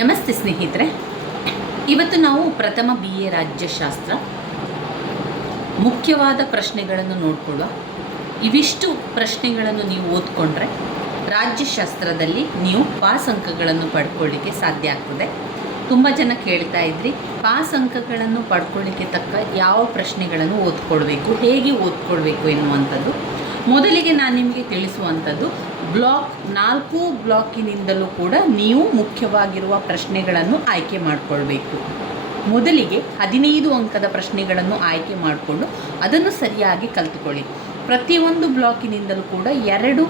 ನಮಸ್ತೆ ಸ್ನೇಹಿತರೆ, ಇವತ್ತು ನಾವು ಪ್ರಥಮ BA ರಾಜ್ಯಶಾಸ್ತ್ರ ಮುಖ್ಯವಾದ ಪ್ರಶ್ನೆಗಳನ್ನು ನೋಡಿಕೊಳ್ಳುವ. ಇವಿಷ್ಟು ಪ್ರಶ್ನೆಗಳನ್ನು ನೀವು ಓದ್ಕೊಂಡ್ರೆ ರಾಜ್ಯಶಾಸ್ತ್ರದಲ್ಲಿ ನೀವು ಪಾಸ್ ಅಂಕಗಳನ್ನು ಪಡ್ಕೊಳ್ಳಿಕ್ಕೆ ಸಾಧ್ಯ ಆಗ್ತದೆ. ತುಂಬ ಜನ ಕೇಳ್ತಾ ಇದ್ರಿ, ಪಾಸ್ ಅಂಕಗಳನ್ನು ಪಡ್ಕೊಳ್ಳಿಕ್ಕೆ ತಕ್ಕ ಯಾವ ಪ್ರಶ್ನೆಗಳನ್ನು ಓದ್ಕೊಳ್ಬೇಕು, ಹೇಗೆ ಓದ್ಕೊಳ್ಬೇಕು ಎನ್ನುವಂಥದ್ದು. ಮೊದಲಿಗೆ ನಾನು ನಿಮಗೆ ತಿಳಿಸುವಂಥದ್ದು, 4 ಬ್ಲಾಕಿನಿಂದಲೂ ಕೂಡ ನೀವು ಮುಖ್ಯವಾಗಿರುವ ಪ್ರಶ್ನೆಗಳನ್ನು ಆಯ್ಕೆ ಮಾಡಿಕೊಳ್ಬೇಕು. ಮೊದಲಿಗೆ 15 ಅಂಕದ ಪ್ರಶ್ನೆಗಳನ್ನು ಆಯ್ಕೆ ಮಾಡಿಕೊಂಡು ಅದನ್ನು ಸರಿಯಾಗಿ ಕಲಿತುಕೊಳ್ಳಿ. ಪ್ರತಿಯೊಂದು ಬ್ಲಾಕಿನಿಂದಲೂ ಕೂಡ 2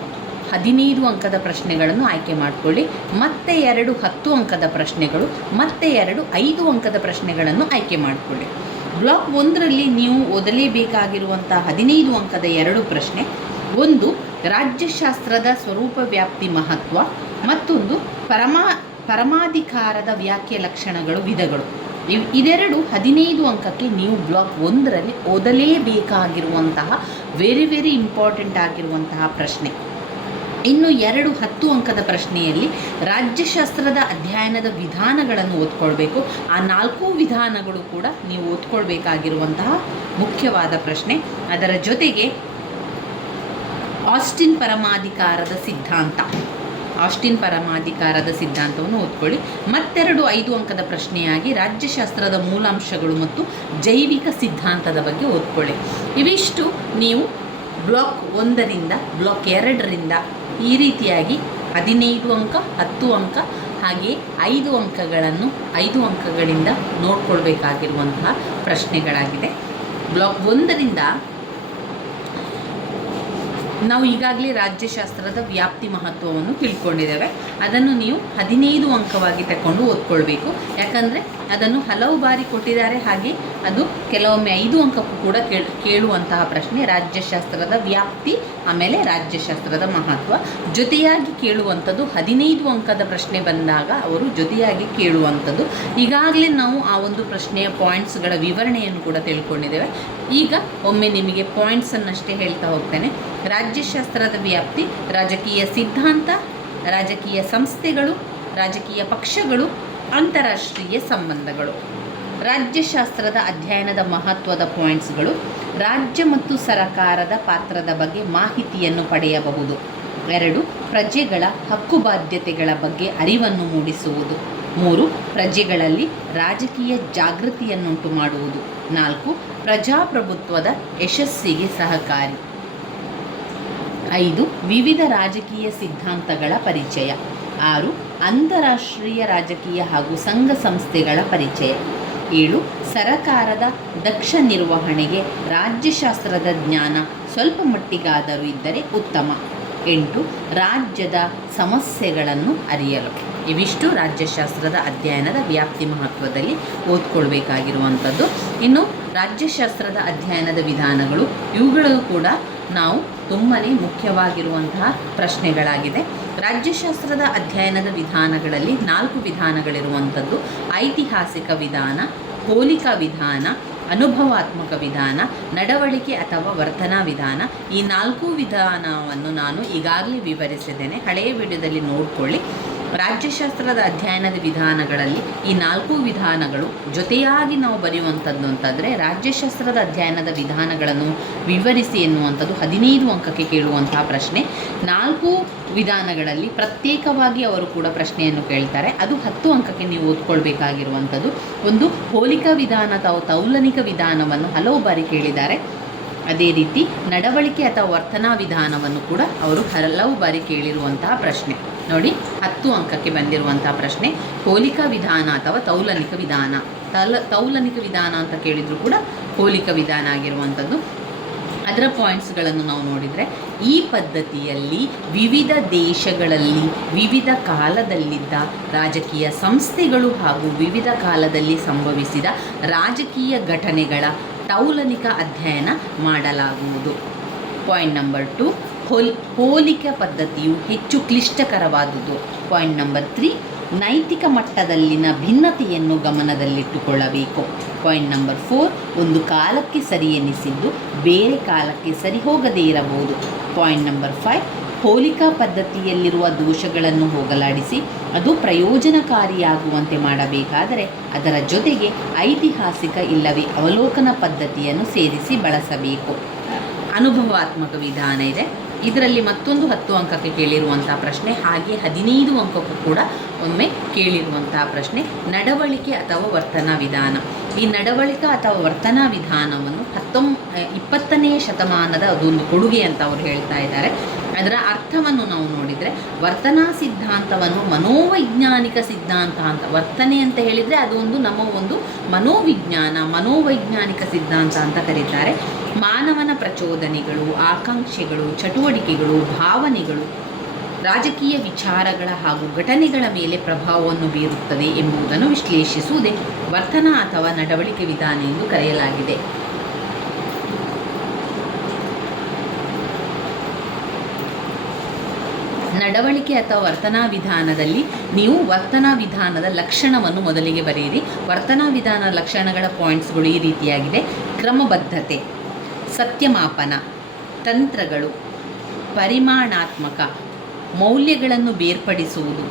15 ಅಂಕದ ಪ್ರಶ್ನೆಗಳನ್ನು ಆಯ್ಕೆ ಮಾಡಿಕೊಳ್ಳಿ, ಮತ್ತೆ 2 10 ಅಂಕದ ಪ್ರಶ್ನೆಗಳು, ಮತ್ತೆ 2 5 ಅಂಕದ ಪ್ರಶ್ನೆಗಳನ್ನು ಆಯ್ಕೆ ಮಾಡಿಕೊಳ್ಳಿ. ಬ್ಲಾಕ್ 1ರಲ್ಲಿ ನೀವು ಓದಲೇಬೇಕಾಗಿರುವಂಥ 15 ಅಂಕದ 2 ಪ್ರಶ್ನೆ, ಒಂದು ರಾಜ್ಯಶಾಸ್ತ್ರದ ಸ್ವರೂಪ ವ್ಯಾಪ್ತಿ ಮಹತ್ವ, ಮತ್ತೊಂದು ಪರಮಾಧಿಕಾರದ ವ್ಯಾಖ್ಯೆ ಲಕ್ಷಣಗಳು ವಿಧಗಳು. ಇದೆರಡು 15 ಅಂಕಕ್ಕೆ ನೀವು ಬ್ಲಾಕ್ 1ರಲ್ಲಿ ಓದಲೇಬೇಕಾಗಿರುವಂತಹ ವೆರಿ ಇಂಪಾರ್ಟೆಂಟ್ ಆಗಿರುವಂತಹ ಪ್ರಶ್ನೆ. ಇನ್ನು 2 10 ಅಂಕದ ಪ್ರಶ್ನೆಯಲ್ಲಿ ರಾಜ್ಯಶಾಸ್ತ್ರದ ಅಧ್ಯಯನದ ವಿಧಾನಗಳನ್ನು ಓದ್ಕೊಳ್ಬೇಕು. ಆ 4 ವಿಧಾನಗಳು ಕೂಡ ನೀವು ಓದ್ಕೊಳ್ಬೇಕಾಗಿರುವಂತಹ ಮುಖ್ಯವಾದ ಪ್ರಶ್ನೆ. ಅದರ ಜೊತೆಗೆ ಆಸ್ಟಿನ್ ಪರಮಾಧಿಕಾರದ ಸಿದ್ಧಾಂತವನ್ನು ಓದ್ಕೊಳ್ಳಿ. ಮತ್ತೆರಡು 5 ಅಂಕದ ಪ್ರಶ್ನೆಯಾಗಿ ರಾಜ್ಯಶಾಸ್ತ್ರದ ಮೂಲಾಂಶಗಳು ಮತ್ತು ಜೈವಿಕ ಸಿದ್ಧಾಂತದ ಬಗ್ಗೆ ಓದ್ಕೊಳ್ಳಿ. ಇವಿಷ್ಟು ನೀವು ಬ್ಲಾಕ್ 1ರಿಂದ ಬ್ಲಾಕ್ 2ರಿಂದ ಈ ರೀತಿಯಾಗಿ 15 ಅಂಕ 10 ಅಂಕ ಹಾಗೆ 5 ಅಂಕಗಳನ್ನು 5 ಅಂಕಗಳಿಂದ ನೋಡ್ಕೊಳ್ಬೇಕಾಗಿರುವಂತಹ ಪ್ರಶ್ನೆಗಳಾಗಿದೆ. ಬ್ಲಾಕ್ 1ರಿಂದ ನಾವು ಈಗಾಗಲೇ ರಾಜ್ಯಶಾಸ್ತ್ರದ ವ್ಯಾಪ್ತಿ ಮಹತ್ವವನ್ನು ತಿಳ್ಕೊಂಡಿದ್ದೇವೆ. ಅದನ್ನು ನೀವು 15 ಅಂಕವಾಗಿ ತಗೊಂಡು ಓದ್ಕೊಳ್ಬೇಕು. ಯಾಕಂದರೆ ಅದನ್ನು ಹಲವು ಬಾರಿ ಕೊಟ್ಟಿದ್ದಾರೆ. ಹಾಗೆ ಅದು ಕೆಲವೊಮ್ಮೆ 5 ಅಂಕಕ್ಕೂ ಕೂಡ ಕೇಳುವಂತಹ ಪ್ರಶ್ನೆ. ರಾಜ್ಯಶಾಸ್ತ್ರದ ವ್ಯಾಪ್ತಿ ಆಮೇಲೆ ರಾಜ್ಯಶಾಸ್ತ್ರದ ಮಹತ್ವ ಜೊತೆಯಾಗಿ ಕೇಳುವಂಥದ್ದು. 15 ಅಂಕದ ಪ್ರಶ್ನೆ ಬಂದಾಗ ಅವರು ಜೊತೆಯಾಗಿ ಕೇಳುವಂಥದ್ದು. ಈಗಾಗಲೇ ನಾವು ಆ ಒಂದು ಪ್ರಶ್ನೆಯ ಪಾಯಿಂಟ್ಸ್ಗಳ ವಿವರಣೆಯನ್ನು ಕೂಡ ತಿಳ್ಕೊಂಡಿದ್ದೇವೆ. ಈಗ ಒಮ್ಮೆ ನಿಮಗೆ ಪಾಯಿಂಟ್ಸನ್ನಷ್ಟೇ ಹೇಳ್ತಾ ಹೋಗ್ತೇನೆ. ರಾಜ್ಯಶಾಸ್ತ್ರದ ವ್ಯಾಪ್ತಿ, ರಾಜಕೀಯ ಸಿದ್ಧಾಂತ, ರಾಜಕೀಯ ಸಂಸ್ಥೆಗಳು, ರಾಜಕೀಯ ಪಕ್ಷಗಳು, ಅಂತಾರಾಷ್ಟ್ರೀಯ ಸಂಬಂಧಗಳು. ರಾಜ್ಯಶಾಸ್ತ್ರದ ಅಧ್ಯಯನದ ಮಹತ್ವದ ಪಾಯಿಂಟ್ಸ್ಗಳು: ರಾಜ್ಯ ಮತ್ತು ಸರಕಾರದ ಪಾತ್ರದ ಬಗ್ಗೆ ಮಾಹಿತಿಯನ್ನು ಪಡೆಯಬಹುದು. 2 ಪ್ರಜೆಗಳ ಹಕ್ಕುಬಾಧ್ಯತೆಗಳ ಬಗ್ಗೆ ಅರಿವನ್ನು ಮೂಡಿಸುವುದು. 3 ಪ್ರಜೆಗಳಲ್ಲಿ ರಾಜಕೀಯ ಜಾಗೃತಿಯನ್ನುಂಟು ಮಾಡುವುದು. 4 ಪ್ರಜಾಪ್ರಭುತ್ವದ ಯಶಸ್ಸಿಗೆ ಸಹಕಾರಿ. 5 ವಿವಿಧ ರಾಜಕೀಯ ಸಿದ್ಧಾಂತಗಳ ಪರಿಚಯ. 6 ಅಂತಾರಾಷ್ಟ್ರೀಯ ರಾಜಕೀಯ ಹಾಗೂ ಸಂಘ ಸಂಸ್ಥೆಗಳ ಪರಿಚಯ. 7 ಸರಕಾರದ ದಕ್ಷ ನಿರ್ವಹಣೆಗೆ ರಾಜ್ಯಶಾಸ್ತ್ರದ ಜ್ಞಾನ ಸ್ವಲ್ಪ ಮಟ್ಟಿಗಾದರೂ ಇದ್ದರೆ ಉತ್ತಮ. 8 ರಾಜ್ಯದ ಸಮಸ್ಯೆಗಳನ್ನು ಅರಿಯಲು. ಇವಿಷ್ಟು ರಾಜ್ಯಶಾಸ್ತ್ರದ ಅಧ್ಯಯನದ ವ್ಯಾಪ್ತಿ ಮಹತ್ವದಲ್ಲಿ ಓದ್ಕೊಳ್ಬೇಕಾಗಿರುವಂಥದ್ದು. ಇನ್ನು ರಾಜ್ಯಶಾಸ್ತ್ರದ ಅಧ್ಯಯನದ ವಿಧಾನಗಳು, ಇವುಗಳು ಕೂಡ ನಾವು ತುಂಬಾ ಮುಖ್ಯವಾಗಿರುವಂತಹ ಪ್ರಶ್ನೆಗಳಾಗಿದೆ. ರಾಜ್ಯಶಾಸ್ತ್ರದ ಅಧ್ಯಯನದ ವಿಧಾನಗಳಲ್ಲಿ 4 ವಿಧಾನಗಳಿರುವಂಥದ್ದು: ಐತಿಹಾಸಿಕ ವಿಧಾನ, ಹೋಲಿಕಾ ವಿಧಾನ, ಅನುಭವಾತ್ಮಕ ವಿಧಾನ, ನಡವಳಿಕೆ ಅಥವಾ ವರ್ತನಾ ವಿಧಾನ. ಈ 4 ವಿಧಾನವನ್ನು ನಾನು ಈಗಾಗಲೇ ವಿವರಿಸಿದ್ದೇನೆ, ಹಳೆಯ ವಿಡಿಯೋದಲ್ಲಿ ನೋಡಿಕೊಳ್ಳಿ. ರಾಜ್ಯಶಾಸ್ತ್ರದ ಅಧ್ಯಯನದ ವಿಧಾನಗಳಲ್ಲಿ ಈ 4 ವಿಧಾನಗಳು ಜೊತೆಯಾಗಿ ನಾವು ಬರೆಯುವಂಥದ್ದು ಅಂತಂದರೆ, ರಾಜ್ಯಶಾಸ್ತ್ರದ ಅಧ್ಯಯನದ ವಿಧಾನಗಳನ್ನು ವಿವರಿಸಿ ಎನ್ನುವಂಥದ್ದು 15 ಅಂಕಕ್ಕೆ ಕೇಳುವಂತಹ ಪ್ರಶ್ನೆ. 4 ವಿಧಾನಗಳಲ್ಲಿ ಪ್ರತ್ಯೇಕವಾಗಿ ಅವರು ಕೂಡ ಪ್ರಶ್ನೆಯನ್ನು ಕೇಳ್ತಾರೆ. ಅದು 10 ಅಂಕಕ್ಕೆ ನೀವು ಓದ್ಕೊಳ್ಬೇಕಾಗಿರುವಂಥದ್ದು. ಒಂದು ಹೋಲಿಕಾ ವಿಧಾನ ಅಥವಾ ತೌಲನಿಕ ವಿಧಾನವನ್ನು ಹಲವು ಬಾರಿ ಕೇಳಿದ್ದಾರೆ. ಅದೇ ರೀತಿ ನಡವಳಿಕೆ ಅಥವಾ ವರ್ತನಾ ವಿಧಾನವನ್ನು ಕೂಡ ಅವರು ಹಲವು ಬಾರಿ ಕೇಳಿರುವಂತಹ ಪ್ರಶ್ನೆ. ನೋಡಿ, 10 ಅಂಕಕ್ಕೆ ಬಂದಿರುವಂತಹ ಪ್ರಶ್ನೆ ಹೋಲಿಕಾ ವಿಧಾನ ಅಥವಾ ತೌಲನಿಕ ವಿಧಾನ. ತೌಲನಿಕ ವಿಧಾನ ಅಂತ ಕೇಳಿದರೂ ಕೂಡ ಹೋಲಿಕಾ ವಿಧಾನ ಆಗಿರುವಂಥದ್ದು. ಅದರ ಪಾಯಿಂಟ್ಸ್ಗಳನ್ನು ನಾವು ನೋಡಿದರೆ, ಈ ಪದ್ಧತಿಯಲ್ಲಿ ವಿವಿಧ ದೇಶಗಳಲ್ಲಿ ವಿವಿಧ ಕಾಲದಲ್ಲಿದ್ದ ರಾಜಕೀಯ ಸಂಸ್ಥೆಗಳು ಹಾಗೂ ವಿವಿಧ ಕಾಲದಲ್ಲಿ ಸಂಭವಿಸಿದ ರಾಜಕೀಯ ಘಟನೆಗಳ ತೌಲನಿಕ ಅಧ್ಯಯನ ಮಾಡಲಾಗುವುದು. ಪಾಯಿಂಟ್ ನಂಬರ್ 2, ಹೋಲಿಕೆ ಪದ್ಧತಿಯು ಹೆಚ್ಚು ಕ್ಲಿಷ್ಟಕರವಾದುದು. ಪಾಯಿಂಟ್ ನಂಬರ್ 3, ನೈತಿಕ ಮಟ್ಟದಲ್ಲಿನ ಭಿನ್ನತೆಯನ್ನು ಗಮನದಲ್ಲಿಟ್ಟುಕೊಳ್ಳಬೇಕು. ಪಾಯಿಂಟ್ ನಂಬರ್ 4, ಒಂದು ಕಾಲಕ್ಕೆ ಸರಿ ಎನಿಸಿದ್ದು ಬೇರೆ ಕಾಲಕ್ಕೆ ಸರಿ ಹೋಗದೇ ಇರಬಹುದು. ಪಾಯಿಂಟ್ ನಂಬರ್ 5, ಹೋಲಿಕಾ ಪದ್ಧತಿಯಲ್ಲಿರುವ ದೋಷಗಳನ್ನು ಹೋಗಲಾಡಿಸಿ ಅದು ಪ್ರಯೋಜನಕಾರಿಯಾಗುವಂತೆ ಮಾಡಬೇಕಾದರೆ ಅದರ ಜೊತೆಗೆ ಐತಿಹಾಸಿಕ ಇಲ್ಲವೇ ಅವಲೋಕನ ಪದ್ಧತಿಯನ್ನು ಸೇರಿಸಿ ಬಳಸಬೇಕು. ಅನುಭವಾತ್ಮಕ ವಿಧಾನ ಇದೆ. ಇದರಲ್ಲಿ ಮತ್ತೊಂದು 10 ಅಂಕಕ್ಕೆ ಕೇಳಿರುವಂಥ ಪ್ರಶ್ನೆ, ಹಾಗೆ 15 ಅಂಕಕ್ಕೂ ಕೂಡ ಒಮ್ಮೆ ಕೇಳಿರುವಂತಹ ಪ್ರಶ್ನೆ, ನಡವಳಿಕೆ ಅಥವಾ ವರ್ತನಾ ವಿಧಾನ. ಈ ನಡವಳಿಕೆ ಅಥವಾ ವರ್ತನಾ ವಿಧಾನವನ್ನು 20ನೇ ಶತಮಾನದ ಅದೊಂದು ಕೊಡುಗೆ ಅಂತ ಅವರು ಹೇಳ್ತಾ ಇದ್ದಾರೆ. ಅದರ ಅರ್ಥವನ್ನು ನಾವು ನೋಡಿದರೆ, ವರ್ತನಾ ಸಿದ್ಧಾಂತವನ್ನು ಮನೋವೈಜ್ಞಾನಿಕ ಸಿದ್ಧಾಂತ ಅಂತ, ವರ್ತನೆ ಅಂತ ಹೇಳಿದರೆ ಅದೊಂದು ನಮ್ಮ ಒಂದು ಮನೋವೈಜ್ಞಾನಿಕ ಸಿದ್ಧಾಂತ ಅಂತ ಕರೀತಾರೆ. ಮಾನವನ ಪ್ರಚೋದನೆಗಳು, ಆಕಾಂಕ್ಷೆಗಳು, ಚಟುವಟಿಕೆಗಳು, ಭಾವನೆಗಳು ರಾಜಕೀಯ ವಿಚಾರಗಳ ಹಾಗೂ ಘಟನೆಗಳ ಮೇಲೆ ಪ್ರಭಾವವನ್ನು ಬೀರುತ್ತದೆ ಎಂಬುದನ್ನು ವಿಶ್ಲೇಷಿಸುವುದೇ ವರ್ತನಾ ಅಥವಾ ನಡವಳಿಕೆ ವಿಧಾನ ಎಂದು ಕರೆಯಲಾಗಿದೆ. ನಡವಳಿಕೆ ಅಥವಾ ವರ್ತನಾ ವಿಧಾನದಲ್ಲಿ ನೀವು ವರ್ತನಾ ವಿಧಾನದ ಲಕ್ಷಣವನ್ನು ಮೊದಲಿಗೆ ಬರೆಯಿರಿ. ವರ್ತನಾ ವಿಧಾನ ಲಕ್ಷಣಗಳ ಪಾಯಿಂಟ್ಸ್ಗಳು ಈ ರೀತಿಯಾಗಿದೆ: ಕ್ರಮಬದ್ಧತೆ, ಸತ್ಯಮಾಪನ, ತಂತ್ರಗಳು, ಪರಿಮಾಣಾತ್ಮಕ, ಮೌಲ್ಯಗಳನ್ನು ಬೇರ್ಪಡಿಸುವುದು,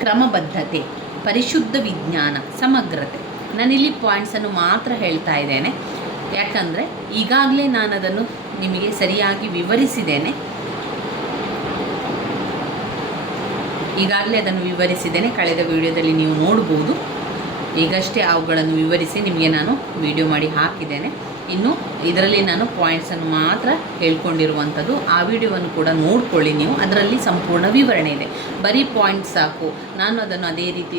ಕ್ರಮಬದ್ಧತೆ, ಪರಿಶುದ್ಧ ವಿಜ್ಞಾನ, ಸಮಗ್ರತೆ. ನಾನಿಲ್ಲಿ ಪಾಯಿಂಟ್ಸನ್ನು ಮಾತ್ರ ಹೇಳ್ತಾ ಇದ್ದೇನೆ, ಯಾಕಂದರೆ ಈಗಾಗಲೇ ನಾನು ಅದನ್ನು ನಿಮಗೆ ಸರಿಯಾಗಿ ವಿವರಿಸಿದ್ದೇನೆ. ಕಳೆದ ವಿಡಿಯೋದಲ್ಲಿ ನೀವು ನೋಡ್ಬೋದು. ಈಗಷ್ಟೇ ಅವುಗಳನ್ನು ವಿವರಿಸಿ ನಿಮಗೆ ನಾನು ವಿಡಿಯೋ ಮಾಡಿ ಹಾಕಿದ್ದೇನೆ. ಇನ್ನು ಇದರಲ್ಲಿ ನಾನು ಪಾಯಿಂಟ್ಸನ್ನು ಮಾತ್ರ ಹೇಳ್ಕೊಂಡಿರುವಂಥದ್ದು. ಆ ವಿಡಿಯೋವನ್ನು ಕೂಡ ನೋಡ್ಕೊಳ್ಳಿ ನೀವು, ಅದರಲ್ಲಿ ಸಂಪೂರ್ಣ ವಿವರಣೆ ಇದೆ. ಬರೀ ಪಾಯಿಂಟ್ಸ್ ಸಾಕು, ನಾನು ಅದನ್ನು ಅದೇ ರೀತಿ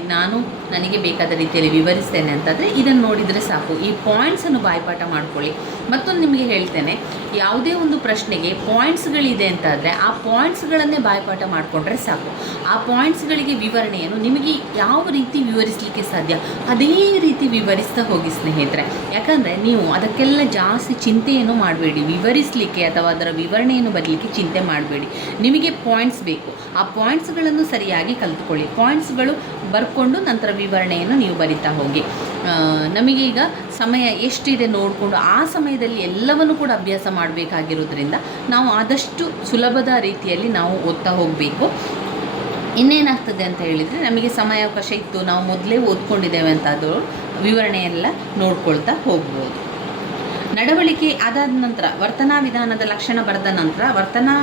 ನನಗೆ ಬೇಕಾದ ರೀತಿಯಲ್ಲಿ ವಿವರಿಸ್ತೇನೆ ಅಂತಂದರೆ ಇದನ್ನು ನೋಡಿದರೆ ಸಾಕು. ಈ ಪಾಯಿಂಟ್ಸನ್ನು ಬಾಯ್ಪಾಠ ಮಾಡ್ಕೊಳ್ಳಿ. ಮತ್ತೊಂದು ನಿಮಗೆ ಹೇಳ್ತೇನೆ, ಯಾವುದೇ ಒಂದು ಪ್ರಶ್ನೆಗೆ ಪಾಯಿಂಟ್ಸ್ಗಳಿದೆ ಅಂತಾದರೆ ಆ ಪಾಯಿಂಟ್ಸ್ಗಳನ್ನೇ ಬಾಯ್ಪಾಠ ಮಾಡಿಕೊಂಡ್ರೆ ಸಾಕು. ಆ ಪಾಯಿಂಟ್ಸ್ಗಳಿಗೆ ವಿವರಣೆಯನ್ನು ನಿಮಗೆ ಯಾವ ರೀತಿ ವಿವರಿಸಲಿಕ್ಕೆ ಸಾಧ್ಯ ಅದೇ ರೀತಿ ವಿವರಿಸ್ತಾ ಹೋಗಿ ಸ್ನೇಹಿತರೆ. ಯಾಕಂದರೆ ನೀವು ಅದಕ್ಕೆಲ್ಲ ಜಾಸ್ತಿ ಚಿಂತೆಯನ್ನು ಮಾಡಬೇಡಿ, ವಿವರಿಸಲಿಕ್ಕೆ ಅಥವಾ ಅದರ ವಿವರಣೆಯನ್ನು ಬರಲಿಕ್ಕೆ ಚಿಂತೆ ಮಾಡಬೇಡಿ. ನಿಮಗೆ ಪಾಯಿಂಟ್ಸ್ ಬೇಕು, ಆ ಪಾಯಿಂಟ್ಸ್ಗಳನ್ನು ಸರಿಯಾಗಿ ಕಲಿತುಕೊಳ್ಳಿ. ಪಾಯಿಂಟ್ಸ್ಗಳು ಬರ್ಕೊಂಡು ನಂತರ ವಿವರಣೆಯನ್ನು ನೀವು ಬರಿತಾ ಹೋಗಿ. ನಮಗೆ ಈಗ ಸಮಯ ಎಷ್ಟಿದೆ ನೋಡಿಕೊಂಡು ಆ ಸಮಯದಲ್ಲಿ ಎಲ್ಲವನ್ನು ಕೂಡ ಅಭ್ಯಾಸ ಮಾಡಬೇಕಾಗಿರೋದ್ರಿಂದ ನಾವು ಆದಷ್ಟು ಸುಲಭದ ರೀತಿಯಲ್ಲಿ ನಾವು ಓದ್ತಾ ಹೋಗಬೇಕು. ಇನ್ನೇನಾಗ್ತದೆ ಅಂತ ಹೇಳಿದರೆ, ನಮಗೆ ಸಮಯಾವಕಾಶ ಇತ್ತು, ನಾವು ಮೊದಲೇ ಓದ್ಕೊಂಡಿದ್ದೇವೆ ಅಂತಾದರೂ ವಿವರಣೆಯೆಲ್ಲ ನೋಡ್ಕೊಳ್ತಾ ಹೋಗ್ಬೋದು. ನಡವಳಿಕೆ ಆದಾದ ನಂತರ ವರ್ತನಾ ವಿಧಾನದ ಲಕ್ಷಣ ಬರೆದ ನಂತರ ವರ್ತನಾ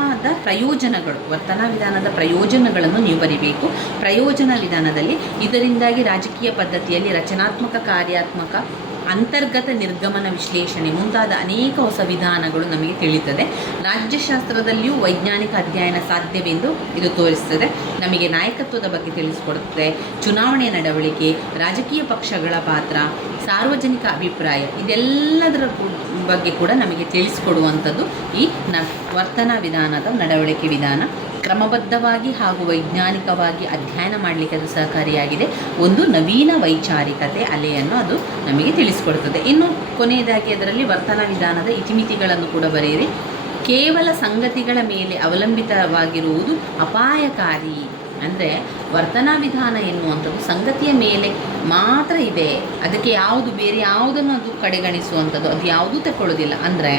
ವಿಧಾನದ ಪ್ರಯೋಜನಗಳನ್ನು ನೀವು ಬರಿಬೇಕು. ಪ್ರಯೋಜನ ವಿಧಾನದಲ್ಲಿ ಇದರಿಂದಾಗಿ ರಾಜಕೀಯ ಪದ್ಧತಿಯಲ್ಲಿ ರಚನಾತ್ಮಕ, ಕಾರ್ಯಾತ್ಮಕ, ಅಂತರ್ಗತ ನಿರ್ಗಮನ ವಿಶ್ಲೇಷಣೆ ಮುಂತಾದ ಅನೇಕ ಹೊಸ ವಿಧಾನಗಳು ನಮಗೆ ತಿಳಿಯುತ್ತದೆ. ರಾಜ್ಯಶಾಸ್ತ್ರದಲ್ಲಿಯೂ ವೈಜ್ಞಾನಿಕ ಅಧ್ಯಯನ ಸಾಧ್ಯವೆಂದು ಇದು ತೋರಿಸ್ತದೆ. ನಮಗೆ ನಾಯಕತ್ವದ ಬಗ್ಗೆ ತಿಳಿಸಿಕೊಡುತ್ತದೆ. ಚುನಾವಣೆಯ ನಡವಳಿಕೆ, ರಾಜಕೀಯ ಪಕ್ಷಗಳ ಪಾತ್ರ, ಸಾರ್ವಜನಿಕ ಅಭಿಪ್ರಾಯ, ಇದೆಲ್ಲದರ ಬಗ್ಗೆ ಕೂಡ ನಮಗೆ ತಿಳಿಸಿಕೊಡುವಂಥದ್ದು ಈ ವರ್ತನಾ ವಿಧಾನದ ನಡವಳಿಕೆ ವಿಧಾನ. ಕ್ರಮಬದ್ಧವಾಗಿ ಹಾಗೂ ವೈಜ್ಞಾನಿಕವಾಗಿ ಅಧ್ಯಯನ ಮಾಡಲಿಕ್ಕೆ ಅದು ಸಹಕಾರಿಯಾಗಿದೆ. ಒಂದು ನವೀನ ವೈಚಾರಿಕತೆ ಅಲೆಯನ್ನು ಅದು ನಮಗೆ ತಿಳಿಸಿಕೊಡ್ತದೆ. ಇನ್ನು ಕೊನೆಯದಾಗಿ ಅದರಲ್ಲಿ ವರ್ತನಾ ವಿಧಾನದ ಇತಿಮಿತಿಗಳನ್ನು ಕೂಡ ಬರೆಯಿರಿ. ಕೇವಲ ಸಂಗತಿಗಳ ಮೇಲೆ ಅವಲಂಬಿತವಾಗಿರುವುದು ಅಪಾಯಕಾರಿ. ಅಂದರೆ ವರ್ತನಾ ವಿಧಾನ ಎನ್ನುವಂಥದ್ದು ಸಂಗತಿಯ ಮೇಲೆ ಮಾತ್ರ ಇದೆ, ಅದಕ್ಕೆ ಬೇರೆ ಯಾವುದನ್ನು ಅದು ಕಡೆಗಣಿಸುವಂಥದ್ದು, ಅದು ಯಾವುದೂ ತಗೊಳ್ಳೋದಿಲ್ಲ. ಅಂದರೆ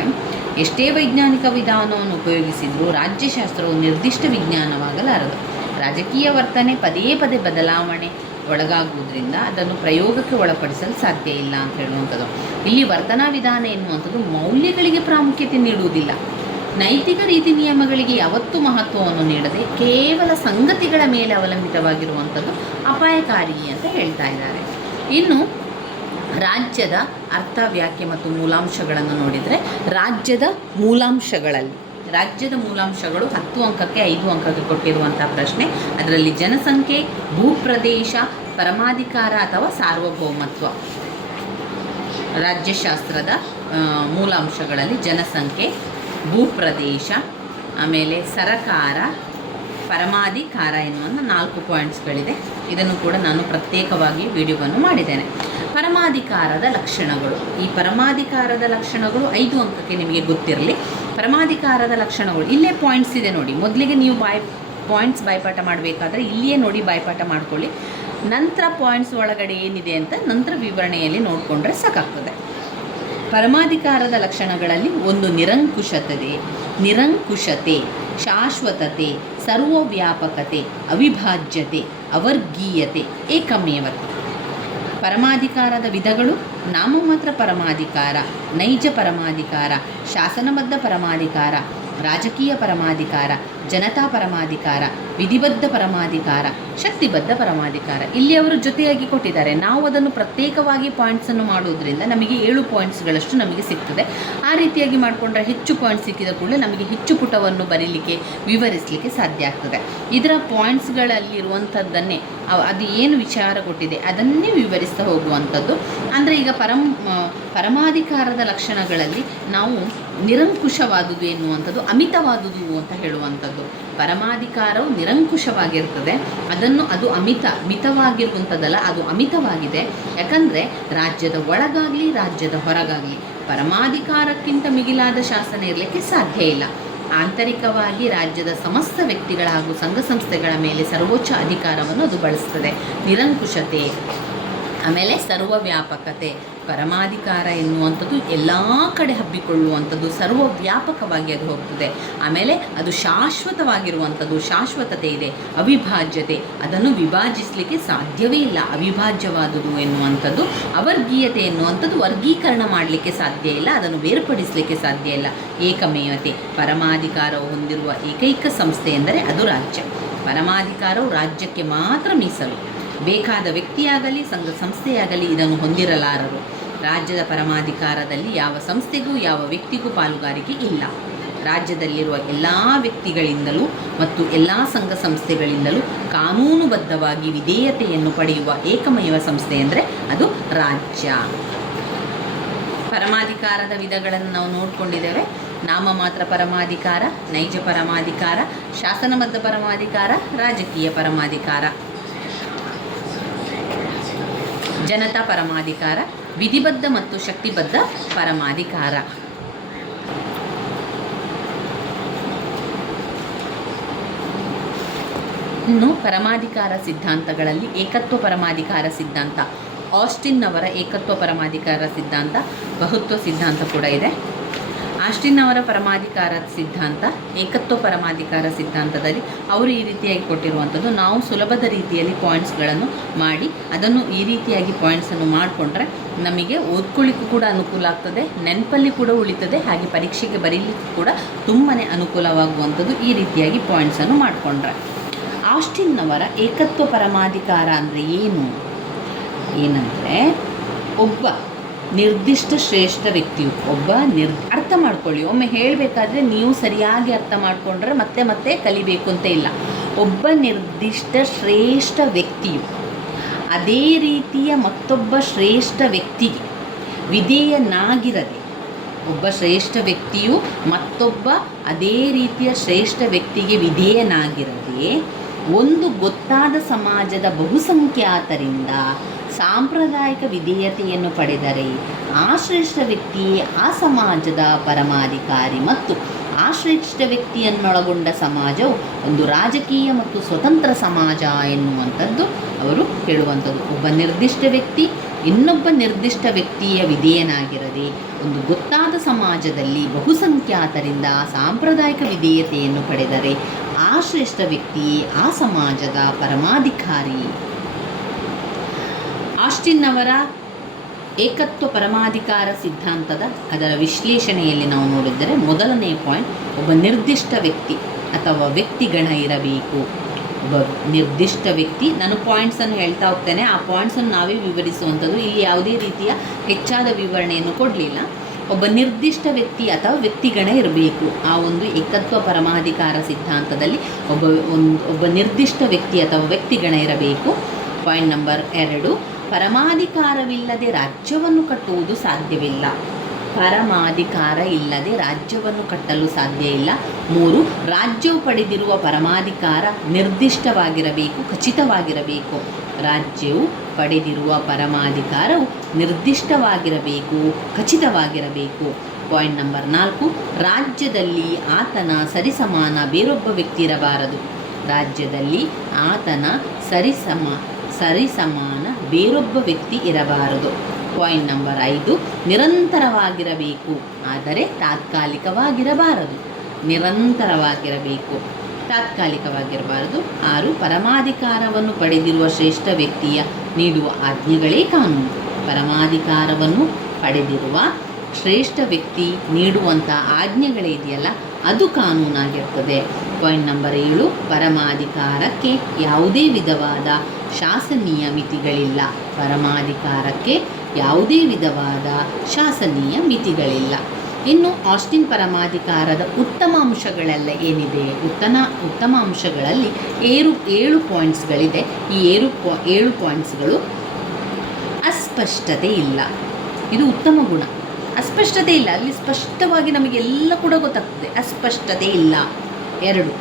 ಎಷ್ಟೇ ವೈಜ್ಞಾನಿಕ ವಿಧಾನವನ್ನು ಉಪಯೋಗಿಸಿದರೂ ರಾಜ್ಯಶಾಸ್ತ್ರವು ನಿರ್ದಿಷ್ಟ ವಿಜ್ಞಾನವಾಗಲಾರದು. ರಾಜಕೀಯ ವರ್ತನೆ ಪದೇ ಪದೇ ಬದಲಾವಣೆ ಒಳಗಾಗುವುದರಿಂದ ಅದನ್ನು ಪ್ರಯೋಗಕ್ಕೆ ಒಳಪಡಿಸಲು ಸಾಧ್ಯ ಇಲ್ಲ ಅಂತ ಹೇಳುವಂಥದ್ದು. ಇಲ್ಲಿ ವರ್ತನಾ ವಿಧಾನ ಎನ್ನುವಂಥದ್ದು ಮೌಲ್ಯಗಳಿಗೆ ಪ್ರಾಮುಖ್ಯತೆ ನೀಡುವುದಿಲ್ಲ, ನೈತಿಕ ರೀತಿ ನಿಯಮಗಳಿಗೆ ಯಾವತ್ತೂ ಮಹತ್ವವನ್ನು ನೀಡದೆ ಕೇವಲ ಸಂಗತಿಗಳ ಮೇಲೆ ಅವಲಂಬಿತವಾಗಿರುವಂಥದ್ದು ಅಪಾಯಕಾರಿ ಅಂತ ಹೇಳ್ತಾ ಇದ್ದಾರೆ. ಇನ್ನು ರಾಜ್ಯದ ಅರ್ಥ, ವ್ಯಾಖ್ಯೆ ಮತ್ತು ಮೂಲಾಂಶಗಳನ್ನು ನೋಡಿದರೆ, ರಾಜ್ಯದ ಮೂಲಾಂಶಗಳು 10 ಅಂಕಕ್ಕೆ 5 ಅಂಕಕ್ಕೆ ಕೊಟ್ಟಿರುವಂಥ ಪ್ರಶ್ನೆ. ಅದರಲ್ಲಿ ಜನಸಂಖ್ಯೆ, ಭೂಪ್ರದೇಶ, ಪರಮಾಧಿಕಾರ ಅಥವಾ ಸಾರ್ವಭೌಮತ್ವ. ರಾಜ್ಯಶಾಸ್ತ್ರದ ಮೂಲಾಂಶಗಳಲ್ಲಿ ಜನಸಂಖ್ಯೆ, ಭೂಪ್ರದೇಶ, ಆಮೇಲೆ ಸರಕಾರ, ಪರಮಾಧಿಕಾರ ಎನ್ನುವ 4 ಪಾಯಿಂಟ್ಸ್ಗಳಿದೆ. ಇದನ್ನು ಕೂಡ ನಾನು ಪ್ರತ್ಯೇಕವಾಗಿ ವಿಡಿಯೋವನ್ನು ಮಾಡಿದ್ದೇನೆ. ಪರಮಾಧಿಕಾರದ ಲಕ್ಷಣಗಳು, ಈ ಪರಮಾಧಿಕಾರದ ಲಕ್ಷಣಗಳು 5 ಅಂಕಕ್ಕೆ ನಿಮಗೆ ಗೊತ್ತಿರಲಿ. ಪರಮಾಧಿಕಾರದ ಲಕ್ಷಣಗಳು ಇಲ್ಲೇ ಪಾಯಿಂಟ್ಸ್ ಇದೆ ನೋಡಿ. ಮೊದಲಿಗೆ ನೀವು ಪಾಯಿಂಟ್ಸ್ ಬಾಯ್ಪಾಠ ಮಾಡಬೇಕಾದ್ರೆ ಇಲ್ಲಿಯೇ ನೋಡಿ ಬಾಯ್ಪಾಠ ಮಾಡ್ಕೊಳ್ಳಿ. ನಂತರ ಪಾಯಿಂಟ್ಸ್ ಒಳಗಡೆ ಏನಿದೆ ಅಂತ ನಂತರ ವಿವರಣೆಯಲ್ಲಿ ನೋಡಿಕೊಂಡ್ರೆ ಸಾಕಾಗ್ತದೆ. ಪರಮಾಧಿಕಾರದ ಲಕ್ಷಣಗಳಲ್ಲಿ ಒಂದು ನಿರಂಕುಶತೆ, ಶಾಶ್ವತತೆ, ಸರ್ವವ್ಯಾಪಕತೆ, ಅವಿಭಾಜ್ಯತೆ, ಅವರ್ಗೀಯತೆ, ಏಕಮೇವತೆ. ಪರಮಾಧಿಕಾರದ ವಿಧಗಳು: ನಾಮಮಾತ್ರ ಪರಮಾಧಿಕಾರ, ನೈಜ ಪರಮಾಧಿಕಾರ, ಶಾಸನಬದ್ಧ ಪರಮಾಧಿಕಾರ, ರಾಜಕೀಯ ಪರಮಾಧಿಕಾರ, ಜನತಾ ಪರಮಾಧಿಕಾರ, ವಿಧಿಬದ್ಧ ಪರಮಾಧಿಕಾರ, ಶಕ್ತಿಬದ್ಧ ಪರಮಾಧಿಕಾರ. ಇಲ್ಲಿ ಅವರು ಜೊತೆಯಾಗಿ ಕೊಟ್ಟಿದ್ದಾರೆ. ನಾವು ಅದನ್ನು ಪ್ರತ್ಯೇಕವಾಗಿ ಪಾಯಿಂಟ್ಸನ್ನು ಮಾಡುವುದರಿಂದ ನಮಗೆ 7 ಪಾಯಿಂಟ್ಸ್ಗಳಷ್ಟು ನಮಗೆ ಸಿಗ್ತದೆ. ಆ ರೀತಿಯಾಗಿ ಮಾಡಿಕೊಂಡ್ರೆ ಹೆಚ್ಚು ಪಾಯಿಂಟ್ಸ್ ಸಿಕ್ಕಿದ ಕೂಡಲೇ ನಮಗೆ ಹೆಚ್ಚು ಪುಟವನ್ನು ಬರೀಲಿಕ್ಕೆ, ವಿವರಿಸಲಿಕ್ಕೆ ಸಾಧ್ಯ ಆಗ್ತದೆ. ಇದರ ಪಾಯಿಂಟ್ಸ್ಗಳಲ್ಲಿರುವಂಥದ್ದನ್ನೇ ಅದು ಏನು ವಿಚಾರ ಕೊಟ್ಟಿದೆ ಅದನ್ನೇ ವಿವರಿಸ್ತಾ ಹೋಗುವಂಥದ್ದು. ಅಂದರೆ ಈಗ ಪರಮಾಧಿಕಾರದ ಲಕ್ಷಣಗಳಲ್ಲಿ ನಾವು ನಿರಂಕುಶವಾದುದು ಎನ್ನುವಂಥದ್ದು, ಅಮಿತವಾದುದು ಅಂತ ಹೇಳುವಂಥದ್ದು. ಪರಮಾಧಿಕಾರವು ನಿರಂಕುಶವಾಗಿರ್ತದೆ, ಅದು ಮಿತವಾಗಿರುವಂಥದ್ದಲ್ಲ, ಅದು ಅಮಿತವಾಗಿದೆ. ಯಾಕಂದರೆ ರಾಜ್ಯದ ಒಳಗಾಗಲಿ ರಾಜ್ಯದ ಹೊರಗಾಗಲಿ ಪರಮಾಧಿಕಾರಕ್ಕಿಂತ ಮಿಗಿಲಾದ ಶಾಸನ ಇರಲಿಕ್ಕೆ ಸಾಧ್ಯ ಇಲ್ಲ. ಆಂತರಿಕವಾಗಿ ರಾಜ್ಯದ ಸಮಸ್ತ ವ್ಯಕ್ತಿಗಳ ಹಾಗೂ ಸಂಘ ಸಂಸ್ಥೆಗಳ ಮೇಲೆ ಸರ್ವೋಚ್ಚ ಅಧಿಕಾರವನ್ನು ಅದು ಬಳಸ್ತದೆ. ನಿರಂಕುಶತೆ, ಆಮೇಲೆ ಸರ್ವವ್ಯಾಪಕತೆ. ಪರಮಾಧಿಕಾರ ಎನ್ನುವಂಥದ್ದು ಎಲ್ಲ ಕಡೆ ಹಬ್ಬಿಕೊಳ್ಳುವಂಥದ್ದು, ಸರ್ವವ್ಯಾಪಕವಾಗಿ ಅದು ಹೋಗ್ತದೆ. ಆಮೇಲೆ ಅದು ಶಾಶ್ವತವಾಗಿರುವಂಥದ್ದು, ಶಾಶ್ವತತೆ ಇದೆ. ಅವಿಭಾಜ್ಯತೆ, ಅದನ್ನು ವಿಭಾಜಿಸಲಿಕ್ಕೆ ಸಾಧ್ಯವೇ ಇಲ್ಲ, ಅವಿಭಾಜ್ಯವಾದುದು ಎನ್ನುವಂಥದ್ದು. ಅವರ್ಗೀಯತೆ ಎನ್ನುವಂಥದ್ದು ವರ್ಗೀಕರಣ ಮಾಡಲಿಕ್ಕೆ ಸಾಧ್ಯ ಇಲ್ಲ, ಅದನ್ನು ಬೇರ್ಪಡಿಸಲಿಕ್ಕೆ ಸಾಧ್ಯ ಇಲ್ಲ. ಏಕಮೇವತೆ, ಪರಮಾಧಿಕಾರವು ಹೊಂದಿರುವ ಏಕೈಕ ಸಂಸ್ಥೆ ಎಂದರೆ ಅದು ರಾಜ್ಯ. ಪರಮಾಧಿಕಾರವು ರಾಜ್ಯಕ್ಕೆ ಮಾತ್ರ ಮೀಸಲು. ಬೇಕಾದ ವ್ಯಕ್ತಿಯಾಗಲಿ ಸಂಘ ಸಂಸ್ಥೆಯಾಗಲಿ ಇದನ್ನು ಹೊಂದಿರಲಾರರು. ರಾಜ್ಯದ ಪರಮಾಧಿಕಾರದಲ್ಲಿ ಯಾವ ಸಂಸ್ಥೆಗೂ ಯಾವ ವ್ಯಕ್ತಿಗೂ ಪಾಲುಗಾರಿಕೆ ಇಲ್ಲ. ರಾಜ್ಯದಲ್ಲಿರುವ ಎಲ್ಲ ವ್ಯಕ್ತಿಗಳಿಂದಲೂ ಮತ್ತು ಎಲ್ಲ ಸಂಘ ಸಂಸ್ಥೆಗಳಿಂದಲೂ ಕಾನೂನುಬದ್ಧವಾಗಿ ವಿಧೇಯತೆಯನ್ನು ಪಡೆಯುವ ಏಕಮೇವ ಸಂಸ್ಥೆ ಅಂದರೆ ಅದು ರಾಜ್ಯ. ಪರಮಾಧಿಕಾರದ ವಿಧಗಳನ್ನು ನಾವು ನೋಡಿಕೊಂಡಿದ್ದೇವೆ. ನಾಮಮಾತ್ರ ಪರಮಾಧಿಕಾರ, ನೈಜ ಪರಮಾಧಿಕಾರ, ಶಾಸನಬದ್ಧ ಪರಮಾಧಿಕಾರ, ರಾಜಕೀಯ ಪರಮಾಧಿಕಾರ, ಜನತಾ ಪರಮಾಧಿಕಾರ, ವಿಧಿಬದ್ಧ ಮತ್ತು ಶಕ್ತಿಬದ್ಧ ಪರಮಾಧಿಕಾರ. ಇನ್ನು ಪರಮಾಧಿಕಾರ ಸಿದ್ಧಾಂತಗಳಲ್ಲಿ ಏಕತ್ವ ಪರಮಾಧಿಕಾರ ಸಿದ್ಧಾಂತ, ಆಸ್ಟಿನ್ ಅವರ ಏಕತ್ವ ಪರಮಾಧಿಕಾರ ಸಿದ್ಧಾಂತ, ಬಹುತ್ವ ಸಿದ್ಧಾಂತ ಕೂಡ ಇದೆ. ಆಸ್ಟಿನ್ ಅವರ ಪರಮಾಧಿಕಾರ ಸಿದ್ಧಾಂತ, ಏಕತ್ವ ಪರಮಾಧಿಕಾರ ಸಿದ್ಧಾಂತದಲ್ಲಿ ಅವರು ಈ ರೀತಿಯಾಗಿ ಕೊಟ್ಟಿರುವಂಥದ್ದು, ನಾವು ಸುಲಭದ ರೀತಿಯಲ್ಲಿ ಪಾಯಿಂಟ್ಸ್ಗಳನ್ನು ಮಾಡಿ ಅದನ್ನು ಈ ರೀತಿಯಾಗಿ ಪಾಯಿಂಟ್ಸನ್ನು ಮಾಡಿಕೊಂಡ್ರೆ ನಮಗೆ ಓದ್ಕೊಳ್ಳಿಕ್ಕೂ ಕೂಡ ಅನುಕೂಲ ಆಗ್ತದೆ, ನೆನಪಲ್ಲಿ ಕೂಡ ಉಳಿತದೆ, ಹಾಗೆ ಪರೀಕ್ಷೆಗೆ ಬರೀಲಿಕ್ಕೂ ಕೂಡ ತುಂಬಾ ಅನುಕೂಲವಾಗುವಂಥದ್ದು ಈ ರೀತಿಯಾಗಿ ಪಾಯಿಂಟ್ಸನ್ನು ಮಾಡಿಕೊಂಡ್ರೆ. ಆಸ್ಟಿನ್ ಅವರ ಏಕತ್ವ ಪರಮಾಧಿಕಾರ ಅಂದರೆ ಏನಂದರೆ ಒಬ್ಬ ನಿರ್ದಿಷ್ಟ ಶ್ರೇಷ್ಠ ವ್ಯಕ್ತಿಯು, ಅರ್ಥ ಮಾಡ್ಕೊಳ್ಳಿ, ಒಮ್ಮೆ ಹೇಳಬೇಕಾದ್ರೆ ನೀವು ಸರಿಯಾಗಿ ಅರ್ಥ ಮಾಡಿಕೊಂಡ್ರೆ ಮತ್ತೆ ಕಲಿಬೇಕು ಅಂತ ಇಲ್ಲ. ಒಬ್ಬ ನಿರ್ದಿಷ್ಟ ಶ್ರೇಷ್ಠ ವ್ಯಕ್ತಿಯು ಅದೇ ರೀತಿಯ ಮತ್ತೊಬ್ಬ ಶ್ರೇಷ್ಠ ವ್ಯಕ್ತಿಗೆ ವಿಧೇಯನಾಗಿರದೆ, ಒಬ್ಬ ಶ್ರೇಷ್ಠ ವ್ಯಕ್ತಿಯು ಮತ್ತೊಬ್ಬ ಅದೇ ರೀತಿಯ ಶ್ರೇಷ್ಠ ವ್ಯಕ್ತಿಗೆ ವಿಧೇಯನಾಗಿರದೆ ಒಂದು ಗೊತ್ತಾದ ಸಮಾಜದ ಬಹುಸಂಖ್ಯಾತರಿಂದ ಸಾಂಪ್ರದಾಯಿಕ ವಿಧೇಯತೆಯನ್ನು ಪಡೆದರೆ ಆ ಶ್ರೇಷ್ಠ ವ್ಯಕ್ತಿಯೇ ಆ ಸಮಾಜದ ಪರಮಾಧಿಕಾರಿ ಮತ್ತು ಆ ಶ್ರೇಷ್ಠ ವ್ಯಕ್ತಿಯನ್ನೊಳಗೊಂಡ ಸಮಾಜವು ಒಂದು ರಾಜಕೀಯ ಮತ್ತು ಸ್ವತಂತ್ರ ಸಮಾಜ ಎನ್ನುವಂಥದ್ದು ಅವರು ಹೇಳುವಂಥದ್ದು. ಒಬ್ಬ ನಿರ್ದಿಷ್ಟ ವ್ಯಕ್ತಿ ಇನ್ನೊಬ್ಬ ನಿರ್ದಿಷ್ಟ ವ್ಯಕ್ತಿಯ ವಿಧೇಯನಾಗಿರದೆ ಒಂದು ಗೊತ್ತಾದ ಸಮಾಜದಲ್ಲಿ ಬಹುಸಂಖ್ಯಾತರಿಂದ ಸಾಂಪ್ರದಾಯಿಕ ವಿಧೇಯತೆಯನ್ನು ಪಡೆದರೆ ಆ ಶ್ರೇಷ್ಠ ವ್ಯಕ್ತಿಯೇ ಆ ಸಮಾಜದ ಪರಮಾಧಿಕಾರಿ. ಆಸ್ಟಿನ್ ಅವರ ಏಕತ್ವ ಪರಮಾಧಿಕಾರ ಸಿದ್ಧಾಂತದ ಅದರ ವಿಶ್ಲೇಷಣೆಯಲ್ಲಿ ನಾವು ನೋಡಿದರೆ ಮೊದಲನೇ ಪಾಯಿಂಟ್, ಒಬ್ಬ ನಿರ್ದಿಷ್ಟ ವ್ಯಕ್ತಿ ಅಥವಾ ವ್ಯಕ್ತಿಗಣ ಇರಬೇಕು. ಒಬ್ಬ ನಿರ್ದಿಷ್ಟ ವ್ಯಕ್ತಿ, ನಾನು ಪಾಯಿಂಟ್ಸನ್ನು ಹೇಳ್ತಾ ಹೋಗ್ತೇನೆ, ಆ ಪಾಯಿಂಟ್ಸನ್ನು ನಾವೇ ವಿವರಿಸುವಂಥದ್ದು, ಇಲ್ಲಿ ಯಾವುದೇ ರೀತಿಯ ಹೆಚ್ಚಾದ ವಿವರಣೆಯನ್ನು ಕೊಡಲಿಲ್ಲ. ಒಬ್ಬ ನಿರ್ದಿಷ್ಟ ವ್ಯಕ್ತಿ ಅಥವಾ ವ್ಯಕ್ತಿಗಣ ಇರಬೇಕು. ಆ ಒಂದು ಏಕತ್ವ ಪರಮಾಧಿಕಾರ ಸಿದ್ಧಾಂತದಲ್ಲಿ ಒಬ್ಬ ನಿರ್ದಿಷ್ಟ ವ್ಯಕ್ತಿ ಅಥವಾ ವ್ಯಕ್ತಿಗಣ ಇರಬೇಕು. ಪಾಯಿಂಟ್ ನಂಬರ್ 2, ಪರಮಾಧಿಕಾರವಿಲ್ಲದೆ ರಾಜ್ಯವನ್ನು ಕಟ್ಟುವುದು ಸಾಧ್ಯವಿಲ್ಲ. ಪರಮಾಧಿಕಾರ ಇಲ್ಲದೆ ರಾಜ್ಯವನ್ನು ಕಟ್ಟಲು ಸಾಧ್ಯ ಇಲ್ಲ. 3, ರಾಜ್ಯವು ಪಡೆದಿರುವ ಪರಮಾಧಿಕಾರ ನಿರ್ದಿಷ್ಟವಾಗಿರಬೇಕು, ಖಚಿತವಾಗಿರಬೇಕು. ರಾಜ್ಯವು ಪಡೆದಿರುವ ಪರಮಾಧಿಕಾರವು ನಿರ್ದಿಷ್ಟವಾಗಿರಬೇಕು, ಖಚಿತವಾಗಿರಬೇಕು. ಪಾಯಿಂಟ್ ನಂಬರ್ 4, ರಾಜ್ಯದಲ್ಲಿ ಆತನ ಸರಿಸಮಾನ ಬೇರೊಬ್ಬ ವ್ಯಕ್ತಿ ಇರಬಾರದು. ರಾಜ್ಯದಲ್ಲಿ ಆತನ ಸರಿಸಮಾನ ಬೇರೊಬ್ಬ ವ್ಯಕ್ತಿ ಇರಬಾರದು. ಪಾಯಿಂಟ್ ನಂಬರ್ 5, ನಿರಂತರವಾಗಿರಬೇಕು, ಆದರೆ ತಾತ್ಕಾಲಿಕವಾಗಿರಬಾರದು. ನಿರಂತರವಾಗಿರಬೇಕು, ತಾತ್ಕಾಲಿಕವಾಗಿರಬಾರದು. 6 ಪರಮಾಧಿಕಾರವನ್ನು ಪಡೆದಿರುವ ಶ್ರೇಷ್ಠ ವ್ಯಕ್ತಿಯ ನೀಡುವ ಆಜ್ಞೆಗಳೇ ಕಾನೂನು. ಪರಮಾಧಿಕಾರವನ್ನು ಪಡೆದಿರುವ ಶ್ರೇಷ್ಠ ವ್ಯಕ್ತಿ ನೀಡುವಂಥ ಆಜ್ಞೆಗಳಿದೆಯಲ್ಲ ಅದು ಕಾನೂನಾಗಿರ್ತದೆ. ಪಾಯಿಂಟ್ ನಂಬರ್ 7, ಪರಮಾಧಿಕಾರಕ್ಕೆ ಯಾವುದೇ ವಿಧವಾದ ಶಾಸನೀಯ ಮಿತಿಗಳಿಲ್ಲ. ಪರಮಾಧಿಕಾರಕ್ಕೆ ಯಾವುದೇ ವಿಧವಾದ ಶಾಸನೀಯ ಮಿತಿಗಳಿಲ್ಲ. ಇನ್ನು ಆಸ್ಟಿನ್ ಪರಮಾಧಿಕಾರದ ಉತ್ತಮ ಅಂಶಗಳೆಲ್ಲ ಏನಿದೆ? ಉತ್ತಮ ಅಂಶಗಳಲ್ಲಿ 7 ಪಾಯಿಂಟ್ಸ್ಗಳಿದೆ. ಈ 7 ಪಾಯಿಂಟ್ಸ್ಗಳು: ಅಸ್ಪಷ್ಟತೆ ಇಲ್ಲ. ಇದು ಉತ್ತಮ ಗುಣ. ಅಸ್ಪಷ್ಟತೆ ಇಲ್ಲ, ಅಲ್ಲಿ ಸ್ಪಷ್ಟವಾಗಿ ನಮಗೆಲ್ಲ ಕೂಡ ಗೊತ್ತಾಗ್ತದೆ. ಅಸ್ಪಷ್ಟತೆ ಇಲ್ಲ. 2,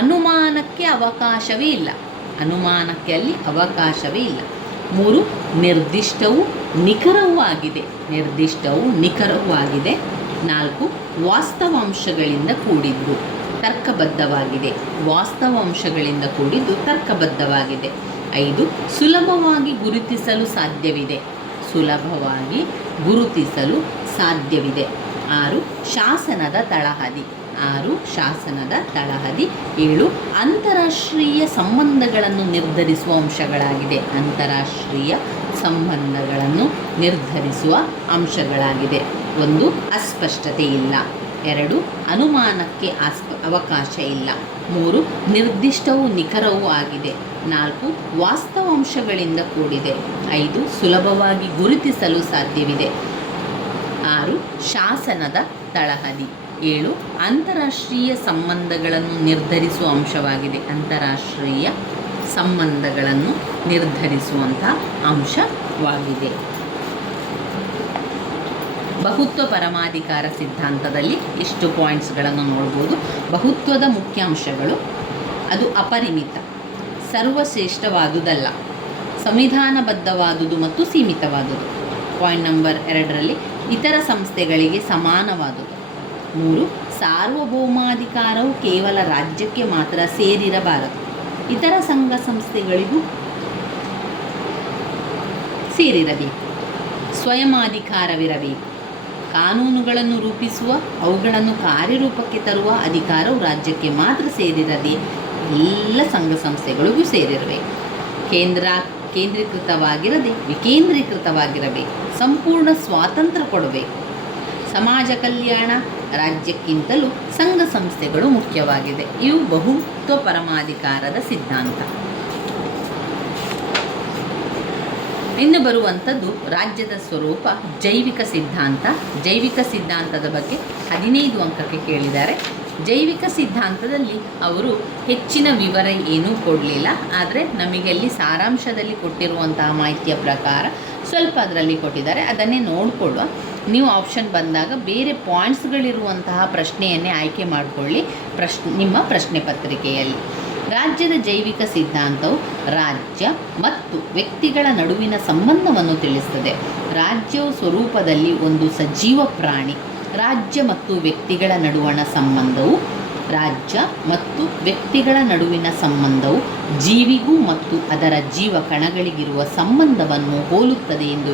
ಅನುಮಾನಕ್ಕೆ ಅವಕಾಶವೇ ಇಲ್ಲ. ಅನುಮಾನಕ್ಕೆ ಅಲ್ಲಿ ಅವಕಾಶವೇ ಇಲ್ಲ. 3, ನಿರ್ದಿಷ್ಟವೂ ನಿಖರವೂ ಆಗಿದೆ. ನಿರ್ದಿಷ್ಟವೂ ನಿಖರವೂ ಆಗಿದೆ. 4, ವಾಸ್ತವಾಂಶಗಳಿಂದ ಕೂಡಿದ್ದು ತರ್ಕಬದ್ಧವಾಗಿದೆ. ವಾಸ್ತವಾಂಶಗಳಿಂದ ಕೂಡಿದ್ದು ತರ್ಕಬದ್ಧವಾಗಿದೆ. 5, ಸುಲಭವಾಗಿ ಗುರುತಿಸಲು ಸಾಧ್ಯವಿದೆ. ಸುಲಭವಾಗಿ ಗುರುತಿಸಲು ಸಾಧ್ಯವಿದೆ. 6, ಶಾಸನದ ತಳಹದಿ. 6, ಶಾಸನದ ತಳಹದಿ. 7, ಅಂತಾರಾಷ್ಟ್ರೀಯ ಸಂಬಂಧಗಳನ್ನು ನಿರ್ಧರಿಸುವ ಅಂಶಗಳಾಗಿದೆ. ಅಂತಾರಾಷ್ಟ್ರೀಯ ಸಂಬಂಧಗಳನ್ನು ನಿರ್ಧರಿಸುವ ಅಂಶಗಳಾಗಿದೆ. 1, ಅಸ್ಪಷ್ಟತೆ ಇಲ್ಲ. 2, ಅನುಮಾನಕ್ಕೆ ಅವಕಾಶ ಇಲ್ಲ. 3, ನಿರ್ದಿಷ್ಟವೂ ನಿಖರವೂ ಆಗಿದೆ. 4, ವಾಸ್ತವಾಂಶಗಳಿಂದ ಕೂಡಿದೆ. 5, ಸುಲಭವಾಗಿ ಗುರುತಿಸಲು ಸಾಧ್ಯವಿದೆ. 6, ಶಾಸನದ ತಳಹದಿ. 7, ಅಂತಾರಾಷ್ಟ್ರೀಯ ಸಂಬಂಧಗಳನ್ನು ನಿರ್ಧರಿಸುವ ಅಂಶವಾಗಿದೆ. ಅಂತಾರಾಷ್ಟ್ರೀಯ ಸಂಬಂಧಗಳನ್ನು ನಿರ್ಧರಿಸುವಂಥ ಅಂಶವಾಗಿದೆ. ಬಹುತ್ವ ಪರಮಾಧಿಕಾರ ಸಿದ್ಧಾಂತದಲ್ಲಿ ಇಷ್ಟು ಪಾಯಿಂಟ್ಸ್ಗಳನ್ನು ನೋಡ್ಬೋದು. ಬಹುತ್ವದ ಮುಖ್ಯಾಂಶಗಳು: ಅದು ಅಪರಿಮಿತ, ಸರ್ವಶ್ರೇಷ್ಠವಾದುದಲ್ಲ, ಸಂವಿಧಾನಬದ್ಧವಾದುದು ಮತ್ತು ಸೀಮಿತವಾದುದು. ಪಾಯಿಂಟ್ ನಂಬರ್ 2ರಲ್ಲಿ ಇತರ ಸಂಸ್ಥೆಗಳಿಗೆ ಸಮಾನವಾದುದು. 3, ಸಾರ್ವಭೌಮಾಧಿಕಾರವು ಕೇವಲ ರಾಜ್ಯಕ್ಕೆ ಮಾತ್ರ ಸೇರಿರಬಾರದು, ಇತರ ಸಂಘ ಸಂಸ್ಥೆಗಳಿಗೂ ಸೇರಿರಬೇಕು. ಸ್ವಯಮಾಧಿಕಾರವಿರಬೇಕು. ಕಾನೂನುಗಳನ್ನು ರೂಪಿಸುವ, ಅವುಗಳನ್ನು ಕಾರ್ಯರೂಪಕ್ಕೆ ತರುವ ಅಧಿಕಾರವು ರಾಜ್ಯಕ್ಕೆ ಮಾತ್ರ ಸೇರಿರದೆ ಎಲ್ಲ ಸಂಘ ಸಂಸ್ಥೆಗಳಿಗೂ ಸೇರಿರಬೇಕು. ಕೇಂದ್ರೀಕೃತವಾಗಿರದೆ ವಿಕೇಂದ್ರೀಕೃತವಾಗಿರಬೇಕು. ಸಂಪೂರ್ಣ ಸ್ವಾತಂತ್ರ್ಯ ಕೊಡಬೇಕು. ಸಮಾಜ ಕಲ್ಯಾಣ ರಾಜ್ಯಕ್ಕಿಂತಲೂ ಸಂಘ ಸಂಸ್ಥೆಗಳು ಮುಖ್ಯವಾಗಿದೆ. ಇವು ಬಹುತ್ವ ಪರಮಾಧಿಕಾರದ ಸಿದ್ಧಾಂತ. ಇನ್ನು ಬರುವಂಥದ್ದು ರಾಜ್ಯದ ಸ್ವರೂಪ, ಜೈವಿಕ ಸಿದ್ಧಾಂತ. ಜೈವಿಕ ಸಿದ್ಧಾಂತದ ಬಗ್ಗೆ 15 ಅಂಕಕ್ಕೆ ಕೇಳಿದ್ದಾರೆ. ಜೈವಿಕ ಸಿದ್ಧಾಂತದಲ್ಲಿ ಅವರು ಹೆಚ್ಚಿನ ವಿವರ ಏನೂ ಕೊಡಲಿಲ್ಲ. ಆದರೆ ನಮಗೆ ಅಲ್ಲಿ ಸಾರಾಂಶದಲ್ಲಿ ಕೊಟ್ಟಿರುವಂತಹ ಮಾಹಿತಿಯ ಪ್ರಕಾರ ಸ್ವಲ್ಪ ಅದರಲ್ಲಿ ಕೊಟ್ಟಿದ್ದಾರೆ. ಅದನ್ನೇ ನೋಡಿಕೊಳ್ಳುವ. ನೀವು ಆಪ್ಷನ್ ಬಂದಾಗ ಬೇರೆ ಪಾಯಿಂಟ್ಸ್ಗಳಿರುವಂತಹ ಪ್ರಶ್ನೆಯನ್ನೇ ಆಯ್ಕೆ ಮಾಡಿಕೊಳ್ಳಿ ನಿಮ್ಮ ಪ್ರಶ್ನೆ ಪತ್ರಿಕೆಯಲ್ಲಿ. ರಾಜ್ಯದ ಜೈವಿಕ ಸಿದ್ಧಾಂತವು ರಾಜ್ಯ ಮತ್ತು ವ್ಯಕ್ತಿಗಳ ನಡುವಿನ ಸಂಬಂಧವನ್ನು ತಿಳಿಸುತ್ತದೆ. ರಾಜ್ಯವು ಸ್ವರೂಪದಲ್ಲಿ ಒಂದು ಸಜೀವ ಪ್ರಾಣಿ. ರಾಜ್ಯ ಮತ್ತು ವ್ಯಕ್ತಿಗಳ ನಡುವಣ ಸಂಬಂಧವು ಜೀವಿಗೂ ಮತ್ತು ಅದರ ಜೀವ ಕಣಗಳಿಗಿರುವ ಸಂಬಂಧವನ್ನು ಹೋಲುತ್ತದೆ ಎಂದು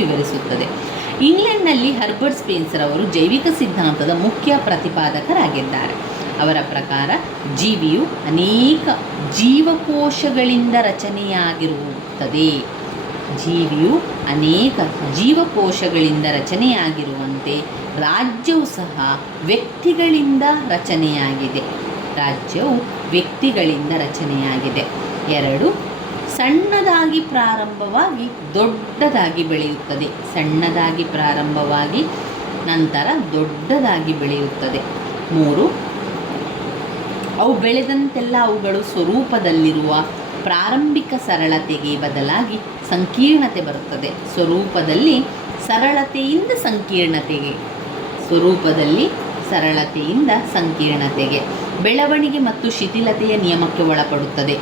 ವಿವರಿಸುತ್ತದೆ. ಇಂಗ್ಲೆಂಡ್ನಲ್ಲಿ ಹರ್ಬರ್ಟ್ ಸ್ಪೆನ್ಸರ್ ಅವರು ಜೈವಿಕ ಸಿದ್ಧಾಂತದ ಮುಖ್ಯ ಪ್ರತಿಪಾದಕರಾಗಿದ್ದಾರೆ. ಅವರ ಪ್ರಕಾರ ಜೀವಿಯು ಅನೇಕ ಜೀವಕೋಶಗಳಿಂದ ರಚನೆಯಾಗಿರುವಂತೆ ರಾಜ್ಯವು ಸಹ ವ್ಯಕ್ತಿಗಳಿಂದ ರಚನೆಯಾಗಿದೆ. 2, ಸಣ್ಣದಾಗಿ ಪ್ರಾರಂಭವಾಗಿ ದೊಡ್ಡದಾಗಿ ಬೆಳೆಯುತ್ತದೆ. ನಂತರ ದೊಡ್ಡದಾಗಿ ಬೆಳೆಯುತ್ತದೆ. 3, ಅವು ಬೆಳೆದಂತೆಲ್ಲ ಅವುಗಳು ಸ್ವರೂಪದಲ್ಲಿರುವ ಪ್ರಾರಂಭಿಕ ಸರಳತೆಗೆ ಬದಲಾಗಿ ಸಂಕೀರ್ಣತೆ ಬರುತ್ತದೆ. ಸ್ವರೂಪದಲ್ಲಿ ಸರಳತೆಯಿಂದ ಸಂಕೀರ್ಣತೆಗೆ ಬೆಳವಣಿಗೆ ಮತ್ತು ಶಿಥಿಲತೆಯ ನಿಯಮಕ್ಕೆ ಒಳಪಡುತ್ತದೆ.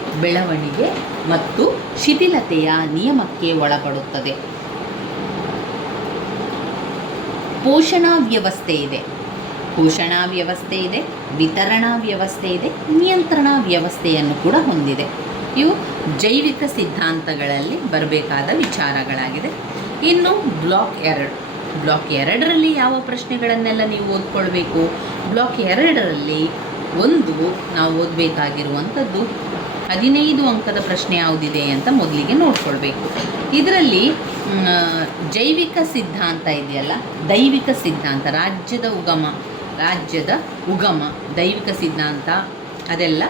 ಪೋಷಣಾ ವ್ಯವಸ್ಥೆ ಇದೆ, ವಿತರಣಾ ವ್ಯವಸ್ಥೆ ಇದೆ, ನಿಯಂತ್ರಣಾ ವ್ಯವಸ್ಥೆಯನ್ನು ಕೂಡ ಹೊಂದಿದೆ. ಇವು ಜೈವಿಕ ಸಿದ್ಧಾಂತಗಳಲ್ಲಿ ಬರಬೇಕಾದ ವಿಚಾರಗಳಾಗಿದೆ. ಇನ್ನು ಬ್ಲಾಕ್ ಬ್ಲಾಕ್ 2ರಲ್ಲಿ ಯಾವ ಪ್ರಶ್ನೆಗಳನ್ನೆಲ್ಲ ನೀವು ಓದ್ಕೊಳ್ಬೇಕು? ಬ್ಲಾಕ್ 2ರಲ್ಲಿ ಒಂದು ನಾವು ಓದಬೇಕಾಗಿರುವಂಥದ್ದು 15 ಅಂಕದ ಪ್ರಶ್ನೆ ಯಾವುದಿದೆ ಅಂತ ಮೊದಲಿಗೆ ನೋಡ್ಕೊಳ್ಬೇಕು. ಇದರಲ್ಲಿ ಜೈವಿಕ ಸಿದ್ಧಾಂತ ಇದೆಯಲ್ಲ, ದೈವಿಕ ಸಿದ್ಧಾಂತ, ರಾಜ್ಯದ ಉಗಮ ದೈವಿಕ ಸಿದ್ಧಾಂತ, ಅದೆಲ್ಲ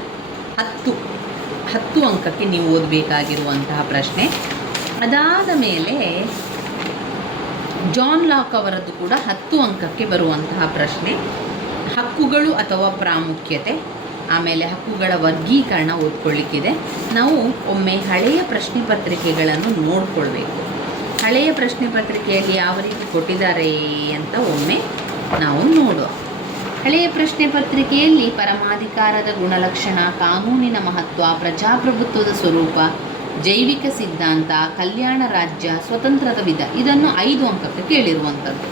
10 ಅಂಕಕ್ಕೆ ನೀವು ಓದಬೇಕಾಗಿರುವಂತಹ ಪ್ರಶ್ನೆ. ಅದಾದ ಮೇಲೆ ಜಾನ್ ಲಾಕ್ ಅವರದ್ದು ಕೂಡ 10 ಅಂಕಕ್ಕೆ ಬರುವಂತಹ ಪ್ರಶ್ನೆ. ಹಕ್ಕುಗಳು ಅಥವಾ ಪ್ರಾಮುಖ್ಯತೆ, ಆಮೇಲೆ ಹಕ್ಕುಗಳ ವರ್ಗೀಕರಣ ಓದ್ಕೊಳ್ಳಿಕ್ಕಿದೆ. ನಾವು ಒಮ್ಮೆ ಹಳೆಯ ಪ್ರಶ್ನೆ ಪತ್ರಿಕೆಗಳನ್ನು ನೋಡ್ಕೊಳ್ಬೇಕು. ಹಳೆಯ ಪ್ರಶ್ನೆ ಪತ್ರಿಕೆಯಲ್ಲಿ ಯಾವ ರೀತಿ ಕೊಟ್ಟಿದ್ದಾರೆ ಅಂತ ಒಮ್ಮೆ ನಾವು ನೋಡುವ. ಹಳೆಯ ಪ್ರಶ್ನೆ ಪತ್ರಿಕೆಯಲ್ಲಿ ಪರಮಾಧಿಕಾರದ ಗುಣಲಕ್ಷಣ, ಕಾನೂನಿನ ಮಹತ್ವ, ಪ್ರಜಾಪ್ರಭುತ್ವದ ಸ್ವರೂಪ, ಜೈವಿಕ ಸಿದ್ಧಾಂತ, ಕಲ್ಯಾಣ ರಾಜ್ಯ, ಸ್ವತಂತ್ರದ ವಿಧ, ಇದನ್ನು 5 ಅಂಕಕ್ಕೆ ಕೇಳಿರುವಂಥದ್ದು.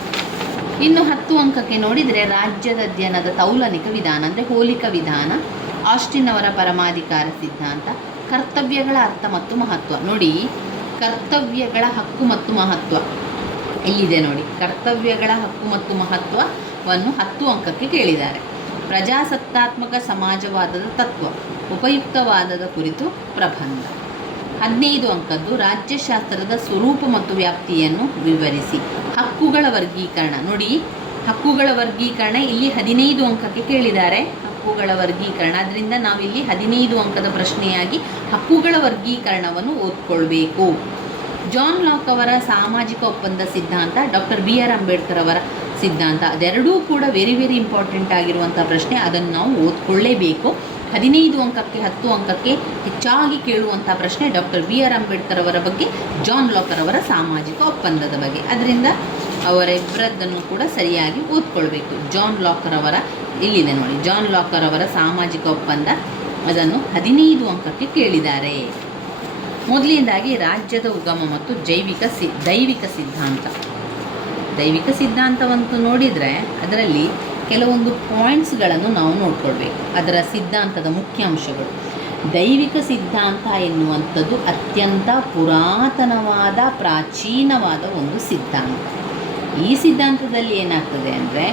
ಇನ್ನು 10 ಅಂಕಕ್ಕೆ ನೋಡಿದರೆ ರಾಜ್ಯದ ಅಧ್ಯಯನದ ತೌಲನಿಕ ವಿಧಾನ ಅಂದರೆ ಹೋಲಿಕಾ ವಿಧಾನ, ಆಸ್ಟಿನ್ ಅವರ ಪರಮಾಧಿಕಾರ ಸಿದ್ಧಾಂತ, ಕರ್ತವ್ಯಗಳ ಅರ್ಥ ಮತ್ತು ಮಹತ್ವ. ನೋಡಿ, ಕರ್ತವ್ಯಗಳ ಹಕ್ಕು ಮತ್ತು ಮಹತ್ವ ಇಲ್ಲಿದೆ ನೋಡಿ. ಕರ್ತವ್ಯಗಳ ಹಕ್ಕು ಮತ್ತು ಮಹತ್ವವನ್ನು 10 ಅಂಕಕ್ಕೆ ಕೇಳಿದ್ದಾರೆ. ಪ್ರಜಾಸತ್ತಾತ್ಮಕ ಸಮಾಜವಾದದ ತತ್ವ, ಉಪಯುಕ್ತವಾದದ ಕುರಿತು ಪ್ರಬಂಧ. 15 ಅಂಕದ್ದು ರಾಜ್ಯಶಾಸ್ತ್ರದ ಸ್ವರೂಪ ಮತ್ತು ವ್ಯಾಪ್ತಿಯನ್ನು ವಿವರಿಸಿ. ಹಕ್ಕುಗಳ ವರ್ಗೀಕರಣ ನೋಡಿ, ಹಕ್ಕುಗಳ ವರ್ಗೀಕರಣ ಇಲ್ಲಿ 15 ಅಂಕಕ್ಕೆ ಕೇಳಿದ್ದಾರೆ. ಹಕ್ಕುಗಳ ವರ್ಗೀಕರಣ, ಅದರಿಂದ ನಾವಿಲ್ಲಿ 15 ಅಂಕದ ಪ್ರಶ್ನೆಯಾಗಿ ಹಕ್ಕುಗಳ ವರ್ಗೀಕರಣವನ್ನು ಓದ್ಕೊಳ್ಬೇಕು. ಜಾನ್ ಲಾಕ್ ಅವರ ಸಾಮಾಜಿಕ ಒಪ್ಪಂದ ಸಿದ್ಧಾಂತ, ಡಾಕ್ಟರ್ BR ಅಂಬೇಡ್ಕರ್ ಅವರ ಸಿದ್ಧಾಂತ, ಅದೆರಡೂ ಕೂಡ ವೆರಿ ಇಂಪಾರ್ಟೆಂಟ್ ಆಗಿರುವಂಥ ಪ್ರಶ್ನೆ. ಅದನ್ನು ನಾವು ಓದ್ಕೊಳ್ಳೇಬೇಕು. 15 ಅಂಕಕ್ಕೆ 10 ಅಂಕಕ್ಕೆ ಹೆಚ್ಚಾಗಿ ಕೇಳುವಂಥ ಪ್ರಶ್ನೆ ಡಾಕ್ಟರ್ BR ಅಂಬೇಡ್ಕರ್ ಅವರ ಬಗ್ಗೆ, ಜಾನ್ ಲಾಕರ್ ಅವರ ಸಾಮಾಜಿಕ ಒಪ್ಪಂದದ ಬಗ್ಗೆ. ಅದರಿಂದ ಅವರಿಬ್ಬರದ್ದನ್ನು ಕೂಡ ಸರಿಯಾಗಿ ಓದ್ಕೊಳ್ಬೇಕು. ಜಾನ್ ಲಾಕರ್ ಅವರ ಇಲ್ಲಿದೆ ನೋಡಿ, ಜಾನ್ ಲಾಕರ್ ಅವರ ಸಾಮಾಜಿಕ ಒಪ್ಪಂದ, ಅದನ್ನು 15 ಅಂಕಕ್ಕೆ ಕೇಳಿದ್ದಾರೆ. ಮೊದಲನೇದಾಗಿ ರಾಜ್ಯದ ಉಗಮ ಮತ್ತು ದೈವಿಕ ಸಿದ್ಧಾಂತ. ದೈವಿಕ ಸಿದ್ಧಾಂತವಂತೂ ನೋಡಿದರೆ ಅದರಲ್ಲಿ ಕೆಲವೊಂದು ಪಾಯಿಂಟ್ಸ್ಗಳನ್ನು ನಾವು ನೋಡ್ಕೊಳ್ಬೇಕು. ಅದರ ಸಿದ್ಧಾಂತದ ಮುಖ್ಯಾಂಶಗಳು. ದೈವಿಕ ಸಿದ್ಧಾಂತ ಎನ್ನುವಂಥದ್ದು ಅತ್ಯಂತ ಪುರಾತನವಾದ ಪ್ರಾಚೀನವಾದ ಒಂದು ಸಿದ್ಧಾಂತ. ಈ ಸಿದ್ಧಾಂತದಲ್ಲಿ ಏನಾಗ್ತದೆ ಅಂದರೆ,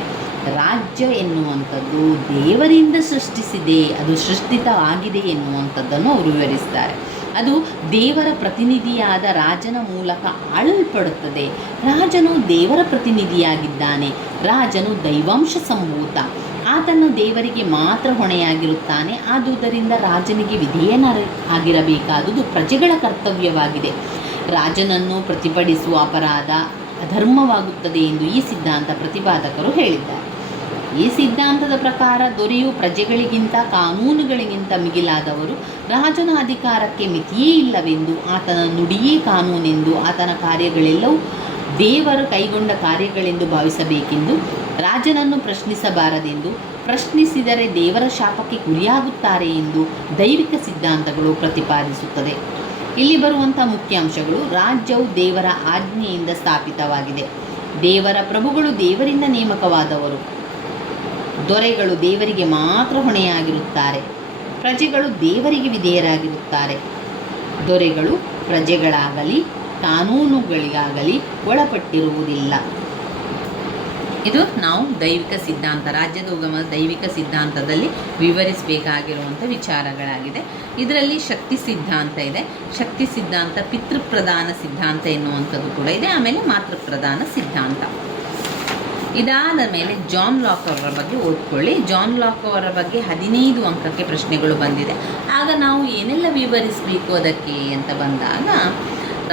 ರಾಜ್ಯ ಎನ್ನುವಂಥದ್ದು ದೇವರಿಂದ ಸೃಷ್ಟಿಸಿದೆ, ಅದು ಸೃಷ್ಟಿತವಾಗಿದೆ ಎನ್ನುವಂಥದ್ದನ್ನು ಅವರು ವಿವರಿಸ್ತಾರೆ. ಅದು ದೇವರ ಪ್ರತಿನಿಧಿಯಾದ ರಾಜನ ಮೂಲಕ ಆಳಲ್ಪಡುತ್ತದೆ. ರಾಜನು ದೇವರ ಪ್ರತಿನಿಧಿಯಾಗಿದ್ದಾನೆ. ರಾಜನು ದೈವಾಂಶ ಸಂಭೂತ. ಆತನು ದೇವರಿಗೆ ಮಾತ್ರ ಹೊಣೆಯಾಗಿರುತ್ತಾನೆ. ಆದುದರಿಂದ ರಾಜನಿಗೆ ವಿಧೇಯನಾಗಿರಬೇಕಾದುದು ಪ್ರಜೆಗಳ ಕರ್ತವ್ಯವಾಗಿದೆ. ರಾಜನನ್ನು ಪ್ರತಿಭಟಿಸುವ ಅಪರಾಧ ಅಧರ್ಮವಾಗುತ್ತದೆ ಎಂದು ಈ ಸಿದ್ಧಾಂತ ಪ್ರತಿಪಾದಕರು ಹೇಳಿದ್ದಾರೆ. ಈ ಸಿದ್ಧಾಂತದ ಪ್ರಕಾರ ದೊರೆಯು ಪ್ರಜೆಗಳಿಗಿಂತ ಕಾನೂನುಗಳಿಗಿಂತ ಮಿಗಿಲಾದವರು. ರಾಜನ ಅಧಿಕಾರಕ್ಕೆ ಮಿತಿಯೇ ಇಲ್ಲವೆಂದು, ಆತನ ನುಡಿಯೇ ಕಾನೂನೆಂದು, ಆತನ ಕಾರ್ಯಗಳೆಲ್ಲವೂ ದೇವರು ಕೈಗೊಂಡ ಕಾರ್ಯಗಳೆಂದು ಭಾವಿಸಬೇಕೆಂದು, ರಾಜನನ್ನು ಪ್ರಶ್ನಿಸಬಾರದೆಂದು, ಪ್ರಶ್ನಿಸಿದರೆ ದೇವರ ಶಾಪಕ್ಕೆ ಗುರಿಯಾಗುತ್ತಾರೆ ಎಂದು ದೈವಿಕ ಸಿದ್ಧಾಂತಗಳು ಪ್ರತಿಪಾದಿಸುತ್ತದೆ. ಇಲ್ಲಿ ಬರುವಂಥ ಮುಖ್ಯಾಂಶಗಳು: ರಾಜ್ಯವು ದೇವರ ಆಜ್ಞೆಯಿಂದ ಸ್ಥಾಪಿತವಾಗಿದೆ. ದೇವರ ಪ್ರಭುಗಳು ದೇವರಿಂದ ನೇಮಕವಾದವರು. ದೊರೆಗಳು ದೇವರಿಗೆ ಮಾತ್ರ ಹೊಣೆಯಾಗಿರುತ್ತಾರೆ. ಪ್ರಜೆಗಳು ದೇವರಿಗೆ ವಿಧೇಯರಾಗಿರುತ್ತಾರೆ. ದೊರೆಗಳು ಪ್ರಜೆಗಳಾಗಲಿ ಕಾನೂನುಗಳಿಗಾಗಲಿ ಒಳಪಟ್ಟಿರುವುದಿಲ್ಲ. ಇದು ನಾವು ದೈವಿಕ ಸಿದ್ಧಾಂತ, ರಾಜ್ಯದ ಉಗಮದ ದೈವಿಕ ಸಿದ್ಧಾಂತದಲ್ಲಿ ವಿವರಿಸಬೇಕಾಗಿರುವಂಥ ವಿಚಾರಗಳಾಗಿದೆ. ಇದರಲ್ಲಿ ಶಕ್ತಿ ಸಿದ್ಧಾಂತ ಇದೆ. ಶಕ್ತಿ ಸಿದ್ಧಾಂತ, ಪಿತೃಪ್ರಧಾನ ಸಿದ್ಧಾಂತ ಎನ್ನುವಂಥದ್ದು ಕೂಡ ಇದೆ. ಆಮೇಲೆ ಮಾತೃಪ್ರಧಾನ ಸಿದ್ಧಾಂತ. ಇದಾದ ಮೇಲೆ ಜಾನ್ ಲಾಕ್ ಅವರ ಬಗ್ಗೆ ಓದ್ಕೊಳ್ಳಿ. ಜಾನ್ ಲಾಕ್ ಅವರ ಬಗ್ಗೆ 15 ಅಂಕಕ್ಕೆ ಪ್ರಶ್ನೆಗಳು ಬಂದಿದೆ. ಆಗ ನಾವು ಏನೆಲ್ಲ ವಿವರಿಸಬೇಕು ಅದಕ್ಕೆ ಅಂತ ಬಂದಾಗ,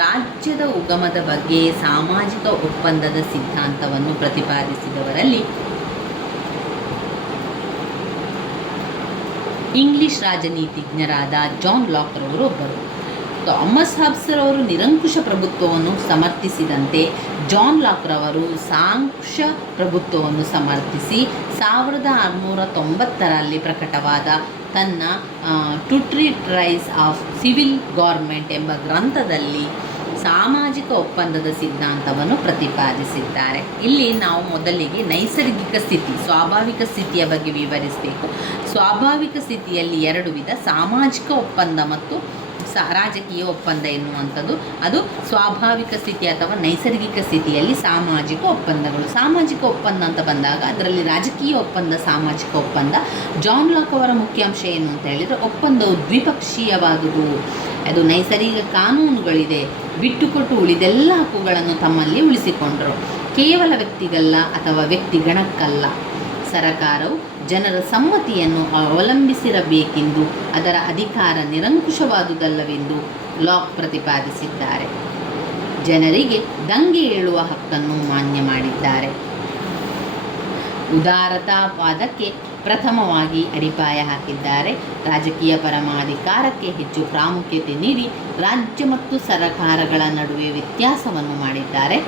ರಾಜ್ಯದ ಉಗಮದ ಬಗ್ಗೆ ಸಾಮಾಜಿಕ ಒಪ್ಪಂದದ ಸಿದ್ಧಾಂತವನ್ನು ಪ್ರತಿಪಾದಿಸಿದವರಲ್ಲಿ ಇಂಗ್ಲಿಷ್ ರಾಜನೀತಿಜ್ಞರಾದ ಜಾನ್ ಲಾಕ್ ರವರು ಒಬ್ಬರು. ಥಾಮಸ್ ಹಾಬ್ಸರ್ ಅವರು ನಿರಂಕುಶ ಪ್ರಭುತ್ವವನ್ನು ಸಮರ್ಥಿಸಿದಂತೆ ಜಾನ್ ಲಾಕ್ ರವರು ಸಾಂಕ್ಷ ಪ್ರಭುತ್ವವನ್ನು ಸಮರ್ಥಿಸಿ 1690ರಲ್ಲಿ ಪ್ರಕಟವಾದ ತನ್ನ ಟು ಟ್ರೀಟೈಸ್ ಆಫ್ ಸಿವಿಲ್ ಗೌರ್ಮೆಂಟ್ ಎಂಬ ಗ್ರಂಥದಲ್ಲಿ ಸಾಮಾಜಿಕ ಒಪ್ಪಂದದ ಸಿದ್ಧಾಂತವನ್ನು ಪ್ರತಿಪಾದಿಸಿದ್ದಾರೆ. ಇಲ್ಲಿ ನಾವು ಮೊದಲಿಗೆ ನೈಸರ್ಗಿಕ ಸ್ಥಿತಿ, ಸ್ವಾಭಾವಿಕ ಸ್ಥಿತಿಯ ಬಗ್ಗೆ ವಿವರಿಸಬೇಕು. ಸ್ವಾಭಾವಿಕ ಸ್ಥಿತಿಯಲ್ಲಿ 2 ವಿಧ: ಸಾಮಾಜಿಕ ಒಪ್ಪಂದ ಮತ್ತು ರಾಜಕೀಯ ಒಪ್ಪಂದ ಎನ್ನುವಂಥದ್ದು ಅದು ಸ್ವಾಭಾವಿಕ ಸ್ಥಿತಿ ಅಥವಾ ನೈಸರ್ಗಿಕ ಸ್ಥಿತಿಯಲ್ಲಿ ಸಾಮಾಜಿಕ ಒಪ್ಪಂದಗಳು. ಸಾಮಾಜಿಕ ಒಪ್ಪಂದ ಅಂತ ಬಂದಾಗ ಅದರಲ್ಲಿ ರಾಜಕೀಯ ಒಪ್ಪಂದ, ಸಾಮಾಜಿಕ ಒಪ್ಪಂದ. ಜಾನ್ ಲಾಕ್ ಅವರ ಮುಖ್ಯಾಂಶ ಏನು ಅಂತ ಹೇಳಿದರೆ, ಒಪ್ಪಂದವು ದ್ವಿಪಕ್ಷೀಯವಾದುದು, ಅದು ನೈಸರ್ಗಿಕ ಕಾನೂನುಗಳಿದೆ, ಬಿಟ್ಟುಕೊಟ್ಟು ಉಳಿದೆಲ್ಲ ಹಕ್ಕುಗಳನ್ನು ತಮ್ಮಲ್ಲಿ ಉಳಿಸಿಕೊಂಡರು, ಕೇವಲ ವ್ಯಕ್ತಿಗಲ್ಲ ಅಥವಾ ವ್ಯಕ್ತಿಗಣಕ್ಕಲ್ಲ. ಸರಕಾರವು ಜನರ ಸಮ್ಮತಿಯನ್ನು ಅವಲಂಬಿಸಿರಬೇಕೆಂದು, ಅದರ ಅಧಿಕಾರ ನಿರಂಕುಶವಾದುದಲ್ಲವೆಂದು ಲಾಕ್ ಪ್ರತಿಪಾದಿಸಿದ್ದಾರೆ. ಜನರಿಗೆ ದಂಗೆ ಏಳುವ ಹಕ್ಕನ್ನು ಮಾನ್ಯ ಮಾಡಿದ್ದಾರೆ. ಉದಾರತಾವಾದಕ್ಕೆ ಪ್ರಥಮವಾಗಿ ಅಡಿಪಾಯ ಹಾಕಿದ್ದಾರೆ. ರಾಜಕೀಯ ಪರಮಾಧಿಕಾರಕ್ಕೆ ಹೆಚ್ಚು ಪ್ರಾಮುಖ್ಯತೆ ನೀಡಿ ರಾಜ್ಯ ಮತ್ತು ಸರಕಾರಗಳ ನಡುವೆ ವ್ಯತ್ಯಾಸವನ್ನು ಮಾಡಿದ್ದಾರೆ.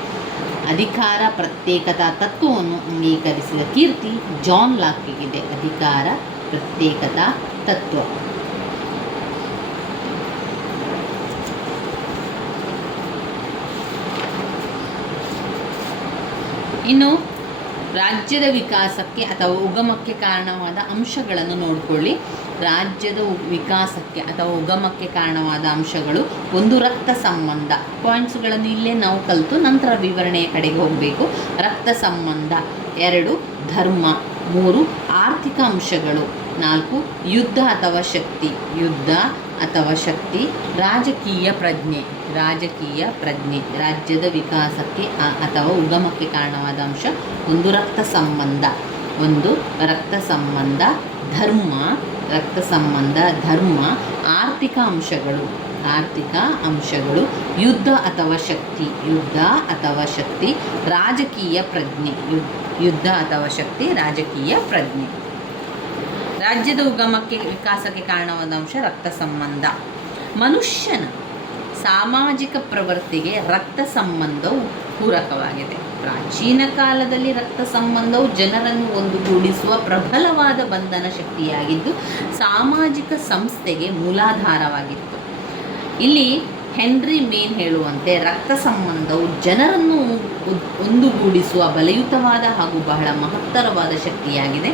ಅಧಿಕಾರ ಪ್ರತ್ಯೇಕತಾ ತತ್ವವನ್ನು ಅಂಗೀಕರಿಸಿದ ಕೀರ್ತಿ ಜಾನ್ ಲಾಕ್ಗಿದೆ. ಅಧಿಕಾರ ಪ್ರತ್ಯೇಕತಾ ತತ್ವ. ಇನ್ನು ರಾಜ್ಯದ ವಿಕಾಸಕ್ಕೆ ಅಥವಾ ಉಗಮಕ್ಕೆ ಕಾರಣವಾದ ಅಂಶಗಳನ್ನು ನೋಡಿಕೊಳ್ಳಿ. ರಾಜ್ಯದ ವಿಕಾಸಕ್ಕೆ ಅಥವಾ ಉಗಮಕ್ಕೆ ಕಾರಣವಾದ ಅಂಶಗಳು: ಒಂದು, ರಕ್ತ ಸಂಬಂಧ. ಪಾಯಿಂಟ್ಸ್ಗಳನ್ನು ಇಲ್ಲೇ ನಾವು ಕಲಿತು ನಂತರ ವಿವರಣೆಯ ಕಡೆಗೆ ಹೋಗಬೇಕು. ರಕ್ತ ಸಂಬಂಧ. 2, ಧರ್ಮ. 3, ಆರ್ಥಿಕ ಅಂಶಗಳು. 4, ಯುದ್ಧ ಅಥವಾ ಶಕ್ತಿ. ಯುದ್ಧ ಅಥವಾ ಶಕ್ತಿ. ರಾಜಕೀಯ ಪ್ರಜ್ಞೆ. ರಾಜಕೀಯ ಪ್ರಜ್ಞೆ. ರಾಜ್ಯದ ವಿಕಾಸಕ್ಕೆ ಅಥವಾ ಉಗಮಕ್ಕೆ ಕಾರಣವಾದ ಅಂಶ: ಒಂದು, ರಕ್ತ ಸಂಬಂಧ. ರಕ್ತ ಸಂಬಂಧ. ಧರ್ಮ. ರಕ್ತ ಸಂಬಂಧ, ಧರ್ಮ. ಆರ್ಥಿಕ ಅಂಶಗಳು. ಆರ್ಥಿಕ ಅಂಶಗಳು. ಯುದ್ಧ ಅಥವಾ ಶಕ್ತಿ. ಯುದ್ಧ ಅಥವಾ ಶಕ್ತಿ. ರಾಜಕೀಯ ಪ್ರಜ್ಞೆ. ಯುದ್ಧ ಅಥವಾ ಶಕ್ತಿ. ರಾಜಕೀಯ ಪ್ರಜ್ಞೆ. ರಾಜ್ಯದ ಉಗಮಕ್ಕೆ ವಿಕಾಸಕ್ಕೆ ಕಾರಣವಾದ ಅಂಶ ರಕ್ತ ಸಂಬಂಧ. ಮನುಷ್ಯನ ಸಾಮಾಜಿಕ ಪ್ರವೃತ್ತಿಗೆ ರಕ್ತ ಸಂಬಂಧವು ಪೂರಕವಾಗಿದೆ. ಪ್ರಾಚೀನ ಕಾಲದಲ್ಲಿ ರಕ್ತ ಸಂಬಂಧವು ಜನರನ್ನು ಒಂದುಗೂಡಿಸುವ ಪ್ರಬಲವಾದ ಬಂಧನ ಶಕ್ತಿಯಾಗಿದ್ದು ಸಾಮಾಜಿಕ ಸಂಸ್ಥೆಗೆ ಮೂಲಾಧಾರವಾಗಿತ್ತು. ಇಲ್ಲಿ ಹೆನ್ರಿ ಮೇನ್ ಹೇಳುವಂತೆ ರಕ್ತ ಸಂಬಂಧವು ಜನರನ್ನು ಒಂದುಗೂಡಿಸುವ ಬಲಯುತವಾದ ಹಾಗೂ ಬಹಳ ಮಹತ್ತರವಾದ ಶಕ್ತಿಯಾಗಿದೆ.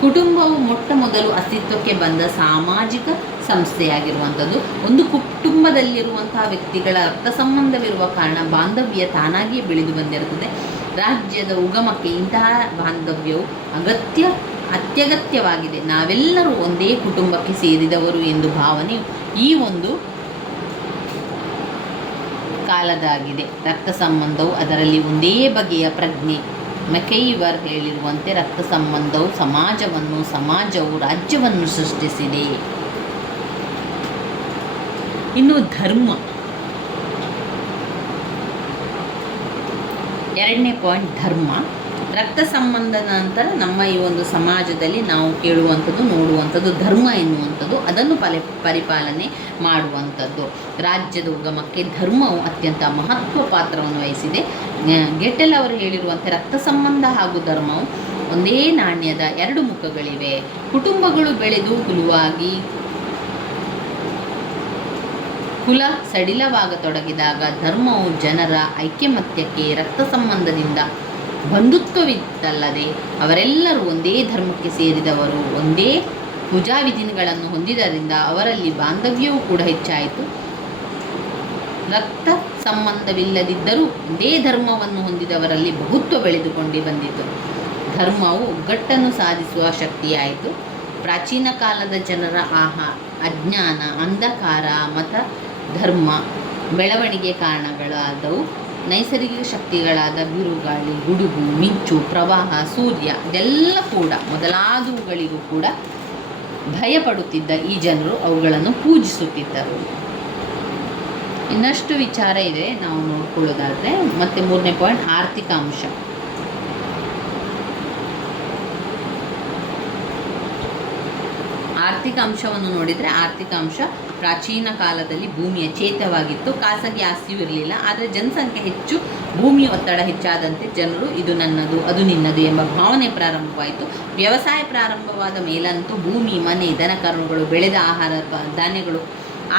ಕುಟುಂಬವು ಮೊಟ್ಟ ಮೊದಲು ಅಸ್ತಿತ್ವಕ್ಕೆ ಬಂದ ಸಾಮಾಜಿಕ ಸಂಸ್ಥೆಯಾಗಿರುವಂಥದ್ದು. ಒಂದು ಕುಟುಂಬದಲ್ಲಿರುವಂತಹ ವ್ಯಕ್ತಿಗಳ ರಕ್ತ ಸಂಬಂಧವಿರುವ ಕಾರಣ ಬಾಂಧವ್ಯ ತಾನಾಗಿಯೇ ಬೆಳೆದು ಬಂದಿರುತ್ತದೆ. ರಾಜ್ಯದ ಉಗಮಕ್ಕೆ ಇಂತಹ ಬಾಂಧವ್ಯವು ಅತ್ಯಗತ್ಯವಾಗಿದೆ. ನಾವೆಲ್ಲರೂ ಒಂದೇ ಕುಟುಂಬಕ್ಕೆ ಸೇರಿದವರು ಎಂದು ಭಾವನೆಯು ಈ ಒಂದು ಕಾಲದಾಗಿದೆ. ರಕ್ತ ಸಂಬಂಧವು ಅದರಲ್ಲಿ ಒಂದೇ ಬಗೆಯ ಪ್ರಜ್ಞೆ. ಮೆಕೈವರ್ ಹೇಳಿರುವಂತೆ ರಕ್ತ ಸಂಬಂಧವು ಸಮಾಜವನ್ನು, ಸಮಾಜವು ರಾಜ್ಯವನ್ನು ಸೃಷ್ಟಿಸಿದೆ. ಇನ್ನು ಧರ್ಮ. 2ನೇ ಪಾಯಿಂಟ್ ಧರ್ಮ. ರಕ್ತ ಸಂಬಂಧದ ನಂತರ ನಮ್ಮ ಈ ಒಂದು ಸಮಾಜದಲ್ಲಿ ನಾವು ಕೇಳುವಂಥದ್ದು, ನೋಡುವಂಥದ್ದು ಧರ್ಮ ಎನ್ನುವಂಥದ್ದು, ಅದನ್ನು ಪರಿಪಾಲನೆ ಮಾಡುವಂಥದ್ದು. ರಾಜ್ಯದ ಉಗಮಕ್ಕೆ ಧರ್ಮವು ಅತ್ಯಂತ ಮಹತ್ವ ಪಾತ್ರವನ್ನು ವಹಿಸಿದೆ. ಗೆಟೆಲ್ ಅವರು ಹೇಳಿರುವಂತೆ ರಕ್ತ ಸಂಬಂಧ ಹಾಗೂ ಧರ್ಮವು ಒಂದೇ ನಾಣ್ಯದ 2 ಮುಖಗಳಿವೆ. ಕುಟುಂಬಗಳು ಬೆಳೆದು ಕುಲ ಸಡಿಲವಾಗತೊಡಗಿದಾಗ ಧರ್ಮವು ಜನರ ಐಕ್ಯಮತ್ಯಕ್ಕೆ, ರಕ್ತ ಸಂಬಂಧದಿಂದ ಬಂಧುತ್ವವಿತ್ತಲ್ಲದೆ ಅವರೆಲ್ಲರೂ ಒಂದೇ ಧರ್ಮಕ್ಕೆ ಸೇರಿದವರು, ಒಂದೇ ಪೂಜಾ ವಿಧಿಗಳನ್ನು ಹೊಂದಿದ್ದರಿಂದ ಅವರಲ್ಲಿ ಬಾಂಧವ್ಯವೂ ಕೂಡ ಹೆಚ್ಚಾಯಿತು. ರಕ್ತ ಸಂಬಂಧವಿಲ್ಲದಿದ್ದರೂ ಒಂದೇ ಧರ್ಮವನ್ನು ಹೊಂದಿದವರಲ್ಲಿ ಬಹುತ್ವ ಬೆಳೆದುಕೊಂಡು ಬಂದಿತು. ಧರ್ಮವು ಒಗ್ಗಟ್ಟನ್ನು ಸಾಧಿಸುವ ಶಕ್ತಿಯಾಯಿತು. ಪ್ರಾಚೀನ ಕಾಲದ ಜನರ ಅಜ್ಞಾನ, ಅಂಧಕಾರ, ಮತ, ಧರ್ಮ ಬೆಳವಣಿಗೆ ಕಾರಣಗಳಾದವು. ನೈಸರ್ಗಿಕ ಶಕ್ತಿಗಳಾದ ಬಿರುಗಾಳಿ, ಗುಡುಗು, ಮಿಂಚು, ಪ್ರವಾಹ, ಸೂರ್ಯ ಇದೆಲ್ಲ ಕೂಡ ಮೊದಲಾದವುಗಳಿಗೂ ಕೂಡ ಭಯಪಡುತ್ತಿದ್ದ ಈ ಜನರು ಅವುಗಳನ್ನು ಪೂಜಿಸುತ್ತಿದ್ದರು. ಇನ್ನಷ್ಟು ವಿಚಾರ ಇದೆ ನಾವು ನೋಡ್ಕೊಳ್ಳೋದಾದರೆ. ಮತ್ತೆ 3ನೇ ಪಾಯಿಂಟ್ ಆರ್ಥಿಕ ಅಂಶ. ಆರ್ಥಿಕ ಅಂಶವನ್ನು ನೋಡಿದರೆ ಆರ್ಥಿಕ ಅಂಶ ಪ್ರಾಚೀನ ಕಾಲದಲ್ಲಿ ಭೂಮಿಯ ಚೇತವಾಗಿತ್ತು. ಖಾಸಗಿ ಆಸ್ತಿಯೂ ಇರಲಿಲ್ಲ. ಆದರೆ ಜನಸಂಖ್ಯೆ ಹೆಚ್ಚು, ಭೂಮಿಯ ಒತ್ತಡ ಹೆಚ್ಚಾದಂತೆ ಜನರು ಇದು ನನ್ನದು, ಅದು ನಿನ್ನದು ಎಂಬ ಭಾವನೆ ಪ್ರಾರಂಭವಾಯಿತು. ವ್ಯವಸಾಯ ಪ್ರಾರಂಭವಾದ ಮೇಲಂತೂ ಭೂಮಿ, ಮನೆ, ದನಕರುಗಳು, ಬೆಳೆದ ಆಹಾರ ಧಾನ್ಯಗಳು,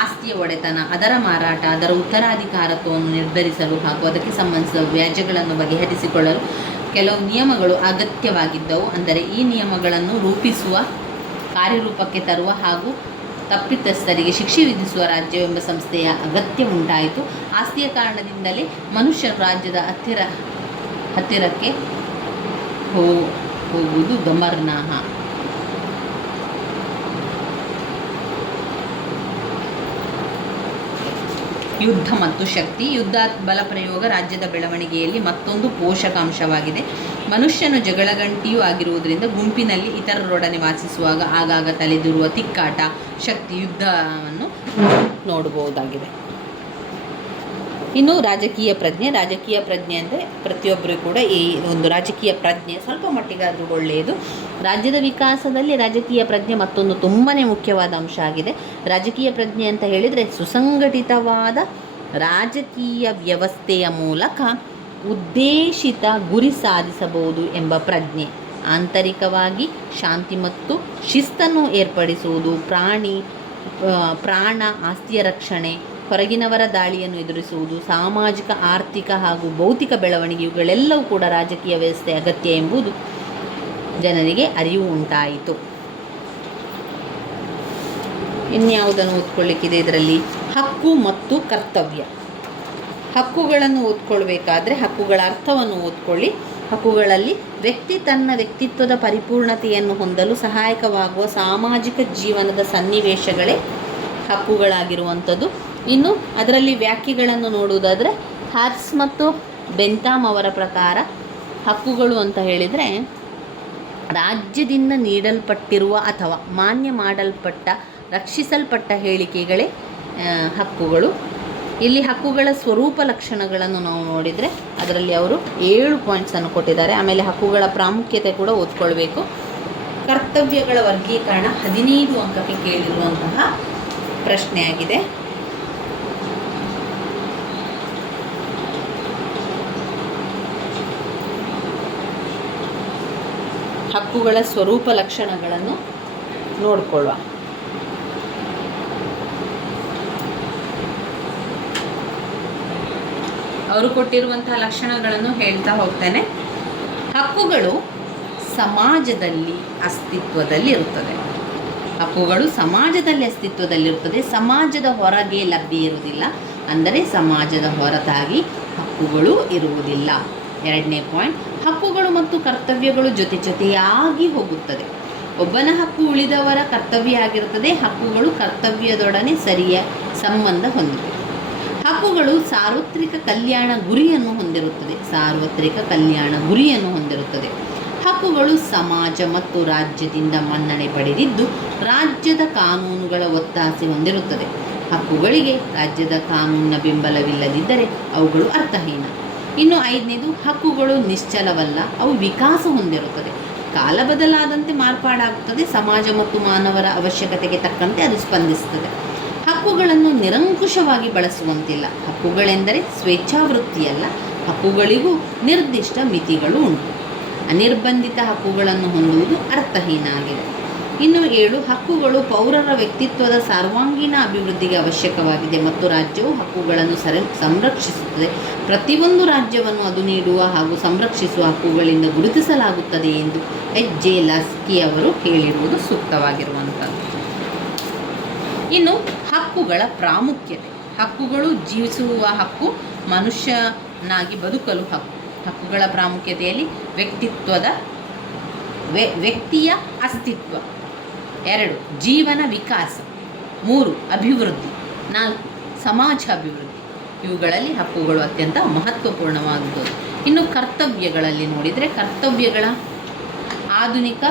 ಆಸ್ತಿಯ ಒಡೆತನ, ಅದರ ಮಾರಾಟ, ಅದರ ಉತ್ತರಾಧಿಕಾರತ್ವವನ್ನು ನಿರ್ಧರಿಸಲು ಹಾಗೂ ಅದಕ್ಕೆ ಸಂಬಂಧಿಸಿದ ವ್ಯಾಜ್ಯಗಳನ್ನು ಬಗೆಹರಿಸಿಕೊಳ್ಳಲು ಕೆಲವು ನಿಯಮಗಳು ಅಗತ್ಯವಾಗಿದ್ದವು. ಅಂದರೆ ಈ ನಿಯಮಗಳನ್ನು ರೂಪಿಸುವ, ಕಾರ್ಯರೂಪಕ್ಕೆ ತರುವ ಹಾಗೂ ತಪ್ಪಿತಸ್ಥರಿಗೆ ಶಿಕ್ಷೆ ವಿಧಿಸುವ ರಾಜ್ಯವೆಂಬ ಸಂಸ್ಥೆಯ ಅಗತ್ಯ ಉಂಟಾಯಿತು. ಆಸ್ತಿಯ ಕಾರಣದಿಂದಲೇ ಮನುಷ್ಯರು ರಾಜ್ಯದ ಹತ್ತಿರಕ್ಕೆ ಹೋಗುವುದು ಗಮನಾರ್ಹ. ಯುದ್ಧ ಮತ್ತು ಶಕ್ತಿ. ಯುದ್ಧ ಬಲಪ್ರಯೋಗ ರಾಜ್ಯದ ಬೆಳವಣಿಗೆಯಲ್ಲಿ ಮತ್ತೊಂದು ಪೋಷಕಾಂಶವಾಗಿದೆ. ಮನುಷ್ಯನು ಜಗಳಗಂಟಿಯೂ ಆಗಿರುವುದರಿಂದ ಗುಂಪಿನಲ್ಲಿ ಇತರರೊಡನೆ ವಾಸಿಸುವಾಗ ಆಗಾಗ ತಲೆದೂರುವ ತಿಕ್ಕಾಟ, ಶಕ್ತಿ, ಯುದ್ಧವನ್ನು ನೋಡಬಹುದಾಗಿದೆ. ಇನ್ನು ರಾಜಕೀಯ ಪ್ರಜ್ಞೆ. ರಾಜಕೀಯ ಪ್ರಜ್ಞೆ ಅಂದರೆ ಪ್ರತಿಯೊಬ್ಬರೂ ಕೂಡ ಈ ಒಂದು ರಾಜಕೀಯ ಪ್ರಜ್ಞೆ ಸ್ವಲ್ಪ ಮಟ್ಟಿಗಾದರೂ ಒಳ್ಳೆಯದು. ರಾಜ್ಯದ ವಿಕಾಸದಲ್ಲಿ ರಾಜಕೀಯ ಪ್ರಜ್ಞೆ ಮತ್ತೊಂದು ತುಂಬಾ ಮುಖ್ಯವಾದ ಅಂಶ ಆಗಿದೆ. ರಾಜಕೀಯ ಪ್ರಜ್ಞೆ ಅಂತ ಹೇಳಿದರೆ ಸುಸಂಘಟಿತವಾದ ರಾಜಕೀಯ ವ್ಯವಸ್ಥೆಯ ಮೂಲಕ ಉದ್ದೇಶಿತ ಗುರಿ ಸಾಧಿಸಬಹುದು ಎಂಬ ಪ್ರಜ್ಞೆ. ಆಂತರಿಕವಾಗಿ ಶಾಂತಿ ಮತ್ತು ಶಿಸ್ತನ್ನು ಏರ್ಪಡಿಸುವುದು, ಪ್ರಾಣ ಆಸ್ತಿಯ ರಕ್ಷಣೆ, ಹೊರಗಿನವರ ದಾಳಿಯನ್ನು ಎದುರಿಸುವುದು, ಸಾಮಾಜಿಕ, ಆರ್ಥಿಕ ಹಾಗೂ ಭೌತಿಕ ಬೆಳವಣಿಗೆ ಇವುಗಳೆಲ್ಲವೂ ಕೂಡ ರಾಜಕೀಯ ವ್ಯವಸ್ಥೆ ಅಗತ್ಯ ಎಂಬುದು ಜನರಿಗೆ ಅರಿವು ಉಂಟಾಯಿತು. ಇನ್ಯಾವುದನ್ನು ಓದ್ಕೊಳ್ಳಿಕ್ಕಿದೆ ಇದರಲ್ಲಿ? ಹಕ್ಕು ಮತ್ತು ಕರ್ತವ್ಯ. ಹಕ್ಕುಗಳನ್ನು ಓದ್ಕೊಳ್ಬೇಕಾದ್ರೆ ಹಕ್ಕುಗಳ ಅರ್ಥವನ್ನು ಓದ್ಕೊಳ್ಳಿ. ಹಕ್ಕುಗಳಲ್ಲಿ ವ್ಯಕ್ತಿ ತನ್ನ ವ್ಯಕ್ತಿತ್ವದ ಪರಿಪೂರ್ಣತೆಯನ್ನು ಹೊಂದಲು ಸಹಾಯಕವಾಗುವ ಸಾಮಾಜಿಕ ಜೀವನದ ಸನ್ನಿವೇಶಗಳೇ ಹಕ್ಕುಗಳಾಗಿರುವಂಥದ್ದು. ಇನ್ನು ಅದರಲ್ಲಿ ವ್ಯಾಖ್ಯೆಗಳನ್ನು ನೋಡುವುದಾದರೆ ಹ್ಯಾರ್ಸ್ ಮತ್ತು ಬೆಂತಾಮ್ ಅವರ ಪ್ರಕಾರ ಹಕ್ಕುಗಳು ಅಂತ ಹೇಳಿದರೆ ರಾಜ್ಯದಿಂದ ನೀಡಲ್ಪಟ್ಟಿರುವ ಅಥವಾ ಮಾನ್ಯ ಮಾಡಲ್ಪಟ್ಟ, ರಕ್ಷಿಸಲ್ಪಟ್ಟ ಹೇಳಿಕೆಗಳೇ ಹಕ್ಕುಗಳು. ಇಲ್ಲಿ ಹಕ್ಕುಗಳ ಸ್ವರೂಪ ಲಕ್ಷಣಗಳನ್ನು ನಾವು ನೋಡಿದರೆ ಅದರಲ್ಲಿ ಅವರು 7 ಪಾಯಿಂಟ್ಸನ್ನು ಕೊಟ್ಟಿದ್ದಾರೆ. ಆಮೇಲೆ ಹಕ್ಕುಗಳ ಪ್ರಾಮುಖ್ಯತೆ ಕೂಡ ಓದ್ಕೊಳ್ಬೇಕು. ಕರ್ತವ್ಯಗಳ ವರ್ಗೀಕರಣ 15 ಅಂಕಕ್ಕೆ ಕೇಳಿರುವಂತಹ ಪ್ರಶ್ನೆಯಾಗಿದೆ. ಹಕ್ಕುಗಳ ಸ್ವರೂಪ ಲಕ್ಷಣಗಳನ್ನು ನೋಡಿಕೊಳ್ಳುವ. ಅವರು ಕೊಟ್ಟಿರುವಂತಹ ಲಕ್ಷಣಗಳನ್ನು ಹೇಳ್ತಾ ಹೋಗ್ತೇನೆ. ಹಕ್ಕುಗಳು ಸಮಾಜದಲ್ಲಿ ಅಸ್ತಿತ್ವದಲ್ಲಿರುತ್ತದೆ. ಹಕ್ಕುಗಳು ಸಮಾಜದಲ್ಲಿ ಅಸ್ತಿತ್ವದಲ್ಲಿರುತ್ತದೆ, ಸಮಾಜದ ಹೊರಗೆ ಲಭ್ಯ ಇರುವುದಿಲ್ಲ. ಅಂದರೆ ಸಮಾಜದ ಹೊರತಾಗಿ ಹಕ್ಕುಗಳು ಇರುವುದಿಲ್ಲ. 2ನೇ ಪಾಯಿಂಟ್, ಹಕ್ಕುಗಳು ಮತ್ತು ಕರ್ತವ್ಯಗಳು ಜೊತೆಯಾಗಿ ಹೋಗುತ್ತದೆ. ಒಬ್ಬನ ಹಕ್ಕು ಉಳಿದವರ ಕರ್ತವ್ಯ ಆಗಿರುತ್ತದೆ. ಹಕ್ಕುಗಳು ಕರ್ತವ್ಯದೊಡನೆ ಸರಿಯ ಸಂಬಂಧ ಹೊಂದಿವೆ. ಹಕ್ಕುಗಳು ಸಾರ್ವತ್ರಿಕ ಕಲ್ಯಾಣ ಗುರಿಯನ್ನು ಹೊಂದಿರುತ್ತದೆ. ಹಕ್ಕುಗಳು ಸಮಾಜ ಮತ್ತು ರಾಜ್ಯದಿಂದ ಮನ್ನಣೆ ಪಡೆದಿದ್ದು ರಾಜ್ಯದ ಕಾನೂನುಗಳ ಒತ್ತಾಸೆ ಹೊಂದಿರುತ್ತದೆ. ಹಕ್ಕುಗಳಿಗೆ ರಾಜ್ಯದ ಕಾನೂನಿನ ಬೆಂಬಲವಿಲ್ಲದಿದ್ದರೆ ಅವುಗಳು ಅರ್ಥಹೀನ. ಇನ್ನು 5ನೇದು, ಹಕ್ಕುಗಳು ನಿಶ್ಚಲವಲ್ಲ, ಅವು ವಿಕಾಸ ಹೊಂದಿರುತ್ತದೆ. ಕಾಲ ಬದಲಾದಂತೆ ಮಾರ್ಪಾಡಾಗುತ್ತದೆ. ಸಮಾಜ ಮತ್ತು ಮಾನವರ ಅವಶ್ಯಕತೆಗೆ ತಕ್ಕಂತೆ ಅದು ಸ್ಪಂದಿಸುತ್ತದೆ. ಹಕ್ಕುಗಳನ್ನು ನಿರಂಕುಶವಾಗಿ ಬಳಸುವಂತಿಲ್ಲ. ಹಕ್ಕುಗಳೆಂದರೆ ಸ್ವೇಚ್ಛಾವೃತ್ತಿಯಲ್ಲ. ಹಕ್ಕುಗಳಿಗೂ ನಿರ್ದಿಷ್ಟ ಮಿತಿಗಳು ಉಂಟು. ಅನಿರ್ಬಂಧಿತ ಹಕ್ಕುಗಳನ್ನು ಹೊಂದುವುದು ಅರ್ಥಹೀನ ಆಗಿದೆ. ಇನ್ನು 7, ಹಕ್ಕುಗಳು ಪೌರರ ವ್ಯಕ್ತಿತ್ವದ ಸರ್ವಾಂಗೀಣ ಅಭಿವೃದ್ಧಿಗೆ ಅವಶ್ಯಕವಾಗಿದೆ ಮತ್ತು ರಾಜ್ಯವು ಹಕ್ಕುಗಳನ್ನು ಸಂರಕ್ಷಿಸುತ್ತದೆ. ಪ್ರತಿಯೊಂದು ರಾಜ್ಯವನ್ನು ಅದು ನೀಡುವ ಹಾಗೂ ಸಂರಕ್ಷಿಸುವ ಹಕ್ಕುಗಳಿಂದ ಗುರುತಿಸಲಾಗುತ್ತದೆ ಎಂದು H.J. ಲಸ್ಕಿ ಅವರು ಹೇಳಿರುವುದು ಸೂಕ್ತವಾಗಿರುವಂಥದ್ದು. ಇನ್ನು ಹಕ್ಕುಗಳ ಪ್ರಾಮುಖ್ಯತೆ. ಹಕ್ಕುಗಳು ಜೀವಿಸುವ ಹಕ್ಕು, ಮನುಷ್ಯನಾಗಿ ಬದುಕಲು ಹಕ್ಕು. ಹಕ್ಕುಗಳ ಪ್ರಾಮುಖ್ಯತೆಯಲ್ಲಿ ವ್ಯಕ್ತಿಯ ಅಸ್ತಿತ್ವ, 2 ಜೀವನ ವಿಕಾಸ, 3 ಅಭಿವೃದ್ಧಿ, 4 ಸಮಾಜ ಅಭಿವೃದ್ಧಿ. ಇವುಗಳಲ್ಲಿ ಹಕ್ಕುಗಳು ಅತ್ಯಂತ ಮಹತ್ವಪೂರ್ಣವಾದುದು. ಇನ್ನು ಕರ್ತವ್ಯಗಳಲ್ಲಿ ನೋಡಿದರೆ, ಕರ್ತವ್ಯಗಳ ಆಧುನಿಕ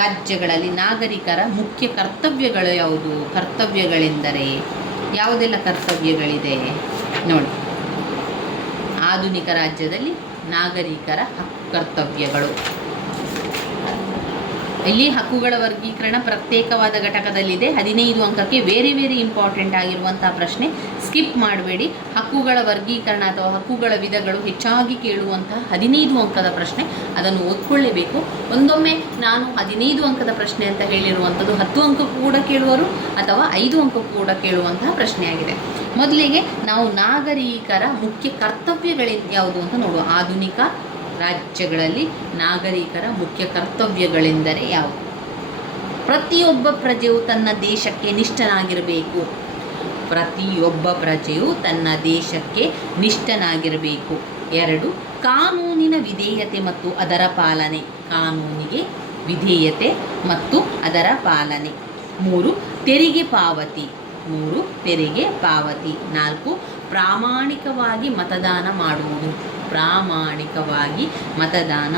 ರಾಜ್ಯಗಳಲ್ಲಿ ನಾಗರಿಕರ ಮುಖ್ಯ ಕರ್ತವ್ಯಗಳು ಯಾವುದು? ಕರ್ತವ್ಯಗಳೆಂದರೆ ಯಾವುದೆಲ್ಲ ಕರ್ತವ್ಯಗಳಿದೆ ನೋಡಿ. ಆಧುನಿಕ ರಾಜ್ಯದಲ್ಲಿ ನಾಗರಿಕರ ಕರ್ತವ್ಯಗಳು. ಇಲ್ಲಿ ಹಕ್ಕುಗಳ ವರ್ಗೀಕರಣ ಪ್ರತ್ಯೇಕವಾದ ಘಟಕದಲ್ಲಿದೆ. 15 ಅಂಕಕ್ಕೆ ವೆರಿ ಇಂಪಾರ್ಟೆಂಟ್ ಆಗಿರುವಂತಹ ಪ್ರಶ್ನೆ. ಸ್ಕಿಪ್ ಮಾಡಬೇಡಿ. ಹಕ್ಕುಗಳ ವರ್ಗೀಕರಣ ಅಥವಾ ಹಕ್ಕುಗಳ ವಿಧಗಳು ಹೆಚ್ಚಾಗಿ ಕೇಳುವಂತಹ 15 ಅಂಕದ ಪ್ರಶ್ನೆ, ಅದನ್ನು ಓದ್ಕೊಳ್ಳೇಬೇಕು. ಒಂದೊಮ್ಮೆ ನಾನು 15 ಅಂಕದ ಪ್ರಶ್ನೆ ಅಂತ ಹೇಳಿರುವಂಥದ್ದು 10 ಅಂಕ ಕೂಡ ಕೇಳುವರು ಅಥವಾ 5 ಅಂಕ ಕೂಡ ಕೇಳುವಂತಹ ಪ್ರಶ್ನೆಯಾಗಿದೆ. ಮೊದಲಿಗೆ ನಾವು ನಾಗರಿಕರ ಮುಖ್ಯ ಕರ್ತವ್ಯಗಳೇನು ಯಾವುದು ಅಂತ ನೋಡುವ. ಆಧುನಿಕ ರಾಜ್ಯಗಳಲ್ಲಿ ನಾಗರಿಕರ ಮುಖ್ಯ ಕರ್ತವ್ಯಗಳೆಂದರೆ ಯಾವುವು? ಪ್ರತಿಯೊಬ್ಬ ಪ್ರಜೆಯು ತನ್ನ ದೇಶಕ್ಕೆ ನಿಷ್ಠನಾಗಿರಬೇಕು. ಪ್ರತಿಯೊಬ್ಬ ಪ್ರಜೆಯು ತನ್ನ ದೇಶಕ್ಕೆ ನಿಷ್ಠನಾಗಿರಬೇಕು. 2 ಕಾನೂನಿನ ವಿಧೇಯತೆ ಮತ್ತು ಅದರ ಪಾಲನೆ. ಕಾನೂನಿಗೆ ವಿಧೇಯತೆ ಮತ್ತು ಅದರ ಪಾಲನೆ. 3 ತೆರಿಗೆ ಪಾವತಿ. 4 ಪ್ರಾಮಾಣಿಕವಾಗಿ ಮತದಾನ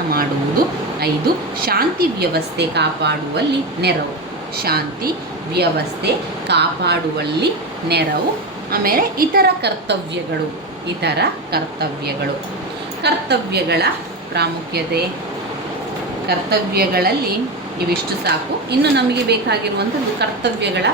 ಮಾಡುವುದು. 5 ಶಾಂತಿ ವ್ಯವಸ್ಥೆ ಕಾಪಾಡುವಲ್ಲಿ ನೆರವು. ಆಮೇಲೆ ಇತರ ಕರ್ತವ್ಯಗಳು. ಕರ್ತವ್ಯಗಳ ಪ್ರಾಮುಖ್ಯತೆ. ಕರ್ತವ್ಯಗಳಲ್ಲಿ ಇವಿಷ್ಟು ಸಾಕು. ಇನ್ನು ನಮಗೆ ಬೇಕಾಗಿರುವಂಥದ್ದು ಕರ್ತವ್ಯಗಳ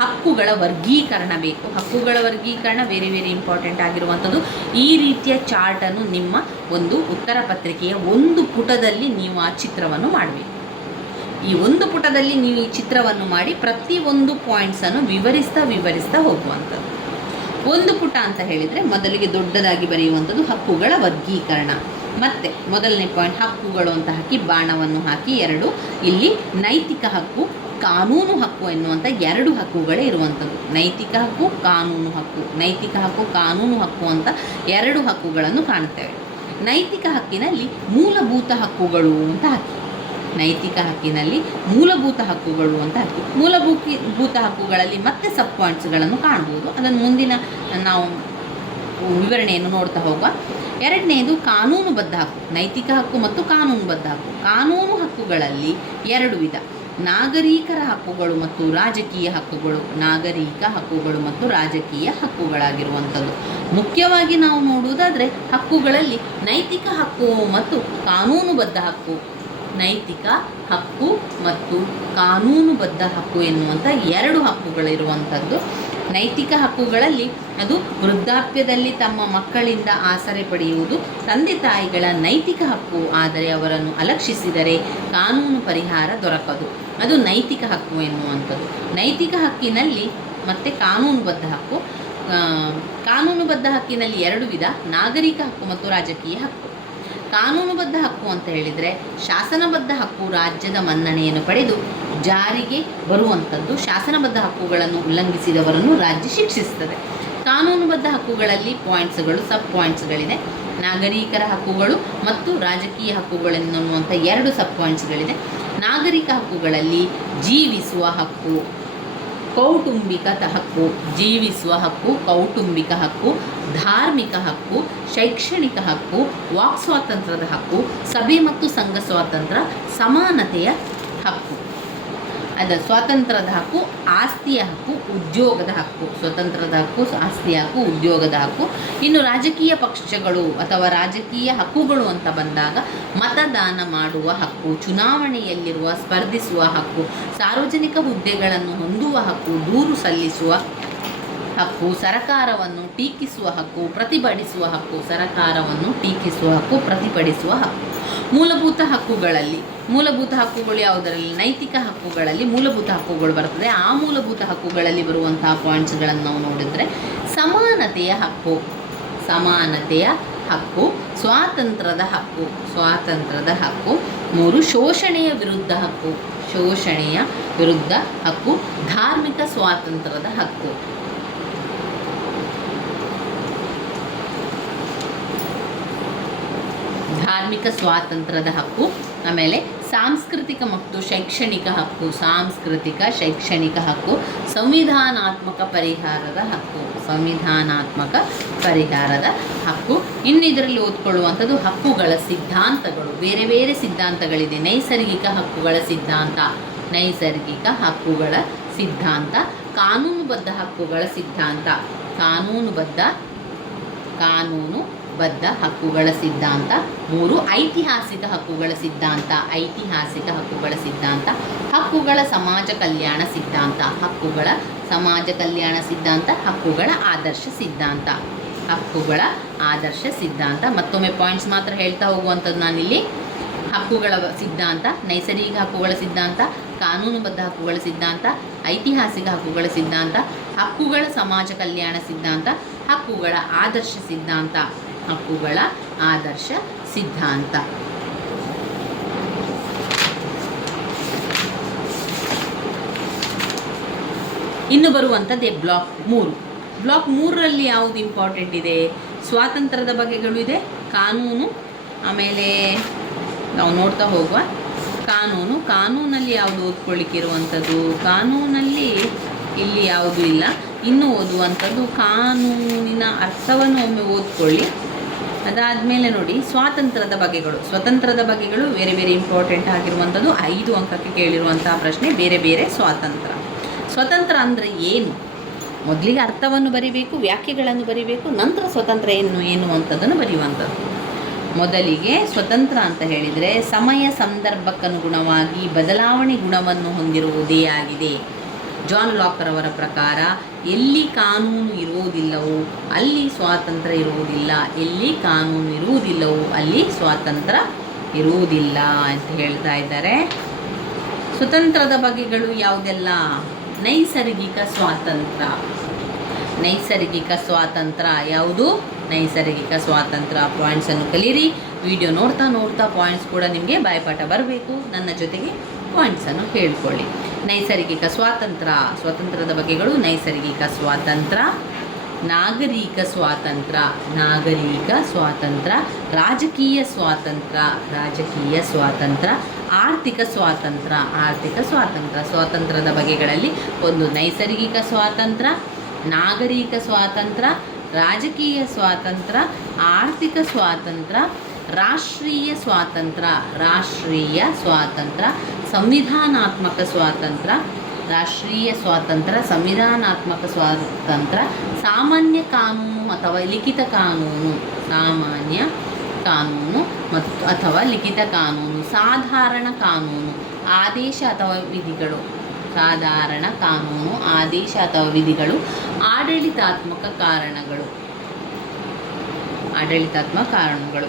ಹಕ್ಕುಗಳ ವರ್ಗೀಕರಣ ಬೇಕು. ಹಕ್ಕುಗಳ ವರ್ಗೀಕರಣ ವೆರಿ ಇಂಪಾರ್ಟೆಂಟ್ ಆಗಿರುವಂಥದ್ದು. ಈ ರೀತಿಯ ಚಾರ್ಟನ್ನು ನಿಮ್ಮ ಒಂದು ಉತ್ತರ ಪತ್ರಿಕೆಯ ಒಂದು ಪುಟದಲ್ಲಿ ನೀವು ಆ ಚಿತ್ರವನ್ನು ಮಾಡಬೇಕು. ಈ ಒಂದು ಪುಟದಲ್ಲಿ ನೀವು ಈ ಚಿತ್ರವನ್ನು ಮಾಡಿ ಪ್ರತಿಯೊಂದು ಪಾಯಿಂಟ್ಸನ್ನು ವಿವರಿಸ್ತಾ ಹೋಗುವಂಥದ್ದು. ಒಂದು ಪುಟ ಅಂತ ಹೇಳಿದರೆ ಮೊದಲಿಗೆ ದೊಡ್ಡದಾಗಿ ಬರೆಯುವಂಥದ್ದು ಹಕ್ಕುಗಳ ವರ್ಗೀಕರಣ. ಮತ್ತೆ ಮೊದಲನೇ ಪಾಯಿಂಟ್ ಹಕ್ಕುಗಳು ಅಂತ ಹಾಕಿ ಬಾಣವನ್ನು ಹಾಕಿ 2 ಇಲ್ಲಿ ನೈತಿಕ ಹಕ್ಕು, ಕಾನೂನು ಹಕ್ಕು ಎನ್ನುವಂಥ 2 ಹಕ್ಕುಗಳೇ ಇರುವಂಥದ್ದು. ನೈತಿಕ ಹಕ್ಕು, ಕಾನೂನು ಹಕ್ಕು ಅಂತ 2 ಹಕ್ಕುಗಳನ್ನು ಕಾಣುತ್ತೇವೆ. ನೈತಿಕ ಹಕ್ಕಿನಲ್ಲಿ ಮೂಲಭೂತ ಹಕ್ಕುಗಳು ಅಂತ ಹಾಕಿ. ಮೂಲಭೂತ ಹಕ್ಕುಗಳಲ್ಲಿ ಮತ್ತೆ ಸಬ್ ಪಾಯಿಂಟ್ಸ್ಗಳನ್ನು ಕಾಣ್ಬೋದು. ಅದನ್ನು ಮುಂದಿನ ನಾವು ವಿವರಣೆಯನ್ನು ನೋಡ್ತಾ ಹೋಗುವ. 2ನೇದು ಕಾನೂನುಬದ್ಧ ಹಕ್ಕು. ನೈತಿಕ ಹಕ್ಕು ಮತ್ತು ಕಾನೂನುಬದ್ಧ ಹಕ್ಕು. ಕಾನೂನು ಹಕ್ಕುಗಳಲ್ಲಿ 2 ವಿಧ: ನಾಗರಿಕರ ಹಕ್ಕುಗಳು ಮತ್ತು ರಾಜಕೀಯ ಹಕ್ಕುಗಳಾಗಿರುವಂಥದ್ದು. ಮುಖ್ಯವಾಗಿ ನಾವು ನೋಡುವುದಾದರೆ ಹಕ್ಕುಗಳಲ್ಲಿ ನೈತಿಕ ಹಕ್ಕು ಮತ್ತು ಕಾನೂನುಬದ್ಧ ಹಕ್ಕು. ಎನ್ನುವಂಥ 2 ಹಕ್ಕುಗಳಿರುವಂಥದ್ದು. ನೈತಿಕ ಹಕ್ಕುಗಳಲ್ಲಿ ಅದು ವೃದ್ಧಾಪ್ಯದಲ್ಲಿ ತಮ್ಮ ಮಕ್ಕಳಿಂದ ಆಸರೆ ಪಡೆಯುವುದು ತಂದೆ ತಾಯಿಗಳ ನೈತಿಕ ಹಕ್ಕು. ಆದರೆ ಅವರನ್ನು ಅಲಕ್ಷಿಸಿದರೆ ಕಾನೂನು ಪರಿಹಾರ ದೊರಕದು. ಅದು ನೈತಿಕ ಹಕ್ಕು ಎನ್ನುವಂಥದ್ದು. ನೈತಿಕ ಹಕ್ಕಿನಲ್ಲಿ ಮತ್ತು ಕಾನೂನುಬದ್ಧ ಹಕ್ಕಿನಲ್ಲಿ 2 ವಿಧ: ನಾಗರಿಕ ಹಕ್ಕು ಮತ್ತು ರಾಜಕೀಯ ಹಕ್ಕು. ಕಾನೂನುಬದ್ಧ ಹಕ್ಕು ಅಂತ ಹೇಳಿದರೆ ಶಾಸನಬದ್ಧ ಹಕ್ಕು ರಾಜ್ಯದ ಮನ್ನಣೆಯನ್ನು ಪಡೆದು ಜಾರಿಗೆ ಬರುವಂಥದ್ದು. ಶಾಸನಬದ್ಧ ಹಕ್ಕುಗಳನ್ನು ಉಲ್ಲಂಘಿಸಿದವರನ್ನು ರಾಜ್ಯ ಶಿಕ್ಷಿಸುತ್ತದೆ. ಕಾನೂನುಬದ್ಧ ಹಕ್ಕುಗಳಲ್ಲಿ ಪಾಯಿಂಟ್ಸ್ಗಳು, ಸಬ್ ಪಾಯಿಂಟ್ಸ್ಗಳಿದೆ. ನಾಗರಿಕರ ಹಕ್ಕುಗಳು ಮತ್ತು ರಾಜಕೀಯ ಹಕ್ಕುಗಳೆನ್ನುವಂಥ 2 ಸಬ್ ಪಾಯಿಂಟ್ಸ್ಗಳಿದೆ. ನಾಗರಿಕ ಹಕ್ಕುಗಳಲ್ಲಿ ಜೀವಿಸುವ ಹಕ್ಕು, ಕೌಟುಂಬಿಕ ಹಕ್ಕು, ಧಾರ್ಮಿಕ ಹಕ್ಕು, ಶೈಕ್ಷಣಿಕ ಹಕ್ಕು, ವಾಕ್ ಸ್ವಾತಂತ್ರ್ಯದ ಹಕ್ಕು, ಸಭೆ ಮತ್ತು ಸಂಘ ಸ್ವಾತಂತ್ರ್ಯ, ಸಮಾನತೆಯ ಹಕ್ಕು. ಸ್ವಾತಂತ್ರ್ಯದ ಹಕ್ಕು, ಆಸ್ತಿಯ ಹಕ್ಕು, ಉದ್ಯೋಗದ ಹಕ್ಕು. ಇನ್ನು ರಾಜಕೀಯ ಪಕ್ಷಗಳು ಅಥವಾ ರಾಜಕೀಯ ಹಕ್ಕುಗಳು ಅಂತ ಬಂದಾಗ ಮತದಾನ ಮಾಡುವ ಹಕ್ಕು, ಚುನಾವಣೆಯಲ್ಲಿರುವ ಸ್ಪರ್ಧಿಸುವ ಹಕ್ಕು, ಸಾರ್ವಜನಿಕ ಹುದ್ದೆಗಳನ್ನು ಹೊಂದುವ ಹಕ್ಕು, ದೂರು ಸಲ್ಲಿಸುವ ಹಕ್ಕು, ಸರಕಾರವನ್ನು ಟೀಕಿಸುವ ಹಕ್ಕು, ಪ್ರತಿಭಟಿಸುವ ಹಕ್ಕು. ಮೂಲಭೂತ ಹಕ್ಕುಗಳು ಯಾವುದರಲ್ಲಿ? ನೈತಿಕ ಹಕ್ಕುಗಳಲ್ಲಿ ಮೂಲಭೂತ ಹಕ್ಕುಗಳು ಬರ್ತದೆ. ಆ ಮೂಲಭೂತ ಹಕ್ಕುಗಳಲ್ಲಿ ಬರುವಂತಹ ಪಾಯಿಂಟ್ಸ್ಗಳನ್ನು ನಾವು ನೋಡಿದರೆ ಸಮಾನತೆಯ ಹಕ್ಕು, ಸ್ವಾತಂತ್ರ್ಯದ ಹಕ್ಕು. 3 ಶೋಷಣೆಯ ವಿರುದ್ಧ ಹಕ್ಕು, ಧಾರ್ಮಿಕ ಸ್ವಾತಂತ್ರ್ಯದ ಹಕ್ಕು. ಆಮೇಲೆ ಸಾಂಸ್ಕೃತಿಕ ಮತ್ತು ಶೈಕ್ಷಣಿಕ ಹಕ್ಕು, ಸಂವಿಧಾನಾತ್ಮಕ ಪರಿಹಾರದ ಹಕ್ಕು. ಇನ್ನು ಇದರಲ್ಲಿ ಓದ್ಕೊಳ್ಳುವಂಥದ್ದು ಹಕ್ಕುಗಳ ಸಿದ್ಧಾಂತಗಳು. ಬೇರೆ ಸಿದ್ಧಾಂತಗಳಿದೆ. ನೈಸರ್ಗಿಕ ಹಕ್ಕುಗಳ ಸಿದ್ಧಾಂತ, ಕಾನೂನುಬದ್ಧ ಹಕ್ಕುಗಳ ಸಿದ್ಧಾಂತ, ಕಾನೂನುಬದ್ಧ ಹಕ್ಕುಗಳ ಸಿದ್ಧಾಂತ. 3 ಐತಿಹಾಸಿಕ ಹಕ್ಕುಗಳ ಸಿದ್ಧಾಂತ, ಹಕ್ಕುಗಳ ಸಮಾಜ ಕಲ್ಯಾಣ ಸಿದ್ಧಾಂತ, ಹಕ್ಕುಗಳ ಆದರ್ಶ ಸಿದ್ಧಾಂತ. ಮತ್ತೊಮ್ಮೆ ಪಾಯಿಂಟ್ಸ್ ಮಾತ್ರ ಹೇಳ್ತಾ ಹೋಗುವಂಥದ್ದು ನಾನಿಲ್ಲಿ. ಹಕ್ಕುಗಳ ಸಿದ್ಧಾಂತ: ನೈಸರ್ಗಿಕ ಹಕ್ಕುಗಳ ಸಿದ್ಧಾಂತ, ಕಾನೂನುಬದ್ಧ ಹಕ್ಕುಗಳ ಸಿದ್ಧಾಂತ, ಐತಿಹಾಸಿಕ ಹಕ್ಕುಗಳ ಸಿದ್ಧಾಂತ, ಹಕ್ಕುಗಳ ಸಮಾಜ ಕಲ್ಯಾಣ ಸಿದ್ಧಾಂತ, ಹಕ್ಕುಗಳ ಆದರ್ಶ ಸಿದ್ಧಾಂತ. ಇನ್ನು ಬರುವಂಥದ್ದೇ ಬ್ಲಾಕ್ 3. ಬ್ಲಾಕ್ 3ರಲ್ಲಿ ಯಾವುದು ಇಂಪಾರ್ಟೆಂಟ್ ಇದೆ? ಸ್ವಾತಂತ್ರ್ಯದ ಬಗೆಗಳು ಇದೆ, ಕಾನೂನು, ಆಮೇಲೆ ನಾವು ನೋಡ್ತಾ ಹೋಗುವ ಕಾನೂನಲ್ಲಿ ಯಾವುದು ಓದ್ಕೊಳ್ಳಿಕ್ಕೆ ಇರುವಂಥದ್ದು? ಕಾನೂನಲ್ಲಿ ಇಲ್ಲಿ ಯಾವುದೂ ಇಲ್ಲ. ಇನ್ನು ಓದುವಂಥದ್ದು ಕಾನೂನಿನ ಅರ್ಥವನ್ನು ಒಮ್ಮೆ ಓದ್ಕೊಳ್ಳಿ. ಅದಾದಮೇಲೆ ನೋಡಿ ಸ್ವತಂತ್ರದ ಬಗೆಗಳು ಬೇರೆ ಬೇರೆ ಇಂಪಾರ್ಟೆಂಟ್ ಆಗಿರುವಂಥದ್ದು. 5 ಅಂಕಕ್ಕೆ ಕೇಳಿರುವಂತಹ ಪ್ರಶ್ನೆ ಬೇರೆ ಬೇರೆ ಸ್ವತಂತ್ರ ಅಂದರೆ ಏನು? ಮೊದಲಿಗೆ ಅರ್ಥವನ್ನು ಬರಿಬೇಕು, ವ್ಯಾಖ್ಯೆಗಳನ್ನು ಬರಿಬೇಕು, ನಂತರ ಸ್ವತಂತ್ರ ಏನು ಅಂಥದ್ದನ್ನು ಬರೆಯುವಂಥದ್ದು. ಮೊದಲಿಗೆ ಸ್ವತಂತ್ರ ಅಂತ ಹೇಳಿದರೆ ಸಮಯ ಸಂದರ್ಭಕ್ಕನುಗುಣವಾಗಿ ಬದಲಾವಣೆ ಗುಣವನ್ನು ಹೊಂದಿರುವುದೇ ಆಗಿದೆ. ಜಾನ್ ಲಾಕರ್ ಪ್ರಕಾರ ಎಲ್ಲಿ ಕಾನೂನು ಇರುವುದಿಲ್ಲವೋ ಅಲ್ಲಿ ಸ್ವಾತಂತ್ರ್ಯ ಇರುವುದಿಲ್ಲ, ಎಲ್ಲಿ ಕಾನೂನು ಇರುವುದಿಲ್ಲವೋ ಅಲ್ಲಿ ಸ್ವಾತಂತ್ರ್ಯ ಇರುವುದಿಲ್ಲ ಅಂತ ಹೇಳ್ತಾ ಇದ್ದಾರೆ. ಸ್ವತಂತ್ರದ ಬಗೆಗಳು ಯಾವುದೆಲ್ಲ? ನೈಸರ್ಗಿಕ ಸ್ವಾತಂತ್ರ್ಯ ಯಾವುದು? ನೈಸರ್ಗಿಕ ಸ್ವಾತಂತ್ರ್ಯ. ಪಾಯಿಂಟ್ಸನ್ನು ಕಲೀರಿ. ವಿಡಿಯೋ ನೋಡ್ತಾ ಪಾಯಿಂಟ್ಸ್ ಕೂಡ ನಿಮಗೆ ಬಾಯ್ಪಾಠ ಬರಬೇಕು. ನನ್ನ ಜೊತೆಗೆ ಪಾಯಿಂಟ್ಸನ್ನು ಹೇಳ್ಕೊಳ್ಳಿ. ನೈಸರ್ಗಿಕ ಸ್ವಾತಂತ್ರ್ಯದ ಬಗೆಗಳು: ನೈಸರ್ಗಿಕ ಸ್ವಾತಂತ್ರ್ಯ, ನಾಗರಿಕ ಸ್ವಾತಂತ್ರ್ಯ, ರಾಜಕೀಯ ಸ್ವಾತಂತ್ರ್ಯ, ಆರ್ಥಿಕ ಸ್ವಾತಂತ್ರ್ಯ. ಸ್ವಾತಂತ್ರ್ಯದ ಬಗೆಗಳಲ್ಲಿ ಒಂದು ನೈಸರ್ಗಿಕ ಸ್ವಾತಂತ್ರ್ಯ, ನಾಗರಿಕ ಸ್ವಾತಂತ್ರ್ಯ, ರಾಜಕೀಯ ಸ್ವಾತಂತ್ರ್ಯ, ಆರ್ಥಿಕ ಸ್ವಾತಂತ್ರ್ಯ, ರಾಷ್ಟ್ರೀಯ ಸ್ವಾತಂತ್ರ್ಯ, ಸಂವಿಧಾನಾತ್ಮಕ ಸ್ವಾತಂತ್ರ್ಯ, ಸಾಮಾನ್ಯ ಕಾನೂನು ಅಥವಾ ಲಿಖಿತ ಕಾನೂನು, ಅಥವಾ ಲಿಖಿತ ಕಾನೂನು, ಸಾಧಾರಣ ಕಾನೂನು, ಆದೇಶ ಅಥವಾ ವಿಧಿಗಳು, ಆಡಳಿತಾತ್ಮಕ ಕಾರಣಗಳು.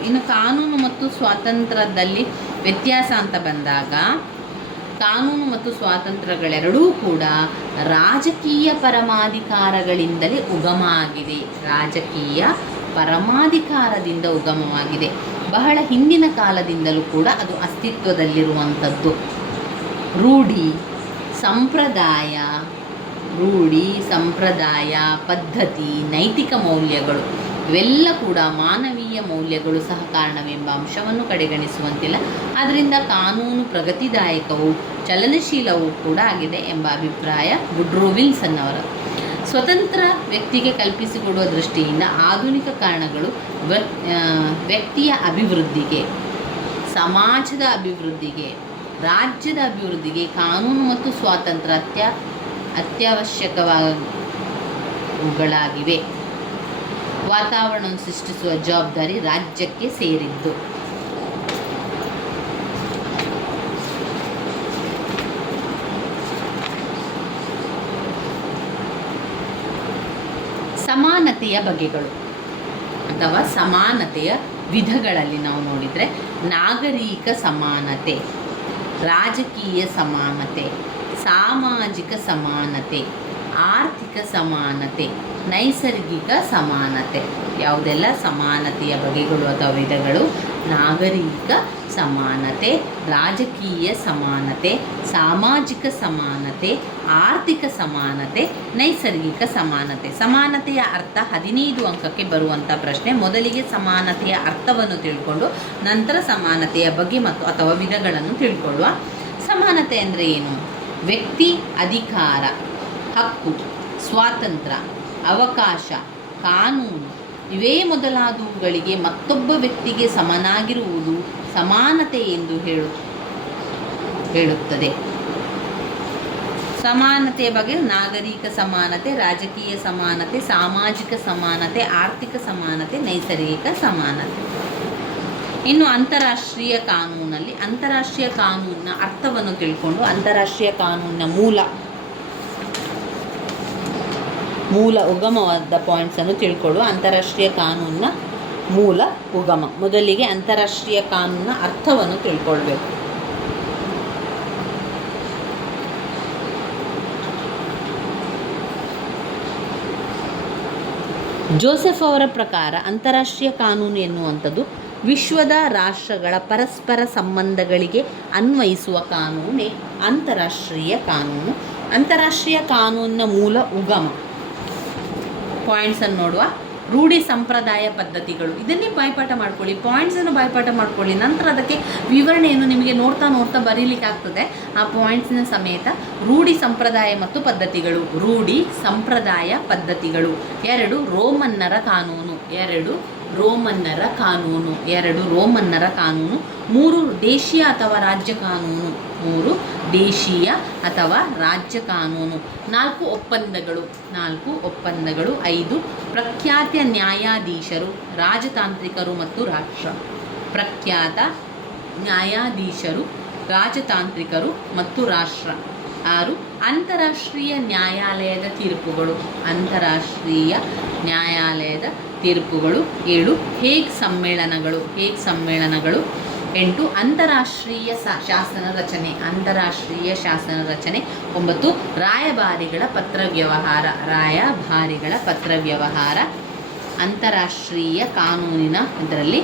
ಇನ್ನು ಕಾನೂನು ಮತ್ತು ಸ್ವಾತಂತ್ರ್ಯದಲ್ಲಿ ವ್ಯತ್ಯಾಸ ಅಂತ ಬಂದಾಗ, ಕಾನೂನು ಮತ್ತು ಸ್ವಾತಂತ್ರ್ಯಗಳೆರಡೂ ಕೂಡ ರಾಜಕೀಯ ಪರಮಾಧಿಕಾರಗಳಿಂದಲೇ ಉಗಮವಾಗಿದೆ. ಬಹಳ ಹಿಂದಿನ ಕಾಲದಿಂದಲೂ ಕೂಡ ಅದು ಅಸ್ತಿತ್ವದಲ್ಲಿರುವಂಥದ್ದು. ರೂಢಿ, ಸಂಪ್ರದಾಯ, ಪದ್ಧತಿ, ನೈತಿಕ ಮೌಲ್ಯಗಳು ಇವೆಲ್ಲ ಕೂಡ ಮಾನವೀಯ ಮೌಲ್ಯಗಳು ಸಹ ಕಾರಣವೆಂಬ ಅಂಶವನ್ನು ಕಡೆಗಣಿಸುವಂತಿಲ್ಲ. ಆದ್ದರಿಂದ ಕಾನೂನು ಪ್ರಗತಿದಾಯಕವೂ ಚಲನಶೀಲವೂ ಕೂಡ ಆಗಿದೆ ಎಂಬ ಅಭಿಪ್ರಾಯ ವುಡ್ರೋ ವಿಲ್ಸನ್ ಅವರ. ಸ್ವತಂತ್ರ ವ್ಯಕ್ತಿಗೆ ಕಲ್ಪಿಸಿಕೊಡುವ ದೃಷ್ಟಿಯಿಂದ ಆಧುನಿಕ ಕಾರಣಗಳು ವ್ಯಕ್ತಿಯ ಅಭಿವೃದ್ಧಿಗೆ, ಸಮಾಜದ ಅಭಿವೃದ್ಧಿಗೆ, ರಾಜ್ಯದ ಅಭಿವೃದ್ಧಿಗೆ ಕಾನೂನು ಮತ್ತು ಸ್ವಾತಂತ್ರ್ಯ ಅತ್ಯವಶ್ಯಕಗಳಾಗಿವೆ. ವಾತಾವರಣವನ್ನು ಸೃಷ್ಟಿಸುವ ಜವಾಬ್ದಾರಿ ರಾಜ್ಯಕ್ಕೆ ಸೇರಿದ್ದು. ಸಮಾನತೆಯ ಬಗೆಗಳು ಅಥವಾ ಸಮಾನತೆಯ ವಿಧಗಳಲ್ಲಿ ನಾವು ನೋಡಿದರೆ ನಾಗರಿಕ ಸಮಾನತೆ, ರಾಜಕೀಯ ಸಮಾನತೆ, ಸಾಮಾಜಿಕ ಸಮಾನತೆ, ಆರ್ಥಿಕ ಸಮಾನತೆ, ನೈಸರ್ಗಿಕ ಸಮಾನತೆ. ಯಾವುದೆಲ್ಲ ಸಮಾನತೆಯ ಬಗೆಗಳು ಅಥವಾ ವಿಧಗಳು? ನಾಗರಿಕ ಸಮಾನತೆ, ರಾಜಕೀಯ ಸಮಾನತೆ, ಸಾಮಾಜಿಕ ಸಮಾನತೆ, ಆರ್ಥಿಕ ಸಮಾನತೆ, ನೈಸರ್ಗಿಕ ಸಮಾನತೆ. ಸಮಾನತೆಯ ಅರ್ಥ 15 ಅಂಕಕ್ಕೆ ಬರುವಂಥ ಪ್ರಶ್ನೆ. ಮೊದಲಿಗೆ ಸಮಾನತೆಯ ಅರ್ಥವನ್ನು ತಿಳ್ಕೊಂಡು ನಂತರ ಸಮಾನತೆಯ ಬಗ್ಗೆ ಅಥವಾ ವಿಧಗಳನ್ನು ತಿಳ್ಕೊಳ್ಳುವ. ಸಮಾನತೆ ಅಂದರೆ ಏನು? ವ್ಯಕ್ತಿ ಅಧಿಕಾರ, ಹಕ್ಕು, ಸ್ವಾತಂತ್ರ್ಯ, ಅವಕಾಶ, ಕಾನೂನು ಇವೇ ಮೊದಲಾದವುಗಳಿಗೆ ಮತ್ತೊಬ್ಬ ವ್ಯಕ್ತಿಗೆ ಸಮನಾಗಿರುವುದು ಸಮಾನತೆ ಎಂದು ಹೇಳುತ್ತದೆ. ಸಮಾನತೆಯ ಬಗ್ಗೆ ನಾಗರಿಕ ಸಮಾನತೆ, ರಾಜಕೀಯ ಸಮಾನತೆ, ಸಾಮಾಜಿಕ ಸಮಾನತೆ, ಆರ್ಥಿಕ ಸಮಾನತೆ, ನೈಸರ್ಗಿಕ ಸಮಾನತೆ. ಇನ್ನು ಅಂತಾರಾಷ್ಟ್ರೀಯ ಕಾನೂನಲ್ಲಿ ಅಂತಾರಾಷ್ಟ್ರೀಯ ಕಾನೂನಿನ ಅರ್ಥವನ್ನು ತಿಳ್ಕೊಂಡು ಅಂತಾರಾಷ್ಟ್ರೀಯ ಕಾನೂನಿನ ಮೂಲ ಉಗಮವಾದ ಪಾಯಿಂಟ್ಸನ್ನು ತಿಳ್ಕೊಳ್ಳುವ. ಅಂತಾರಾಷ್ಟ್ರೀಯ ಕಾನೂನಿನ ಮೂಲ ಉಗಮ. ಮೊದಲಿಗೆ ಅಂತಾರಾಷ್ಟ್ರೀಯ ಕಾನೂನಿನ ಅರ್ಥವನ್ನು ತಿಳ್ಕೊಳ್ಬೇಕು. ಜೋಸೆಫ್ ಅವರ ಪ್ರಕಾರ ಅಂತಾರಾಷ್ಟ್ರೀಯ ಕಾನೂನು ಎನ್ನುವಂಥದ್ದು ವಿಶ್ವದ ರಾಷ್ಟ್ರಗಳ ಪರಸ್ಪರ ಸಂಬಂಧಗಳಿಗೆ ಅನ್ವಯಿಸುವ ಕಾನೂನೇ ಅಂತಾರಾಷ್ಟ್ರೀಯ ಕಾನೂನು. ಅಂತಾರಾಷ್ಟ್ರೀಯ ಕಾನೂನಿನ ಮೂಲ ಉಗಮ. ಪಾಯಿಂಟ್ಸನ್ನು ನೋಡುವ. ರೂಢಿ ಸಂಪ್ರದಾಯ ಪದ್ಧತಿಗಳು, ಇದನ್ನೇ ಬಾಯ್ಪಾಠ ಮಾಡ್ಕೊಳ್ಳಿ, ಪಾಯಿಂಟ್ಸನ್ನು ಬಾಯ್ಪಾಠ ಮಾಡ್ಕೊಳ್ಳಿ. ನಂತರ ಅದಕ್ಕೆ ವಿವರಣೆಯನ್ನು ನಿಮಗೆ ನೋಡ್ತಾ ನೋಡ್ತಾ ಬರೀಲಿಕ್ಕೆ ಆಗ್ತದೆ ಆ ಪಾಯಿಂಟ್ಸಿನ ಸಮೇತ. ರೂಢಿ ಸಂಪ್ರದಾಯ ಮತ್ತು ಪದ್ಧತಿಗಳು. ರೂಢಿ ಸಂಪ್ರದಾಯ ಪದ್ಧತಿಗಳು. 2 ರೋಮನ್ನರ ಕಾನೂನು. 2 ರೋಮನ್ನರ ಕಾನೂನು. 2 ರೋಮನ್ನರ ಕಾನೂನು. 3 ದೇಶೀಯ ಅಥವಾ ರಾಜ್ಯ ಕಾನೂನು. 3 ದೇಶೀಯ ಅಥವಾ ರಾಜ್ಯ ಕಾನೂನು. 4 ಒಪ್ಪಂದಗಳು. 4 ಒಪ್ಪಂದಗಳು. 5 ಪ್ರಖ್ಯಾತ ನ್ಯಾಯಾಧೀಶರು, ರಾಜತಾಂತ್ರಿಕರು ಮತ್ತು ರಾಷ್ಟ್ರ. ಪ್ರಖ್ಯಾತ ನ್ಯಾಯಾಧೀಶರು, ರಾಜತಾಂತ್ರಿಕರು ಮತ್ತು ರಾಷ್ಟ್ರ. 6 ಅಂತಾರಾಷ್ಟ್ರೀಯ ನ್ಯಾಯಾಲಯದ ತೀರ್ಪುಗಳು. ಅಂತಾರಾಷ್ಟ್ರೀಯ ನ್ಯಾಯಾಲಯದ ತೀರ್ಪುಗಳು. 7 ಹೇಗ್ ಸಮ್ಮೇಳನಗಳು. ಹೇಗ್ ಸಮ್ಮೇಳನಗಳು. 8 ಅಂತಾರಾಷ್ಟ್ರೀಯ ಶಾಸನ ರಚನೆ. ಅಂತಾರಾಷ್ಟ್ರೀಯ ಶಾಸನ ರಚನೆ. 9 ರಾಯಭಾರಿಗಳ ಪತ್ರ ವ್ಯವಹಾರ. ರಾಯಭಾರಿಗಳ ಪತ್ರ ವ್ಯವಹಾರ. ಅಂತಾರಾಷ್ಟ್ರೀಯ ಕಾನೂನಿನ ಇದರಲ್ಲಿ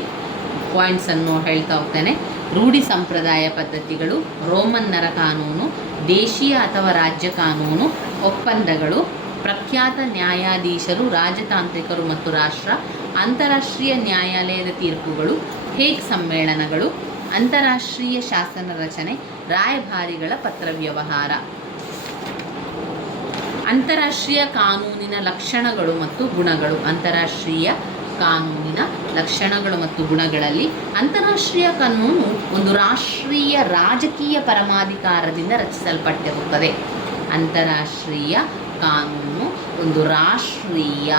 ಪಾಯಿಂಟ್ಸನ್ನು ಹೇಳ್ತಾ ಹೋಗ್ತೇನೆ. ರೂಢಿ ಸಂಪ್ರದಾಯ ಪದ್ಧತಿಗಳು, ರೋಮನ್ನರ ಕಾನೂನು, ದೇಶೀಯ ಅಥವಾ ರಾಜ್ಯ ಕಾನೂನು, ಒಪ್ಪಂದಗಳು, ಪ್ರಖ್ಯಾತ ನ್ಯಾಯಾಧೀಶರು, ರಾಜತಾಂತ್ರಿಕರು ಮತ್ತು ರಾಷ್ಟ್ರ, ಅಂತಾರಾಷ್ಟ್ರೀಯ ನ್ಯಾಯಾಲಯದ ತೀರ್ಪುಗಳು, ಹೇಗ್ ಸಮ್ಮೇಳನಗಳು, ಅಂತಾರಾಷ್ಟ್ರೀಯ ಶಾಸನ ರಚನೆ, ರಾಯಭಾರಿಗಳ ಪತ್ರ ವ್ಯವಹಾರ. ಅಂತಾರಾಷ್ಟ್ರೀಯ ಕಾನೂನಿನ ಲಕ್ಷಣಗಳು ಮತ್ತು ಗುಣಗಳು. ಅಂತಾರಾಷ್ಟ್ರೀಯ ಕಾನೂನಿನ ಲಕ್ಷಣಗಳು ಮತ್ತು ಗುಣಗಳಲ್ಲಿ ಅಂತಾರಾಷ್ಟ್ರೀಯ ಕಾನೂನು ಒಂದು ರಾಷ್ಟ್ರೀಯ ರಾಜಕೀಯ ಪರಮಾಧಿಕಾರದಿಂದ ರಚಿಸಲ್ಪಟ್ಟಿರುತ್ತದೆ. ಅಂತಾರಾಷ್ಟ್ರೀಯ ಕಾನೂನು ಒಂದು ರಾಷ್ಟ್ರೀಯ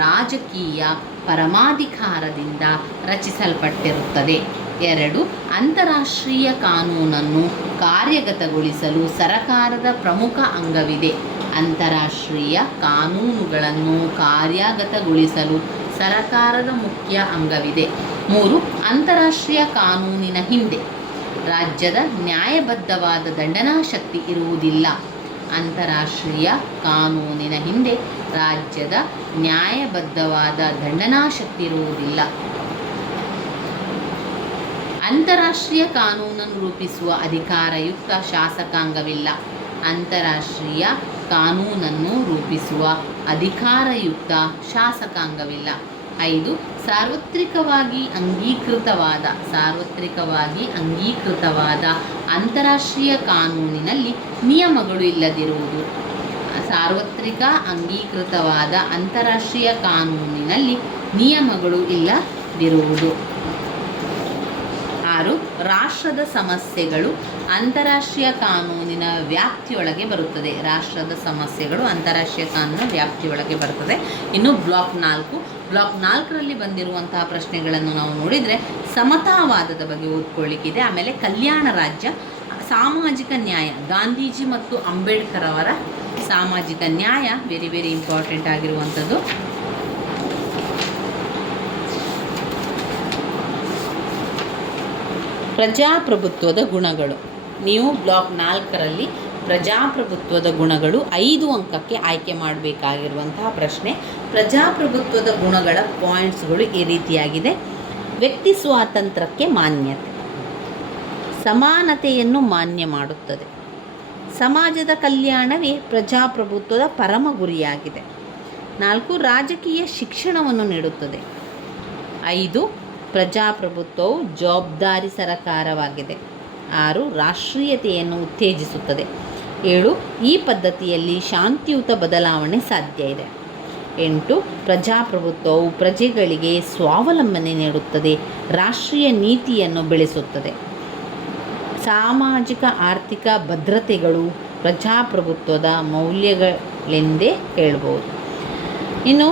ರಾಜಕೀಯ ಪರಮಾಧಿಕಾರದಿಂದ ರಚಿಸಲ್ಪಟ್ಟಿರುತ್ತದೆ. 2 ಅಂತಾರಾಷ್ಟ್ರೀಯ ಕಾನೂನನ್ನು ಕಾರ್ಯಗತಗೊಳಿಸಲು ಸರಕಾರದ ಪ್ರಮುಖ ಅಂಗವಿದೆ. ಅಂತಾರಾಷ್ಟ್ರೀಯ ಕಾನೂನುಗಳನ್ನು ಕಾರ್ಯಗತಗೊಳಿಸಲು ಸರಕಾರದ ಮುಖ್ಯ ಅಂಗವಿದೆ. 3 ಅಂತಾರಾಷ್ಟ್ರೀಯ ಕಾನೂನಿನ ಹಿಂದೆ ರಾಜ್ಯದ ನ್ಯಾಯಬದ್ಧವಾದ ದಂಡನಾ ಶಕ್ತಿ ಇರುವುದಿಲ್ಲ. ಅಂತಾರಾಷ್ಟ್ರೀಯ ಕಾನೂನಿನ ಹಿಂದೆ ರಾಜ್ಯದ ನ್ಯಾಯಬದ್ಧವಾದ ದಂಡನಾ ಶಕ್ತಿ ಇರುವುದಿಲ್ಲ. ಅಂತಾರಾಷ್ಟ್ರೀಯ ಕಾನೂನನ್ನು ರೂಪಿಸುವ ಅಧಿಕಾರಯುಕ್ತ ಶಾಸಕಾಂಗವಿಲ್ಲ. ಅಂತಾರಾಷ್ಟ್ರೀಯ ಕಾನೂನನ್ನು ರೂಪಿಸುವ ಅಧಿಕಾರಯುಕ್ತ ಶಾಸಕಾಂಗವಿಲ್ಲ. 5 ಸಾರ್ವತ್ರಿಕವಾಗಿ ಅಂಗೀಕೃತವಾದ ಅಂತಾರಾಷ್ಟ್ರೀಯ ಕಾನೂನಿನಲ್ಲಿ ನಿಯಮಗಳು ಇಲ್ಲದಿರುವುದು. ಸಾರ್ವತ್ರಿಕ ಅಂಗೀಕೃತವಾದ ಅಂತಾರಾಷ್ಟ್ರೀಯ ಕಾನೂನಿನಲ್ಲಿ ನಿಯಮಗಳು ಇಲ್ಲದಿರುವುದು. 6 ರಾಷ್ಟ್ರದ ಸಮಸ್ಯೆಗಳು ಅಂತಾರಾಷ್ಟ್ರೀಯ ಕಾನೂನಿನ ವ್ಯಾಪ್ತಿಯೊಳಗೆ ಬರುತ್ತದೆ. ರಾಷ್ಟ್ರದ ಸಮಸ್ಯೆಗಳು ಅಂತಾರಾಷ್ಟ್ರೀಯ ಕಾನೂನಿನ ವ್ಯಾಪ್ತಿಯೊಳಗೆ ಬರುತ್ತದೆ. ಇನ್ನು ಬ್ಲಾಕ್ 4ರಲ್ಲಿ ಬಂದಿರುವಂತಹ ಪ್ರಶ್ನೆಗಳನ್ನು ನಾವು ನೋಡಿದರೆ ಸಮತಾವಾದದ ಬಗ್ಗೆ ಓದ್ಕೊಳ್ಳಿಕ್ಕಿದೆ. ಆಮೇಲೆ ಕಲ್ಯಾಣ ರಾಜ್ಯ, ಸಾಮಾಜಿಕ ನ್ಯಾಯ, ಗಾಂಧೀಜಿ ಮತ್ತು ಅಂಬೇಡ್ಕರ್ ಅವರ ಸಾಮಾಜಿಕ ನ್ಯಾಯ ವೆರಿ ವೆರಿ ಇಂಪಾರ್ಟೆಂಟ್ ಆಗಿರುವಂಥದ್ದು. ಪ್ರಜಾಪ್ರಭುತ್ವದ ಗುಣಗಳು. ನೀವು ಬ್ಲಾಕ್ 4ರಲ್ಲಿ ಪ್ರಜಾಪ್ರಭುತ್ವದ ಗುಣಗಳು 5 ಅಂಕಕ್ಕೆ ಆಯ್ಕೆ ಮಾಡಬೇಕಾಗಿರುವಂತಹ ಪ್ರಶ್ನೆ. ಪ್ರಜಾಪ್ರಭುತ್ವದ ಗುಣಗಳ ಪಾಯಿಂಟ್ಸ್ಗಳು ಈ ರೀತಿಯಾಗಿದೆ. ವ್ಯಕ್ತಿ ಸ್ವಾತಂತ್ರ್ಯಕ್ಕೆ ಮಾನ್ಯತೆ, ಸಮಾನತೆಯನ್ನು ಮಾನ್ಯ ಮಾಡುತ್ತದೆ. ಸಮಾಜದ ಕಲ್ಯಾಣವೇ ಪ್ರಜಾಪ್ರಭುತ್ವದ ಪರಮ ಗುರಿಯಾಗಿದೆ. 4 ರಾಜಕೀಯ ಶಿಕ್ಷಣವನ್ನು ನೀಡುತ್ತದೆ. 5 ಪ್ರಜಾಪ್ರಭುತ್ವವು ಜವಾಬ್ದಾರಿ ಸರಕಾರವಾಗಿದೆ. 6 ರಾಷ್ಟ್ರೀಯತೆಯನ್ನು ಉತ್ತೇಜಿಸುತ್ತದೆ. 7 ಈ ಪದ್ಧತಿಯಲ್ಲಿ ಶಾಂತಿಯುತ ಬದಲಾವಣೆ ಸಾಧ್ಯ ಇದೆ. 8 ಪ್ರಜಾಪ್ರಭುತ್ವವು ಪ್ರಜೆಗಳಿಗೆ ಸ್ವಾವಲಂಬನೆ ನೀಡುತ್ತದೆ, ರಾಷ್ಟ್ರೀಯ ನೀತಿಯನ್ನು ಬೆಳೆಸುತ್ತದೆ. ಸಾಮಾಜಿಕ ಆರ್ಥಿಕ ಭದ್ರತೆಗಳು ಪ್ರಜಾಪ್ರಭುತ್ವದ ಮೌಲ್ಯಗಳೆಂದೇ ಹೇಳ್ಬೋದು. ಇನ್ನು